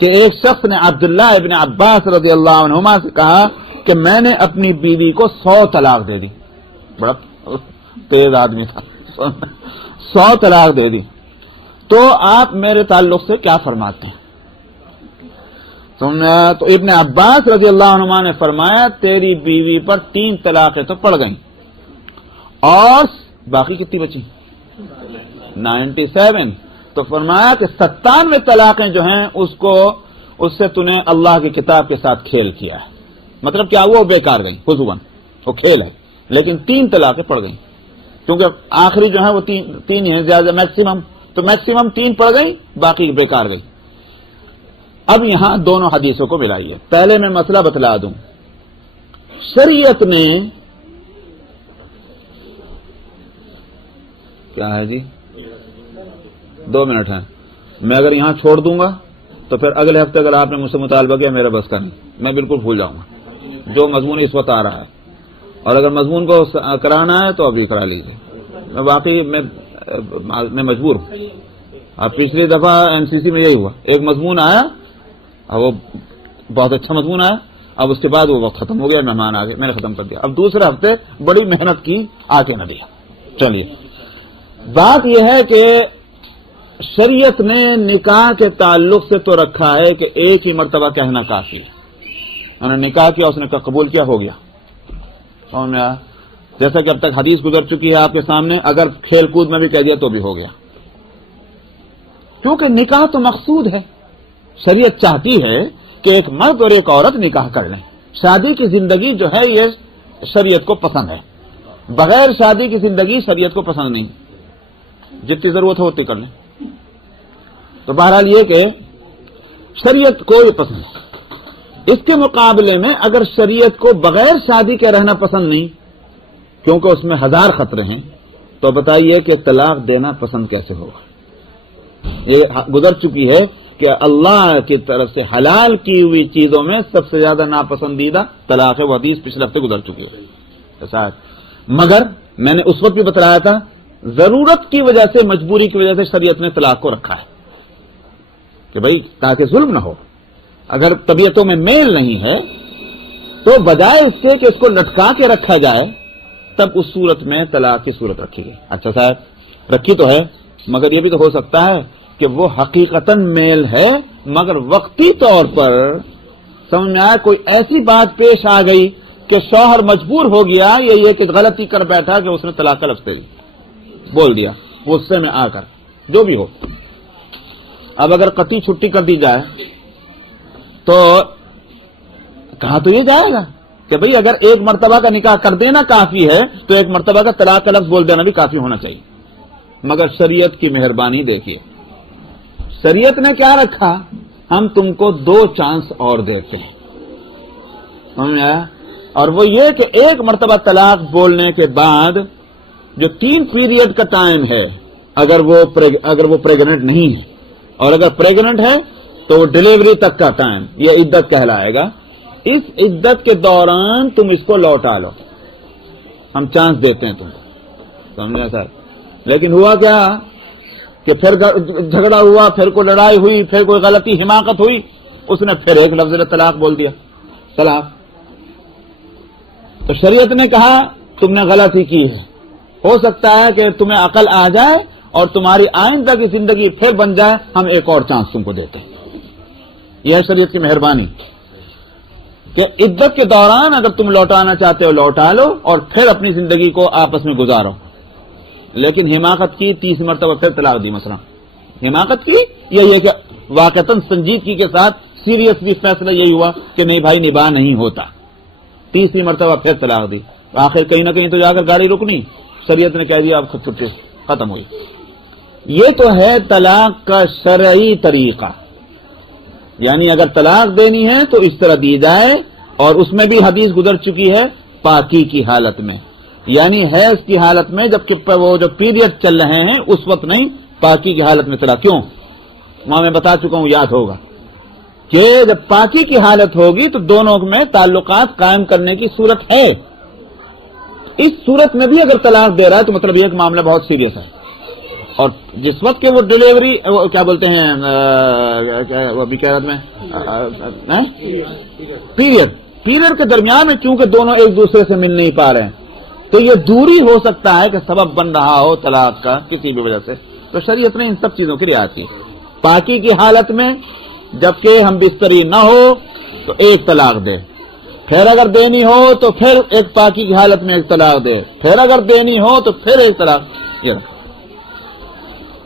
کہ ایک شخص نے عبداللہ ابن عباس رضی اللہ عنہما سے کہا کہ میں نے اپنی بیوی کو 100 طلاق دے دی، بڑا تیز آدمی تھا، 100 طلاق دے دی، تو آپ میرے تعلق سے کیا فرماتے ہیں؟ تو ابن عباس رضی اللہ عنہما نے فرمایا تیری بیوی پر 3 طلاقیں تو پڑ گئیں اور باقی کتنی بچی؟ 97۔ تو فرمایا کہ 97 طلاقیں جو ہیں اس سے تو نے اللہ کی کتاب کے ساتھ کھیل کیا ہے، مطلب کیا وہ بیکار گئی، فضول، وہ کھیل ہے، لیکن 3 طلاقیں پڑ گئیں کیونکہ آخری جو ہے وہ 3 ہیں، زیادہ میکسیمم، تو میکسیمم 3 پڑ گئی، باقی بیکار گئی۔ اب یہاں دونوں حدیثوں کو ملائیے۔ پہلے میں مسئلہ بتلا دوں، شریعت نے کیا ہے جی 2 منٹ ہیں، میں اگر یہاں چھوڑ دوں گا تو پھر اگلے ہفتے اگر آپ نے مجھ سے مطالبہ کیا میرا بس کا نہیں، میں بالکل بھول جاؤں گا جو مضمون اس وقت آ رہا ہے، اور اگر مضمون کو کرانا ہے تو ابھی کرا لیجیے، میں واقعی میں مجبور ہوں۔ اب پچھلی دفعہ MCC میں یہی ہوا، ایک مضمون آیا، وہ بہت اچھا مضمون آیا، اب اس کے بعد وہ وقت ختم ہو گیا، مہمان آ گئے، میں نے ختم کر دیا، اب دوسرے ہفتے بڑی محنت کی، آ کے نہ دیا۔ چلیے، بات یہ ہے کہ شریعت نے نکاح کے تعلق سے تو رکھا ہے کہ ایک ہی مرتبہ کہنا کافی ہے، انہوں نے نکاح کیا، اس نے قبول کیا، ہو گیا۔ جیسا کہ اب تک حدیث گزر چکی ہے آپ کے سامنے، اگر کھیل کود میں بھی کہہ دیا تو بھی ہو گیا، کیونکہ نکاح تو مقصود ہے۔ شریعت چاہتی ہے کہ ایک مرد اور ایک عورت نکاح کر لیں، شادی کی زندگی جو ہے یہ شریعت کو پسند ہے، بغیر شادی کی زندگی شریعت کو پسند نہیں، جتنی ضرورت ہو اتنی کر لیں۔ تو بہرحال یہ کہ شریعت کو یہ پسند ہے، اس کے مقابلے میں اگر شریعت کو بغیر شادی کے رہنا پسند نہیں کیونکہ اس میں 1000 خطرے ہیں، تو بتائیے کہ طلاق دینا پسند کیسے ہوگا؟ یہ گزر چکی ہے کہ اللہ کی طرف سے حلال کی ہوئی چیزوں میں سب سے زیادہ ناپسندیدہ طلاق ہے، وہ حدیث پچھلے ہفتے گزر چکی ہے۔ مگر میں نے اس وقت بھی بتلایا تھا، ضرورت کی وجہ سے، مجبوری کی وجہ سے شریعت نے طلاق کو رکھا ہے کہ بھائی تاکہ ظلم نہ ہو۔ اگر طبیعتوں میں میل نہیں ہے تو بجائے اس کے کہ اس کو لٹکا کے رکھا جائے، تب اس صورت میں طلاق کی صورت رکھی گئی۔ اچھا صاحب، رکھی تو ہے، مگر یہ بھی تو ہو سکتا ہے کہ وہ حقیقتاً میل ہے مگر وقتی طور پر سمجھ میں آیا کوئی ایسی بات پیش آ گئی کہ شوہر مجبور ہو گیا، یہ کہ غلطی کر بیٹھا کہ اس نے طلاق کا لفظ بول دیا غصے میں آ کر، جو بھی ہو۔ اب اگر قطعی چھٹی کر دی جائے تو کہا تو یہ جائے گا کہ بھئی اگر ایک مرتبہ کا نکاح کر دینا کافی ہے تو ایک مرتبہ کا طلاق کا لفظ بول دینا بھی کافی ہونا چاہیے. مگر شریعت کی مہربانی دیکھیے، شریعت نے کیا رکھا، ہم تم کو 2 چانس اور دیتے ہیں. سمجھ میں آیا؟ اور وہ یہ کہ ایک مرتبہ طلاق بولنے کے بعد جو 3 پیریڈ کا ٹائم ہے، اگر وہ پریگننٹ نہیں ہے، اور اگر پریگننٹ ہے تو وہ ڈلیوری تک کا ٹائم، یہ عدت کہلائے گا. اس عدت کے دوران تم اس کو لوٹا لو، ہم چانس دیتے ہیں تم کو. سمجھا سر؟ لیکن ہوا کیا کہ پھر جھگڑا ہوا، پھر کوئی لڑائی ہوئی، پھر کوئی غلطی حماقت ہوئی، اس نے پھر ایک لفظ طلاق بول دیا، طلاق. تو شریعت نے کہا تم نے غلطی کی ہے، ہو سکتا ہے کہ تمہیں عقل آ جائے اور تمہاری آئندہ کی زندگی پھر بن جائے، ہم ایک اور چانس تم کو دیتے ہیں. یہ ہے شریعت کی مہربانی کہ عدت کے دوران اگر تم لوٹانا چاہتے ہو لوٹا لو اور پھر اپنی زندگی کو آپس میں گزارو. لیکن حماقت کی 30 مرتبہ پھر طلاق دی. مثلا حماقت کی یہ کہ واقعتاً سنجیدگی کے ساتھ سیریسلی فیصلہ یہی ہوا کہ نہیں بھائی نباہ نہیں ہوتا، 30 مرتبہ پھر طلاق دی. آخر کہیں نہ کہیں تو جا کر گاڑی رکنی، شریعت نے کہہ دیا اب چھٹی ختم ہوئی. یہ تو ہے طلاق کا شرعی طریقہ، یعنی اگر طلاق دینی ہے تو اس طرح دی جائے. اور اس میں بھی حدیث گزر چکی ہے پاکی کی حالت میں، یعنی حیض کی حالت میں، جبکہ وہ جو پیریڈ چل رہے ہیں اس وقت نہیں، پاکی کی حالت میں طلاق. کیوں؟ وہاں میں بتا چکا ہوں، یاد ہوگا کہ جب پاکی کی حالت ہوگی تو دونوں میں تعلقات قائم کرنے کی صورت ہے. اس صورت میں بھی اگر طلاق دے رہا ہے تو مطلب یہ کہ معاملہ بہت سیریس ہے. اور جس وقت کہ وہ ڈلیوری کیا بولتے ہیں وہ بھی کہہ رہا میں پیریڈ کے درمیان میں چونکہ دونوں ایک دوسرے سے مل نہیں پا رہے ہیں تو یہ دوری ہو سکتا ہے کہ سبب بن رہا ہو طلاق کا کسی بھی وجہ سے. تو شریعت نے ان سب چیزوں کی رعایت کی. پاکی کی حالت میں جبکہ ہم بستری نہ ہو تو ایک طلاق دے، پھر اگر دینی ہو تو پھر ایک پاکی کی حالت میں ایک طلاق دے، پھر اگر دینی ہو تو پھر ایک طلاق. یہ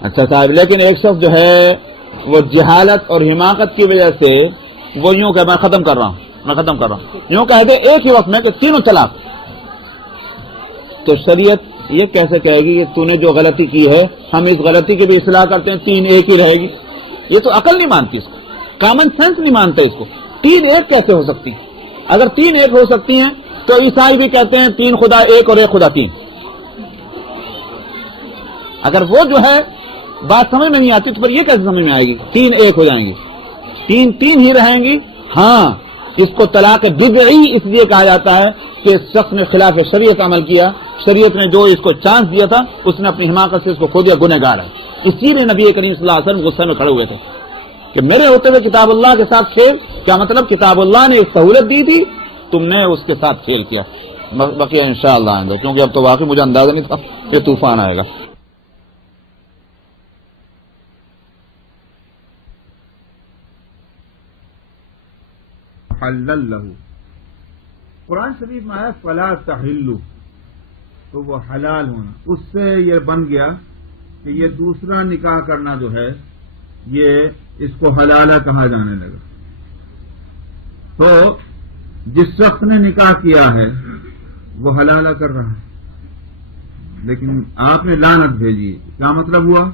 اچھا صاحب، لیکن ایک شخص جو ہے وہ جہالت اور حماقت کی وجہ سے وہ یوں کہ میں ختم کر رہا ہوں یوں کہہ دے ایک ہی وقت میں کہ 3 طلاق. تو شریعت یہ کیسے کہے گی کہ تو نے جو غلطی کی ہے ہم اس غلطی کی بھی اصلاح کرتے ہیں، 3 ایک ہی رہے گی؟ یہ تو عقل نہیں مانتی اس کو، کامن سینس نہیں مانتے اس کو. 3 ایک کیسے ہو سکتی؟ اگر 3 ایک ہو سکتی ہیں تو عیسائی بھی کہتے ہیں 3 خدا ایک اور ایک خدا 3. اگر وہ جو ہے بات سمجھ میں نہیں آتی تو پھر یہ کیسے سمجھ میں آئے گی 3 ایک ہو جائیں گی؟ 3 ہی رہیں گی. ہاں، اس کو طلاق بدعی اس لیے کہا جاتا ہے کہ اس شخص نے خلاف شریعت عمل کیا، شریعت نے جو اس کو چانس دیا تھا اس نے اپنی حماقت سے اس کو کھو دیا، گنہگار ہے. اسی لیے نبی کریم صلی اللہ علیہ وسلم غصے میں کھڑے ہوئے تھے کہ میرے ہوتے ہوئے کتاب اللہ کے ساتھ کھیل. کیا مطلب؟ کتاب اللہ نے ایک سہولت دی تھی، تم نے اس کے ساتھ کھیل کیا. باقی انشاءاللہ آئیں گے، کیونکہ اب تو واقعی مجھے اندازہ نہیں تھا کہ طوفان آئے گا. حلل لہو، قرآن شریف میں آیا فلا تحلوا، تو وہ حلال ہونا، اس سے یہ بن گیا کہ یہ دوسرا نکاح کرنا جو ہے یہ اس کو حلالہ کہا جانے لگا. تو جس شخص نے نکاح کیا ہے وہ حلالہ کر رہا ہے، لیکن آپ نے لعنت بھیجی. کیا مطلب ہوا؟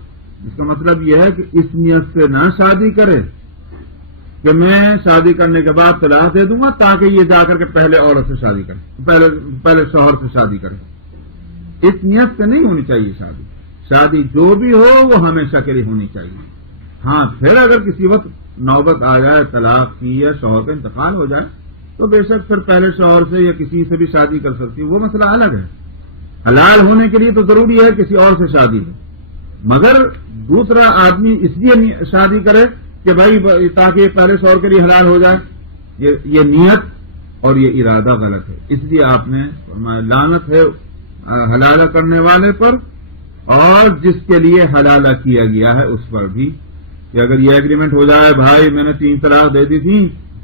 اس کا مطلب یہ ہے کہ اس نیت سے نہ شادی کرے کہ میں شادی کرنے کے بعد طلاق دے دوں گا تاکہ یہ جا کر کے پہلے عورت سے شادی کرے، پہلے شوہر سے شادی کرے. اس نیت سے نہیں ہونی چاہیے شادی جو بھی ہو وہ ہمیشہ کے لیے ہونی چاہیے. ہاں، پھر اگر کسی وقت نوبت آ جائے طلاق کی یا شوہر کا انتقال ہو جائے تو بے شک پھر پہلے شوہر سے یا کسی سے بھی شادی کر سکتی ہے، وہ مسئلہ الگ ہے. حلال ہونے کے لیے تو ضروری ہے کسی اور سے شادی ہو، مگر دوسرا آدمی اس لیے شادی کرے کہ بھائی تاکہ پہلے شوہر کے لیے حلال ہو جائے، یہ نیت اور یہ ارادہ غلط ہے. اس لیے آپ نے لعنت ہے حلالہ کرنے والے پر اور جس کے لیے حلالہ کیا گیا ہے اس پر بھی، کہ اگر یہ ایگریمنٹ ہو جائے بھائی میں نے 3 طلاق دے دی تھی،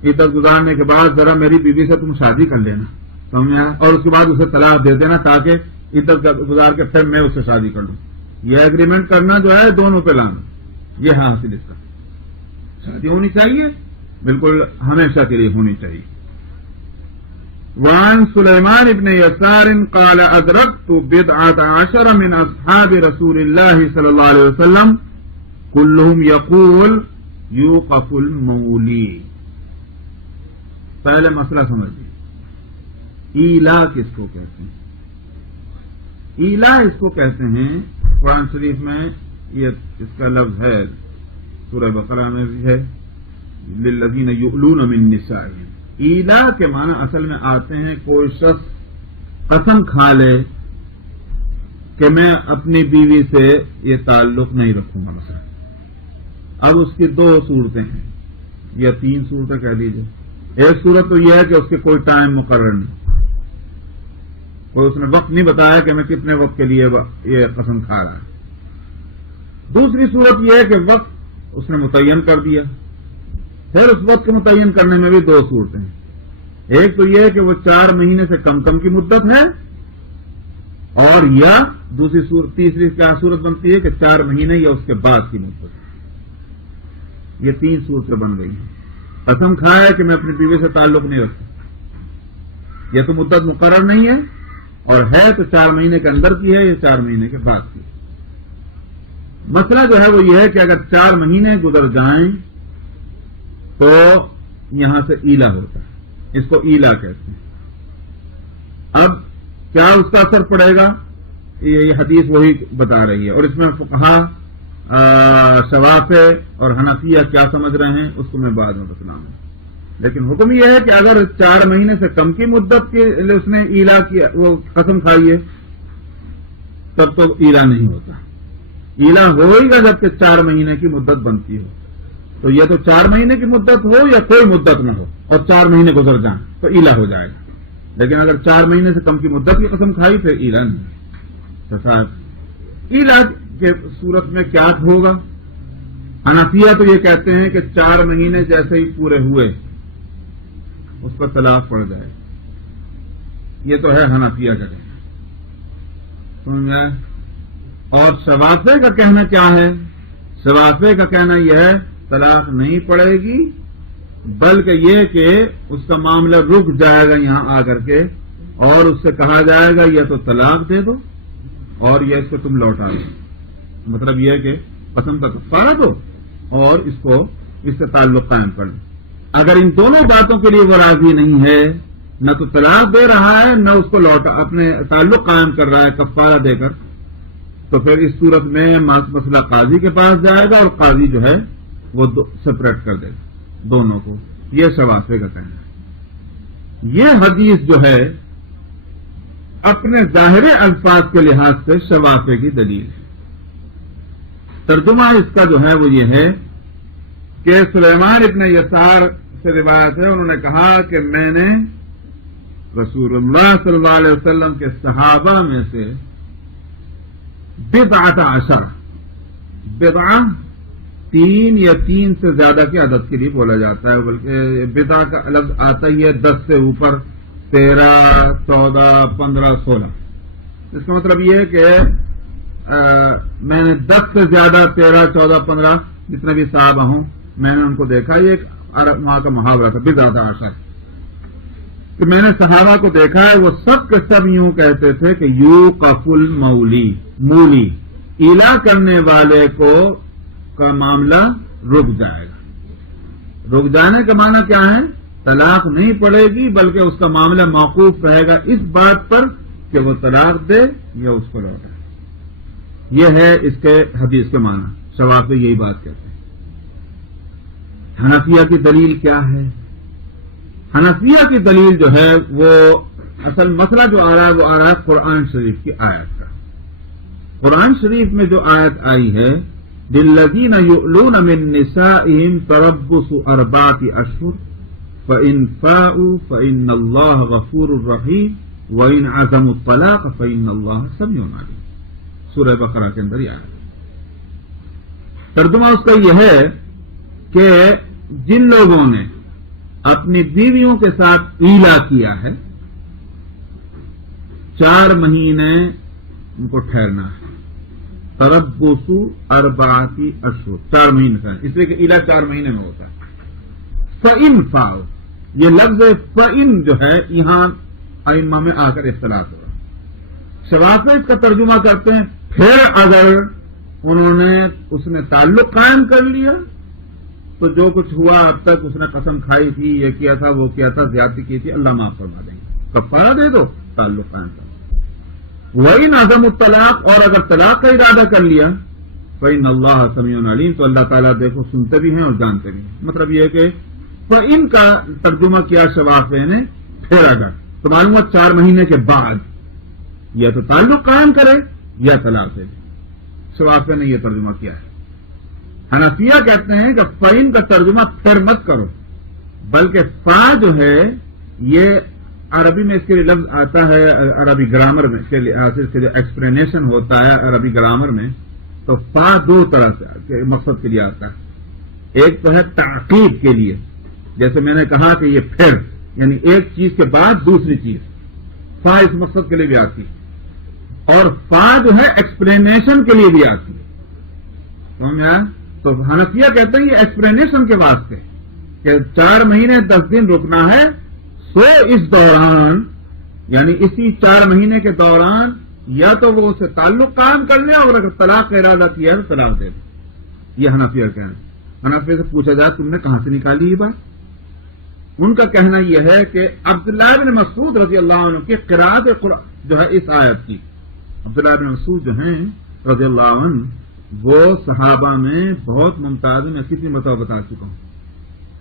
عدت گزارنے کے بعد ذرا میری بیوی سے تم شادی کر لینا، سمجھا، اور اس کے بعد اسے طلاق دے دینا تاکہ عدت گزار کے پھر میں اس سے شادی کر لوں. یہ ایگریمنٹ کرنا جو ہے دونوں پہ لانا، یہ حاصل اس کا. شادی ہونی چاہیے، بالکل ہمیشہ کے لیے ہونی چاہیے. وعن سليمان بن يسار قال أدركت 17 من أصحاب رسول الله صلى الله عليه وسلم كلهم يقول يوقف المولي. پہلے مسئلہ سمجھیے، ایلا کس کو کہتے ہیں؟ ایلا اس کو کہتے ہیں، قرآن شریف میں یہ اس کا لفظ ہے، سورہ بقرہ میں بھی ہے، للذین یؤلون من نسائہم. ایلا کے معنی اصل میں آتے ہیں کوئی شخص قسم کھا لے کہ میں اپنی بیوی سے یہ تعلق نہیں رکھوں گا مثلا. اب اس کی دو صورتیں ہیں یا تین صورتیں کہہ لیجیے. ایک صورت تو یہ ہے کہ اس کے کوئی ٹائم مقرر نہیں، کوئی اس نے وقت نہیں بتایا کہ میں کتنے وقت کے لیے یہ قسم کھا رہا ہے. دوسری صورت یہ ہے کہ وقت اس نے متعین کر دیا. پھر اس وقت کے متعین کرنے میں بھی دو صورتیں ہیں. ایک تو یہ ہے کہ وہ 4 مہینے سے کم کی مدت ہے، اور یا دوسری صورت، تیسری کیا صورت بنتی ہے کہ 4 مہینے یا اس کے بعد کی مدت. یہ 3 صورتیں بن گئی ہیں. قسم کھایا ہے کہ میں اپنی بیوی سے تعلق نہیں رکھتا، یہ تو مدت مقرر نہیں ہے، اور ہے تو 4 مہینے کے اندر کی ہے یا 4 مہینے کے بعد کی. مسئلہ جو ہے وہ یہ ہے کہ اگر 4 مہینے گزر جائیں تو یہاں سے ایلا ہوتا ہے، اس کو ایلا کہتے ہیں. اب کیا اس کا اثر پڑے گا، یہ حدیث وہی بتا رہی ہے، اور اس میں فقہا شوافع اور حنفیہ کیا سمجھ رہے ہیں اس کو میں بعد میں بتلاؤں گا. لیکن حکم یہ ہے کہ اگر 4 مہینے سے کم کی مدت کے لیے اس نے ایلا کیا، وہ قسم کھائی ہے، تب تو ایلا نہیں ہوتا. ایلا ہوئے گا جبکہ 4 مہینے کی مدت بنتی ہو. تو یہ تو 4 مہینے کی مدت ہو یا کوئی مدت نہ ہو اور 4 مہینے گزر جائیں تو ایلا ہو جائے گا. لیکن اگر 4 مہینے سے کم کی مدت کی قسم کھائی پھر ایلا نہیں. تو صاحب ایلا کے صورت میں کیا ہوگا؟ حنفیہ تو یہ کہتے ہیں کہ 4 مہینے جیسے ہی پورے ہوئے اس پر طلاق پڑ جائے. یہ تو ہے حنفیہ کا کہنا. سمجھ گئے؟ اور شوافع کا کہنا کیا ہے؟ شوافع کا کہنا یہ ہے طلاق نہیں پڑے گی، بلکہ یہ کہ اس کا معاملہ رک جائے گا یہاں آ کر کے، اور اس سے کہا جائے گا یا تو طلاق دے دو اور یہ اس کو تم لوٹا دو. مطلب یہ ہے کہ پسند کا کفارہ دو اور اس سے تعلق قائم کر دو. اگر ان دونوں باتوں کے لیے وہ راضی نہیں ہے، نہ تو طلاق دے رہا ہے نہ اس کو لوٹا اپنے تعلق قائم کر رہا ہے کفارہ دے کر، تو پھر اس صورت میں مسئلہ قاضی کے پاس جائے گا اور قاضی جو ہے وہ سپریٹ کر دے گا دونوں کو. یہ شوافع کا کہنا ہے. یہ حدیث جو ہے اپنے ظاہری الفاظ کے لحاظ سے شوافع کی دلیل ہے. ترجمہ اس کا جو ہے وہ یہ ہے کہ سلیمان ابن یسار سے روایت ہے، انہوں نے کہا کہ میں نے رسول اللہ صلی اللہ علیہ وسلم کے صحابہ میں سے 17 بدعہ 3 یا 3 سے زیادہ کی عدد کے لیے بولا جاتا ہے، بلکہ بدعہ کا لفظ آتا ہی ہے 10 سے اوپر، 13، 14، 15، 16. اس کا مطلب یہ ہے کہ میں نے 10 سے زیادہ 13، 14، 15 جتنے بھی صحابہ ہوں میں نے ان کو دیکھا. یہ ایک عرب وہاں کا محاورہ تھا بدعت عشر، کہ میں نے صحابہ کو دیکھا ہے وہ سب کے سب یوں کہتے تھے کہ یوقف المولی، مولی ایلا کرنے والے کو کا معاملہ رک جائے گا. رک جانے کا معنی کیا ہے؟ طلاق نہیں پڑے گی بلکہ اس کا معاملہ موقوف رہے گا اس بات پر کہ وہ طلاق دے یا اس کو لوٹے. یہ ہے اس کے حدیث کے معنی. شوافع یہی بات کہتے ہیں. حنفیہ کی دلیل کیا ہے؟ حنفیہ کی دلیل جو ہے وہ اصل مسئلہ جو آ رہا ہے وہ آ رہا ہے قرآن شریف کی آیت کا. قرآن شریف میں جو آیت آئی ہے للذین یؤلون من نسائہم تربص 4 اشہر فإن فاؤوا فإن اللہ غفور رحیم وإن عزموا الطلاق فإن اللہ سمیع علیم. سورہ بقرہ کے اندر یہ آیت. ترجمہ اس کا یہ ہے کہ جن لوگوں نے اپنی بیویوں کے ساتھ ایلا کیا ہے 4 مہینے ان کو ٹھہرنا ہے. تربص 4 اشہر 4 مہینے کا، اس لیے کہ ایلا 4 مہینے میں ہوتا ہے. فإن فاؤ، یہ لفظ فإن جو ہے یہاں ائمہ میں آ کر اختلاف ہوا. شوافی اس کا ترجمہ کرتے ہیں پھر اگر انہوں نے اس میں تعلق قائم کر لیا تو جو کچھ ہوا اب تک اس نے قسم کھائی تھی، یہ کیا تھا، وہ کیا تھا، زیادتی کی تھی، اللہ معاف فرما دیں گے، کفارہ دے دو، تعلق قائم کر دو. وہی عدم الطلاق، اور اگر طلاق کا ارادہ کر لیا فإن اللہ سمیع علیم، تو اللہ تعالیٰ دیکھو سنتے بھی ہیں اور جانتے بھی ہیں. مطلب یہ کہ تو ان کا ترجمہ کیا شوافی نے پھر اگر، تو معلوم ہوا 4 مہینے کے بعد یا تو تعلق قائم کرے یا طلاق دے. شوافی نے یہ ترجمہ کیا ہے. حنفیہ کہتے ہیں کہ فَإِن کا ترجمہ پھر مت کرو، بلکہ فا جو ہے یہ عربی میں اس کے لیے لفظ آتا ہے، عربی گرامر میں کے لحاظ سے جو ایکسپلینیشن ہوتا ہے عربی گرامر میں، تو فا 2 طرح سے مقصد کے لیے آتا ہے. ایک تو ہے تعقیب کے لیے، جیسے میں نے کہا کہ یہ پھر، یعنی ایک چیز کے بعد دوسری چیز، فا اس مقصد کے لیے بھی آتی ہے. اور فا جو ہے ایکسپلینیشن کے لیے بھی آتی ہے. سمجھا؟ تو حنفیہ کہتے ہیں یہ ایکسپلینیشن کے واسطے کہ 4 مہینے 10 دن رکنا ہے، سو اس دوران، یعنی اسی 4 مہینے کے دوران یا تو وہ اسے تعلق قائم کر لیں، اور اگر طلاق کا ارادہ کیا ہے تو طلاق دے دیں. یہ حنفیہ کہنا ہے. حنفیہ سے پوچھا جائے تم نے کہاں سے نکالی یہ بات؟ ان کا کہنا یہ ہے کہ عبداللہ بن مسعود رضی اللہ عنہ کی قرأت جو ہے اس آیت کی، عبداللہ بن مسعود جو ہیں رضی اللہ عنہ وہ صحابہ میں بہت ممتاز، میں کتنی مرتبہ بتا چکا ہوں،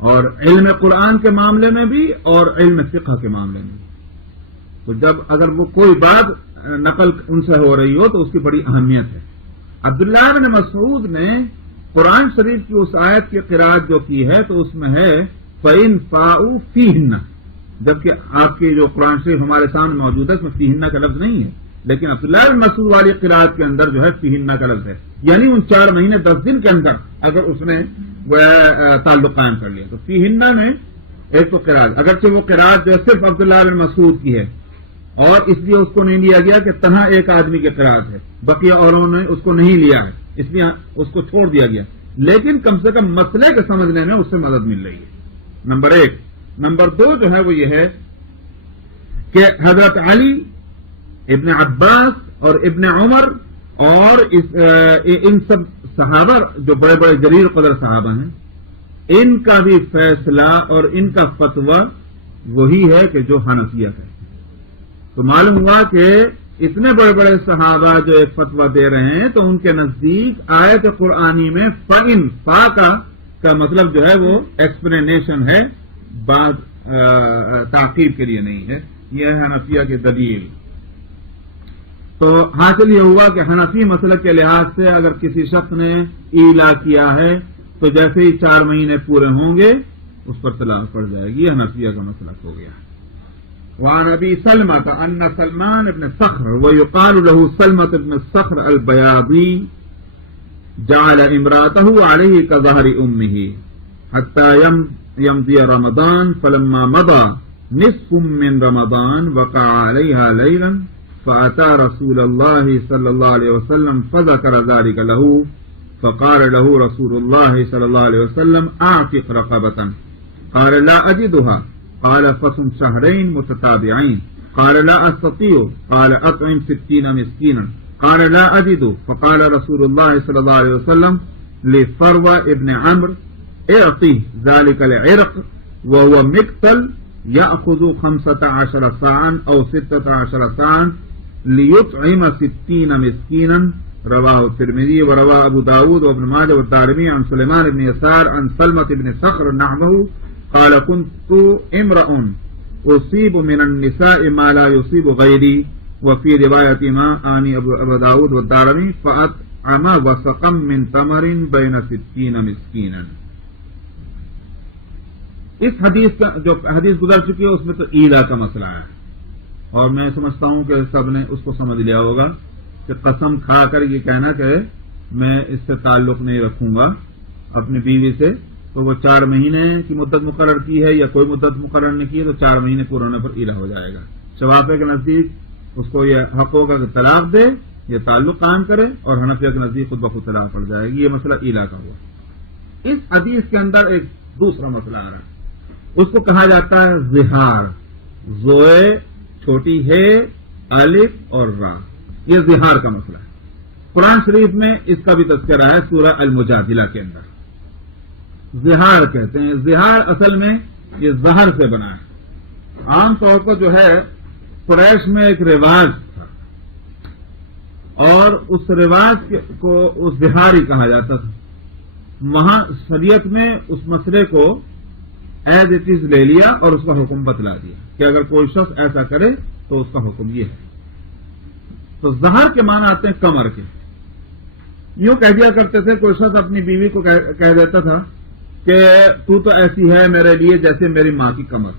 اور علم قرآن کے معاملے میں بھی اور علم فقہ کے معاملے میں بھی. تو جب اگر وہ کوئی بات نقل ان سے ہو رہی ہو تو اس کی بڑی اہمیت ہے. عبداللہ بن مسعود نے قرآن شریف کی اس آیت کی قرأت جو کی ہے تو اس میں ہے فَإِن فَاؤُوا فِيهِنَّ، جبکہ آپ کی جو قرآن شریف ہمارے سامنے موجود ہے اس میں فِيهِنَّ کا لفظ نہیں ہے، لیکن عبداللہ بن مسعود والی قرأت کے اندر جو ہے فِيهِنَّ کا لفظ ہے. یعنی ان 4 مہینے 10 دن کے اندر اگر اس نے تعلق قائم کر لیا تو فِيهِنَّ میں ایک تو قرأت، اگرچہ وہ قرأت جو ہے صرف عبداللہ بن مسعود کی ہے، اور اس لیے اس کو نہیں لیا گیا کہ تنہا ایک آدمی کی قرأت ہے، بقیہ اوروں نے اس کو نہیں لیا ہے، اس لیے اس کو چھوڑ دیا گیا، لیکن کم سے کم مسئلے کے سمجھنے میں اس سے مدد مل رہی ہے. نمبر 1. نمبر 2 جو ہے وہ یہ ہے کہ حضرت علی، ابن عباس اور ابن عمر اور ان سب صحابہ جو بڑے بڑے جلیل قدر صحابہ ہیں، ان کا بھی فیصلہ اور ان کا فتویٰ وہی ہے کہ جو حنفیہ ہے. تو معلوم ہوا کہ اتنے بڑے بڑے صحابہ جو ایک فتویٰ دے رہے ہیں تو ان کے نزدیک آیت قرآنی میں فَإِن فا کا مطلب جو ہے وہ ایکسپلینیشن ہے، بعد تعقیب کے لیے نہیں ہے. یہ ہے حنفیہ کی دلیل. تو حاصل یہ ہوا کہ حنفی مسلک کے لحاظ سے اگر کسی شخص نے ایلا کیا ہے تو جیسے ہی 4 مہینے پورے ہوں گے اس پر طلاق پڑ جائے گی. حنفیہ کا مسلک ہو گیا. وعن ابي سلمة ان سلمان بن صخر ويقال له سلمة بن صخر البياضي جعل امراته عليه كظهر امه حتى يمضي رمضان، فلما مضى نصف من رمضان وقع عليها ليلا فأتى رسول الله صلى الله عليه وسلم فذكر ذلك له، فقال له رسول الله صلى الله عليه وسلم اعتق رقبة. قال لا أجدها. قال فصم 2 شهرين متتابعين. قال لا أستطيع. قال أطعم 60 مسكينا. قال لا أجد. فقال رسول الله صلى الله عليه وسلم لفروة ابن عمرو اعطيه ذلك العرق وهو مقتل يأخذ 15 صاعا أو 16 صاعا ليطعم 60 مسكينا. رواه الترمذي ورواه أبو داود وابن ماجه والدارمي عن سليمان بن يسار عن سلمة بن صخر نحوه. قال كنت امرأ أصيب من النساء ما لا يصيب غيري، وفي رواية ما آني أبو داود والدارمي فأطعم وسقا من تمر بين 60 مسكينا. اس حدیث کا جو حدیث گزر چکی ہے اس میں تو ایلا کا مسئلہ ہے، اور میں سمجھتا ہوں کہ سب نے اس کو سمجھ لیا ہوگا کہ قسم کھا کر یہ کہنا کہ میں اس سے تعلق نہیں رکھوں گا اپنی بیوی سے، تو وہ 4 مہینے کی مدت مقرر کی ہے یا کوئی مدت مقرر نہیں کی ہے تو 4 مہینے پورے ہونے پر ایلا ہو جائے گا. شوافی کے نزدیک اس کو یہ حق ہوگا کہ طلاق دے یا تعلق قائم کرے، اور حنفیہ کے نزدیک خود بخود طلاق پڑ جائے گی. یہ مسئلہ ایلا کا ہوا. اس حدیث کے اندر ایک دوسرا مسئلہ آ رہا ہے، اس کو کہا جاتا ہے زہار. زوئے چھوٹی ہے الف اور را، یہ زہار کا مسئلہ ہے۔ قرآن شریف میں اس کا بھی تذکرہ ہے سورہ المجادلہ کے اندر۔ زہار کہتے ہیں، زہار اصل میں یہ زہر سے بنا ہے۔ عام طور پر جو ہے قریش میں ایک رواج تھا اور اس رواج کو اس زہار ہی کہا جاتا تھا۔ وہاں شریعت میں اس مسئلے کو ایز اٹ از لے لیا اور اس کا حکم بتلا دیا کہ اگر کوئی شخص ایسا کرے تو اس کا حکم یہ ہے۔ تو زہر کے معنی آتے ہیں کمر کے۔ یوں کہہ دیا کرتے تھے، کوئی شخص اپنی بیوی کو کہہ دیتا تھا کہ تو ایسی ہے میرے لیے جیسے میری ماں کی کمر،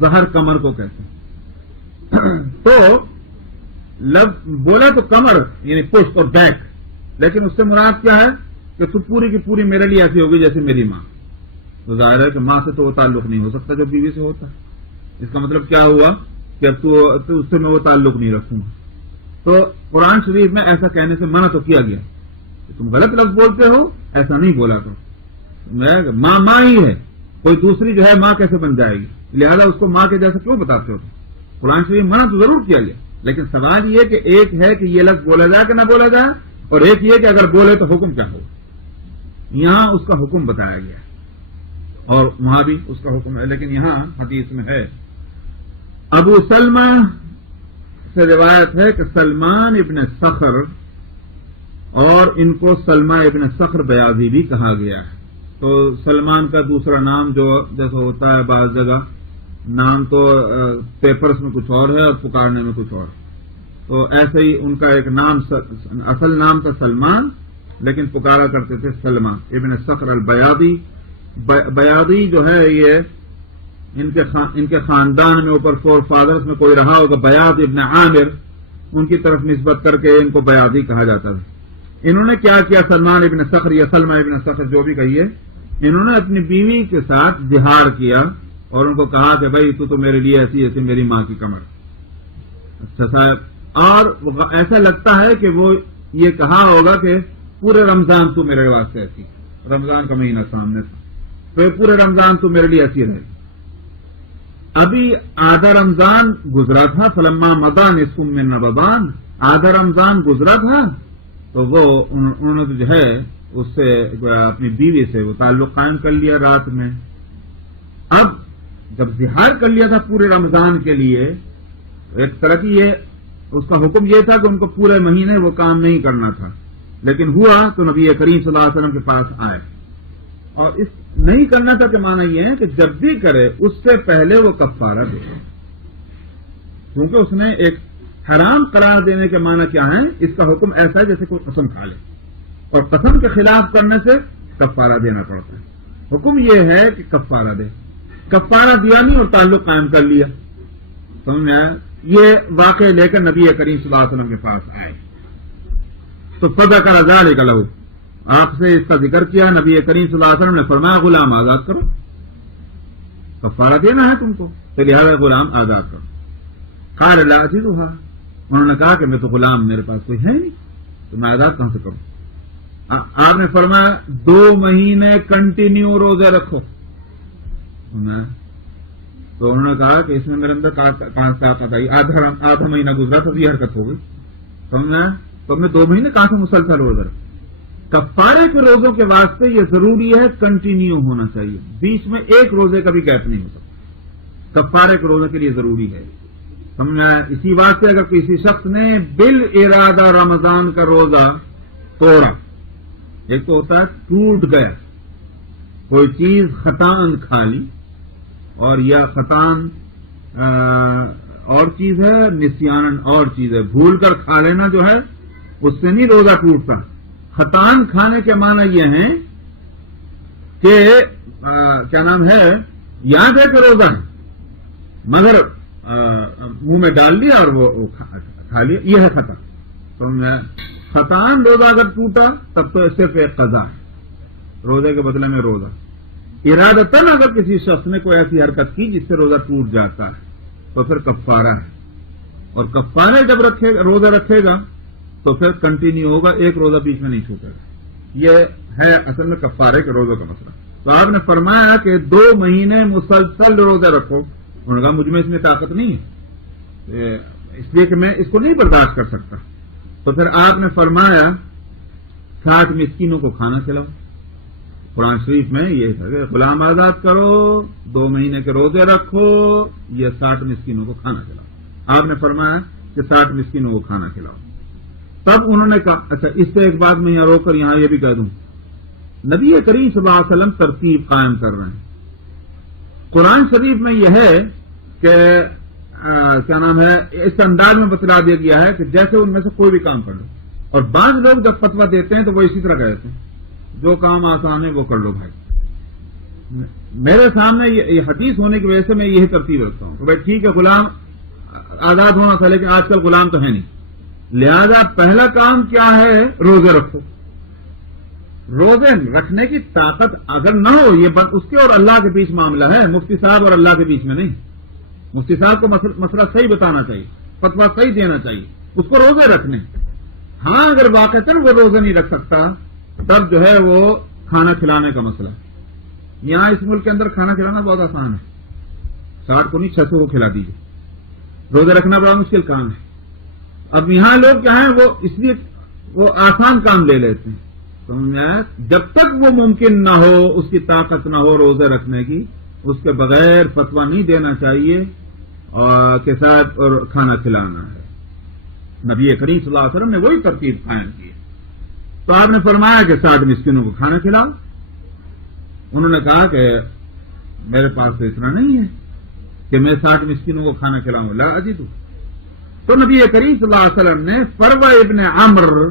زہر کمر کو کہتے ہیں۔ تو بولا تو کمر یعنی پشت اور بیک، لیکن اس سے مراد کیا ہے کہ تو پوری کی پوری میرے لیے ایسی ہوگی جیسے میری ماں۔ تو ظاہر ہے کہ ماں سے تو وہ تعلق نہیں ہو سکتا جو بیوی سے ہوتا ہے۔ اس کا مطلب کیا ہوا کہ اب تو اس سے میں وہ تعلق نہیں رکھوں گا۔ تو قرآن شریف میں ایسا کہنے سے منع تو کیا گیا کہ تم غلط لفظ بولتے ہو، ایسا نہیں بولا کرو۔ ماں ہی ہے، کوئی دوسری جو ہے ماں کیسے بن جائے گی، لہذا اس کو ماں کے جیسا کیوں بتاتے ہو؟ قرآن شریف منع تو ضرور کیا گیا، لیکن سوال یہ کہ ایک ہے کہ یہ لفظ بولا جائے کہ نہ بولا جائے، اور ایک یہ کہ اگر بولے تو حکم کیا ہو۔ یہاں اس کا حکم بتایا گیا ہے اور وہاں بھی اس کا حکم ہے، لیکن یہاں حدیث میں ہے۔ ابو سلمہ سے روایت ہے کہ سلمان ابن صخر، اور ان کو سلمہ ابن صخر بیاضی بھی کہا گیا ہے۔ تو سلمان کا دوسرا نام جو جیسا ہوتا ہے بعض جگہ نام تو پیپرز میں کچھ اور ہے اور پکارنے میں کچھ اور، تو ایسے ہی ان کا ایک نام اصل نام تھا سلمان، لیکن پکارا کرتے تھے سلمہ ابن صخر البیاضی۔ بیاضی جو ہے یہ ان کے خاندان میں اوپر فور فادرز میں کوئی رہا ہوگا بیاض ابن عامر، ان کی طرف نسبت کر کے ان کو بیاضی کہا جاتا تھا۔ انہوں نے کیا کیا، سلمان ابن صخر یا سلمہ ابن صخر جو بھی کہیے، انہوں نے اپنی بیوی کے ساتھ زہار کیا اور ان کو کہا کہ بھائی تو میرے لیے ایسی ایسی میری ماں کی کمر۔ اچھا صاحب، اور ایسا لگتا ہے کہ وہ یہ کہا ہوگا کہ پورے رمضان تو میرے واسطے ایسی، رمضان کا مہینہ سامنے تھا، تو پورے رمضان تو میرے لیے ایسی رہے۔ ابھی آدھا رمضان گزرا تھا، فلما مضى نصف من رمضان، آدھا رمضان گزرا تھا، تو وہ انہوں نے جو ہے اس سے اپنی بیوی سے وہ تعلق قائم کر لیا رات میں۔ اب جب زہار کر لیا تھا پورے رمضان کے لیے، ایک طرح کی یہ اس کا حکم یہ تھا کہ ان کو پورے مہینے وہ کام نہیں کرنا تھا، لیکن ہوا تو نبی کریم صلی اللہ علیہ وسلم کے پاس آئے، اور اس نہیں کرنا تھا کہ معنی یہ ہے کہ جب بھی کرے اس سے پہلے وہ کفارہ دے، کیونکہ اس نے ایک حرام قرار دینے کے معنی کیا ہے، اس کا حکم ایسا ہے جیسے کوئی قسم کھا لے، اور قسم کے خلاف کرنے سے کفارہ دینا پڑتا ہے۔ حکم یہ ہے کہ کفارہ دے، کفارہ دیا نہیں اور تعلق قائم کر لیا، سمجھ میں آیا؟ یہ واقعہ لے کر نبی کریم صلی اللہ علیہ وسلم کے پاس آئے تو فذکر ذلک لہ، آپ سے اس کا ذکر کیا، نبی کریم صلی اللہ علیہ وسلم نے فرمایا غلام آزاد کرو، کفارہ دینا ہے تم کو تو لہذا غلام آزاد کرو۔ قال لا اجدها، انہوں نے کہا کہ میں تو غلام میرے پاس کوئی ہے نہیں تو میں آزاد کہاں سے کروں؟ آپ نے فرمایا 2 مہینے کنٹینیو روزے رکھو، تو انہوں نے کہا کہ اس میں میرے اندر کہاں طاقت آئی، آدھا مہینہ گزرا تو یہ حرکت ہو گئی، سمجھنا؟ تو میں 2 مہینے کہاں سے مسلسل روزہ رکھا؟ کفارے کے روزوں کے واسطے یہ ضروری ہے کنٹینیو ہونا چاہیے، بیچ میں ایک روزے کا بھی گیپ نہیں ہو سکتا، کفارے کے روزوں کے لیے ضروری ہے، سمجھنا؟ اسی واسطے اگر کسی شخص نے بالارادہ رمضان کا روزہ توڑا، ایک تو ہوتا ہے ٹوٹ گیا، کوئی چیز خطان کھا لی، اور یہ خطان اور چیز ہے، نسیان اور چیز ہے، بھول کر کھا لینا جو ہے اس سے نہیں روزہ ٹوٹتا۔ خطان کھانے کے معنی یہ ہیں کہ کیا نام ہے، یاد ہے کہ روزہ ہے مگر منہ میں ڈال لیا اور وہ کھا لیا، یہ ہے خطا۔ خطان روزہ اگر ٹوٹا تب تو صرف ایک قضا ہے، روزے کے بدلے میں روزہ۔ ارادتاً اگر کسی شخص نے کوئی ایسی حرکت کی جس سے روزہ ٹوٹ جاتا ہے تو پھر کفارہ ہے، اور کفارہ جب روزہ رکھے گا تو پھر کنٹینیو ہوگا، ایک روزہ بیچ میں نہیں چھوٹے گا۔ یہ ہے اصل میں کفارے کے روزوں کا مسئلہ۔ تو آپ نے فرمایا کہ 2 مہینے مسلسل روزے رکھو، انہوں نے کہا مجھ میں اس میں طاقت نہیں ہے، اس لیے کہ میں اس کو نہیں برداشت کر سکتا. تو پھر آپ نے فرمایا 60 مسکینوں کو کھانا کھلاؤ. قرآن شریف میں یہ تھا کہ غلام آزاد کرو، 2 مہینے کے روزے رکھو، یہ 60 مسکینوں کو کھانا کھلاؤ. آپ نے فرمایا کہ 60 مسکینوں کو کھانا کھلاؤ. تب انہوں نے کہا اچھا اس سے ایک بات میں یہاں روک کر یہاں یہ بھی کہہ دوں، نبی کریم صلی اللہ علیہ وسلم ترتیب قائم کر رہے ہیں. قرآن شریف میں یہ ہے کہ کیا نام ہے، اس انداز میں بتلا دیا گیا ہے کہ جیسے ان میں سے کوئی بھی کام کر لو. اور بعض لوگ جب فتویٰ دیتے ہیں تو وہ اسی طرح کہتے ہیں جو کام آسان ہے وہ کر لو بھائی. میرے سامنے یہ حدیث ہونے کی وجہ سے میں یہی ترتیب رکھتا ہوں کہ بھائی ٹھیک ہے غلام آزاد ہونا تھا لیکن آج کل غلام تو ہے نہیں، لہذا پہلا کام کیا ہے، روزے رکھو. روزے رکھنے کی طاقت اگر نہ ہو، یہ اس کے اور اللہ کے بیچ معاملہ ہے، مفتی صاحب اور اللہ کے بیچ میں نہیں. مفتی صاحب کو مسئلہ صحیح بتانا چاہیے، فتویٰ صحیح دینا چاہیے، اس کو روزے رکھنے. ہاں اگر واقعتاً وہ روزے نہیں رکھ سکتا تب جو ہے وہ کھانا کھلانے کا مسئلہ. یہاں اس ملک کے اندر کھانا کھلانا بہت آسان ہے، 60 کو نہیں 600 کو کھلا دیجیے. روزے رکھنا بڑا مشکل کام ہے. اب یہاں لوگ کیا ہیں وہ اس لیے وہ آسان کام لے لیتے ہیں. جب تک وہ ممکن نہ ہو، اس کی طاقت نہ ہو روزے رکھنے کی، اس کے بغیر فتویٰ نہیں دینا چاہیے اور کے ساتھ اور کھانا کھلانا ہے. نبی کریم صلی اللہ علیہ وسلم نے وہی ترتیب قائم کی. تو آپ نے فرمایا کہ 60 مسکینوں کو کھانا کھلاؤ. انہوں نے کہا کہ میرے پاس تو اتنا نہیں ہے کہ میں 60 مسکینوں کو کھانا کھلاؤں. لا اجد. تو نبی کریم صلی اللہ علیہ وسلم نے فروہ ابن عمرو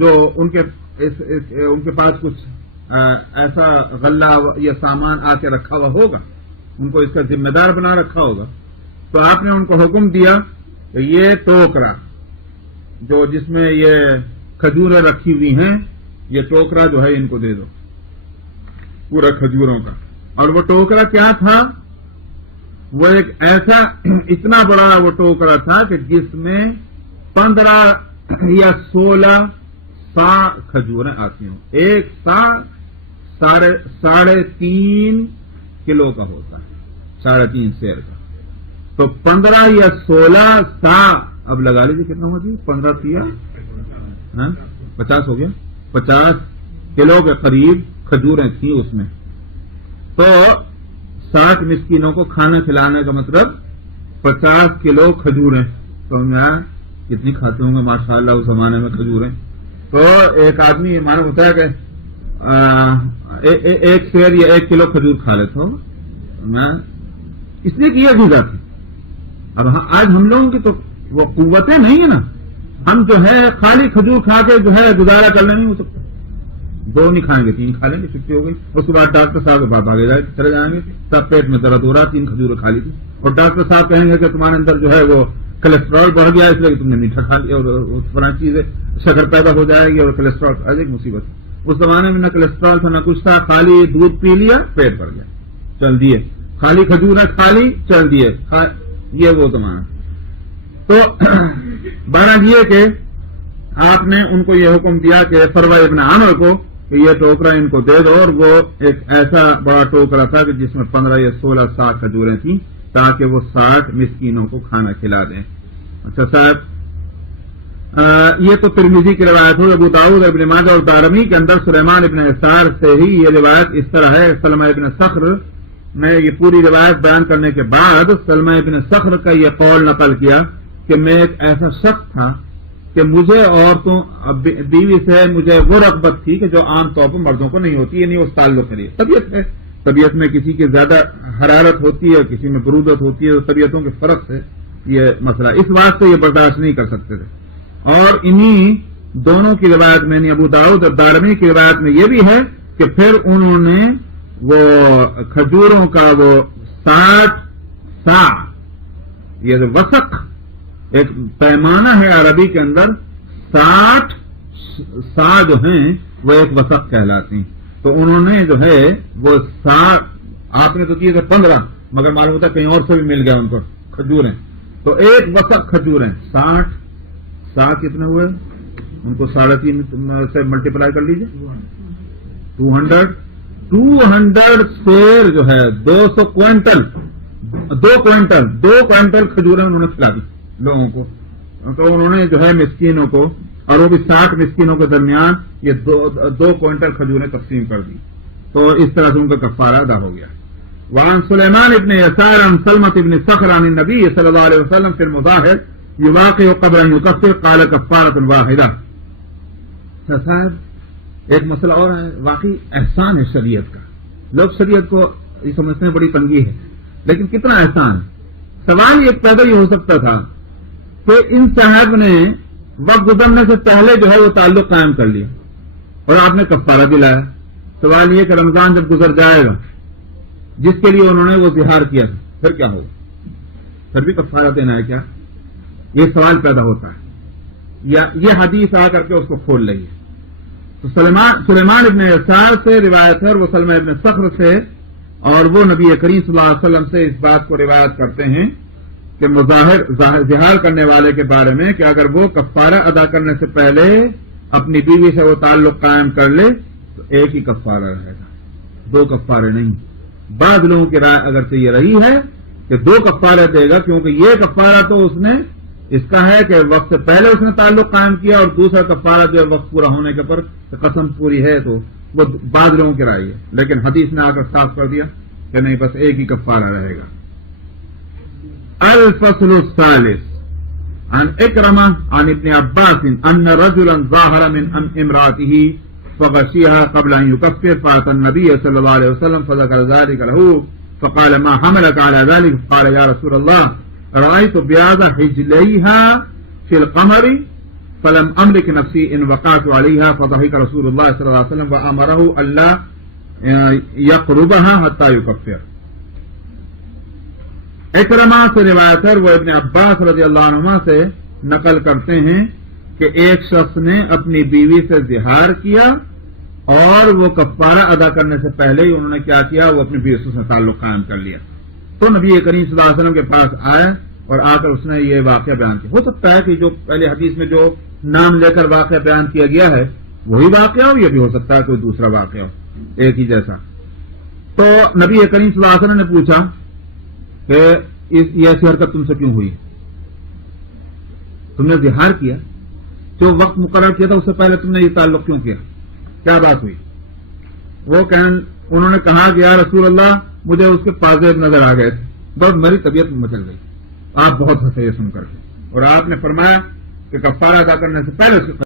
جو ان کے پاس کچھ ایسا غلہ یا سامان آ کے رکھا ہوا ہوگا، ان کو اس کا ذمہ دار بنا رکھا ہوگا، تو آپ نے ان کو حکم دیا کہ یہ ٹوکرا جو جس میں یہ کھجوریں رکھی ہوئی ہیں، یہ ٹوکرا جو ہے ان کو دے دو پورا کھجوروں کا. اور وہ ٹوکرا کیا تھا؟ وہ ایک ایسا اتنا بڑا وہ ٹوکرا تھا کہ جس میں 15 یا 16 سا کھجوریں آتی ہوں. ایک سا 3.5 کلو کا ہوتا ہے، 3.5 سیر کا. تو 15 یا 16 سا، اب لگا لیجیے کتنا ہو جی، 15 تیا 50 ہو گیا، 50 کلو کے قریب کھجوریں تھیں اس میں. تو 60 مسکینوں کو کھانا کھلانے کا مطلب 50 کلو کھجوریں. تو میں کتنی کھاتے ہوں گے ماشاءاللہ اس زمانے میں کھجوریں. تو ایک آدمی معلوم ہوتا ہے کہ ایک سیر یا 1 کلو کھجور کھا لیتا ہوں میں، اس لیے کہ یہ غذا تھی. اب آج ہم لوگوں کی تو وہ قوتیں نہیں ہیں نا، ہم جو ہے خالی کھجور کھا کے جو ہے گزارا کر لیں نہیں ہو سکتا. 2 نہیں کھائیں گے 3 کھا لیں گے، چھٹی ہو گئی. اس کے بعد ڈاکٹر صاحب کے پاس آگے چلے جائیں گے، سب پیٹ میں درد ہو رہا، 3 کھجوریں کھا لی تھی، اور ڈاکٹر صاحب کہیں گے کہ تمہارے اندر جو ہے وہ کولیسٹرول بڑھ گیا اس لیے کہ تم نے میٹھا کھا لیا، اور اس طرح چیزیں شکر پیدا ہو جائے گی اور کولیسٹرول ایک مصیبت. اس زمانے میں نہ کولیسٹرول تھا نہ کچھ تھا، خالی دودھ پی لیا پیٹ بھر گیا چل دیے، خالی کھجوریں کھا لی چل دیے، یہ وہ زمانہ. تو بہرحال یہ کہ آپ نے ان کو یہ حکم دیا کہ فروہ ابن عمرو کو کہ یہ ٹوکرا ان کو دے دو. اور وہ ایک ایسا بڑا ٹوکرا تھا کہ جس میں 15 یا 16 سا کھجوریں تھیں تاکہ وہ 60 مسکینوں کو کھانا کھلا دیں. اچھا صاحب، یہ تو ترمذی کی روایت ہے. ابو داؤد، ابن ماجہ اور دارمی کے اندر سلیمان ابن یسار سے ہی یہ روایت اس طرح ہے. سلمہ ابن صخر میں یہ پوری روایت بیان کرنے کے بعد سلمہ ابن صخر کا یہ قول نقل کیا کہ میں ایک ایسا شخص تھا کہ مجھے عورتوں بیوی سے مجھے وہ رغبت تھی کہ جو عام طور پر مردوں کو نہیں ہوتی، یعنی اس تعلق کے لیے طبیعت ہے. طبیعت میں کسی کی زیادہ حرارت ہوتی ہے، کسی میں برودت ہوتی ہے، تو طبیعتوں کے فرق سے یہ مسئلہ، اس واسطے یہ برداشت نہیں کر سکتے تھے. اور انہی دونوں کی روایت میں یعنی ابو داؤد اور دارمی کی روایت میں یہ بھی ہے کہ پھر انہوں نے وہ کھجوروں کا وہ 60 سا، یہ جو وسق ایک پیمانہ ہے عربی کے اندر، 60 سا جو ہیں وہ ایک وسق کہلاتی. تو انہوں نے جو ہے وہ 60، آپ نے تو کیے تھے 15، مگر معلوم ہوتا ہے کہیں اور سے بھی مل گیا ان کو کھجوریں. تو ایک وسق کھجوریں 60 سا کتنے ہوئے، ان کو 3.5 سے ملٹیپلائی کر لیجیے، 200 سیر جو ہے 200 کوئنٹل، 2 کوئنٹل کھجوریں انہوں نے کھلا دی لوگوں کو. تو انہوں نے جو ہے مسکینوں کو، اور وہ بھی 60 مسکینوں کے درمیان یہ 2 کوئنٹل کھجوریں تقسیم کر دی. تو اس طرح سے ان کا کفارہ ادا ہو گیا. وعن سلیمان ابن یسار عن سلمة ابن صخر عن النبی صلی اللہ علیہ وسلم فی المظاہر یواقع قبل ان یکفر قال کفارۃ واحدہ. صاحب ایک مسئلہ اور ہے، واقعی احسان ہے شریعت کا. لوگ شریعت کو یہ سمجھتے ہیں بڑی تنگی ہے، لیکن کتنا احسان. سوال یہ پیدا یہ ہو سکتا تھا کہ ان صاحب نے وقت گزرنے سے پہلے جو ہے وہ تعلق قائم کر لیا اور آپ نے کفارہ دلایا. سوال یہ کہ رمضان جب گزر جائے گا جس کے لیے انہوں نے وہ ظہار کیا تھا، پھر کیا ہوگا؟ پھر بھی کفارہ دینا ہے کیا؟ یہ سوال پیدا ہوتا ہے. یا یہ حدیث آ کر کے اس کو کھول رہی ہے. تو سلیمان ابن یسار سے روایت ہے، وہ سلمہ ابن صخر سے، اور وہ نبی کریم صلی اللہ علیہ وسلم سے اس بات کو روایت کرتے ہیں کہ ظہار کرنے والے کے بارے میں کہ اگر وہ کفارہ ادا کرنے سے پہلے اپنی بیوی سے وہ تعلق قائم کر لے تو ایک ہی کفارہ رہے گا، 2 کفارے نہیں. بعض لوگوں کی رائے اگرچہ یہ رہی ہے کہ 2 کفارے دے گا، کیونکہ یہ کفارہ تو اس نے اس کا ہے کہ وقت سے پہلے اس نے تعلق قائم کیا، اور دوسرا کفارہ جو ہے وقت پورا ہونے کے پر قسم پوری ہے، تو وہ بعض لوگوں کی رائے ہے. لیکن حدیث نے آ کر صاف کر دیا کہ نہیں، بس ایک ہی کفارہ رہے گا. الفصل الثالث عن اکرمہ عن ابن عباس ان رجلا ظاہر من امراته فغشيها قبل ان يكفر فاتى النبي صلى الله عليه وسلم فذكر ذلك له فقال ما حملك على ذلك؟ قال يا رسول الله رأيت بياض حجليها في القمر فلم املك نفسي ان وقعت عليها فضحك رسول الله صلى الله عليه وسلم وامره الا يقربها حتى يكفر. اکرمہ سے روایت ہے، وہ ابن عباس رضی اللہ عنہما سے نقل کرتے ہیں کہ ایک شخص نے اپنی بیوی سے ظہار کیا اور وہ کفارہ ادا کرنے سے پہلے ہی انہوں نے کیا کیا، وہ اپنی بیوی سے تعلق قائم کر لیا. تو نبی کریم صلی اللہ علیہ وسلم کے پاس آئے اور آ کر اس نے یہ واقعہ بیان کیا. ہو سکتا ہے کہ جو پہلے حدیث میں جو نام لے کر واقعہ بیان کیا گیا ہے وہی واقعہ ہو، یہ بھی ہو سکتا ہے کوئی دوسرا واقعہ ہو ایک ہی جیسا. تو نبی کریم صلی اللہ علیہ وسلم نے پوچھا کہ یہ ایسی حرکت تم سے کیوں ہوئی؟ تم نے ظہار کیا، جو وقت مقرر کیا تھا اس سے پہلے تم نے یہ تعلق کیوں کیا؟ کیا بات ہوئی؟ انہوں نے کہا کہ یا رسول اللہ مجھے اس کے پازیب نظر آ گئے تھے، بہت میری طبیعت مچل گئی. آپ بہت ہنسے یہ سن کر کے، اور آپ نے فرمایا کہ کفارہ ادا کرنے سے پہلے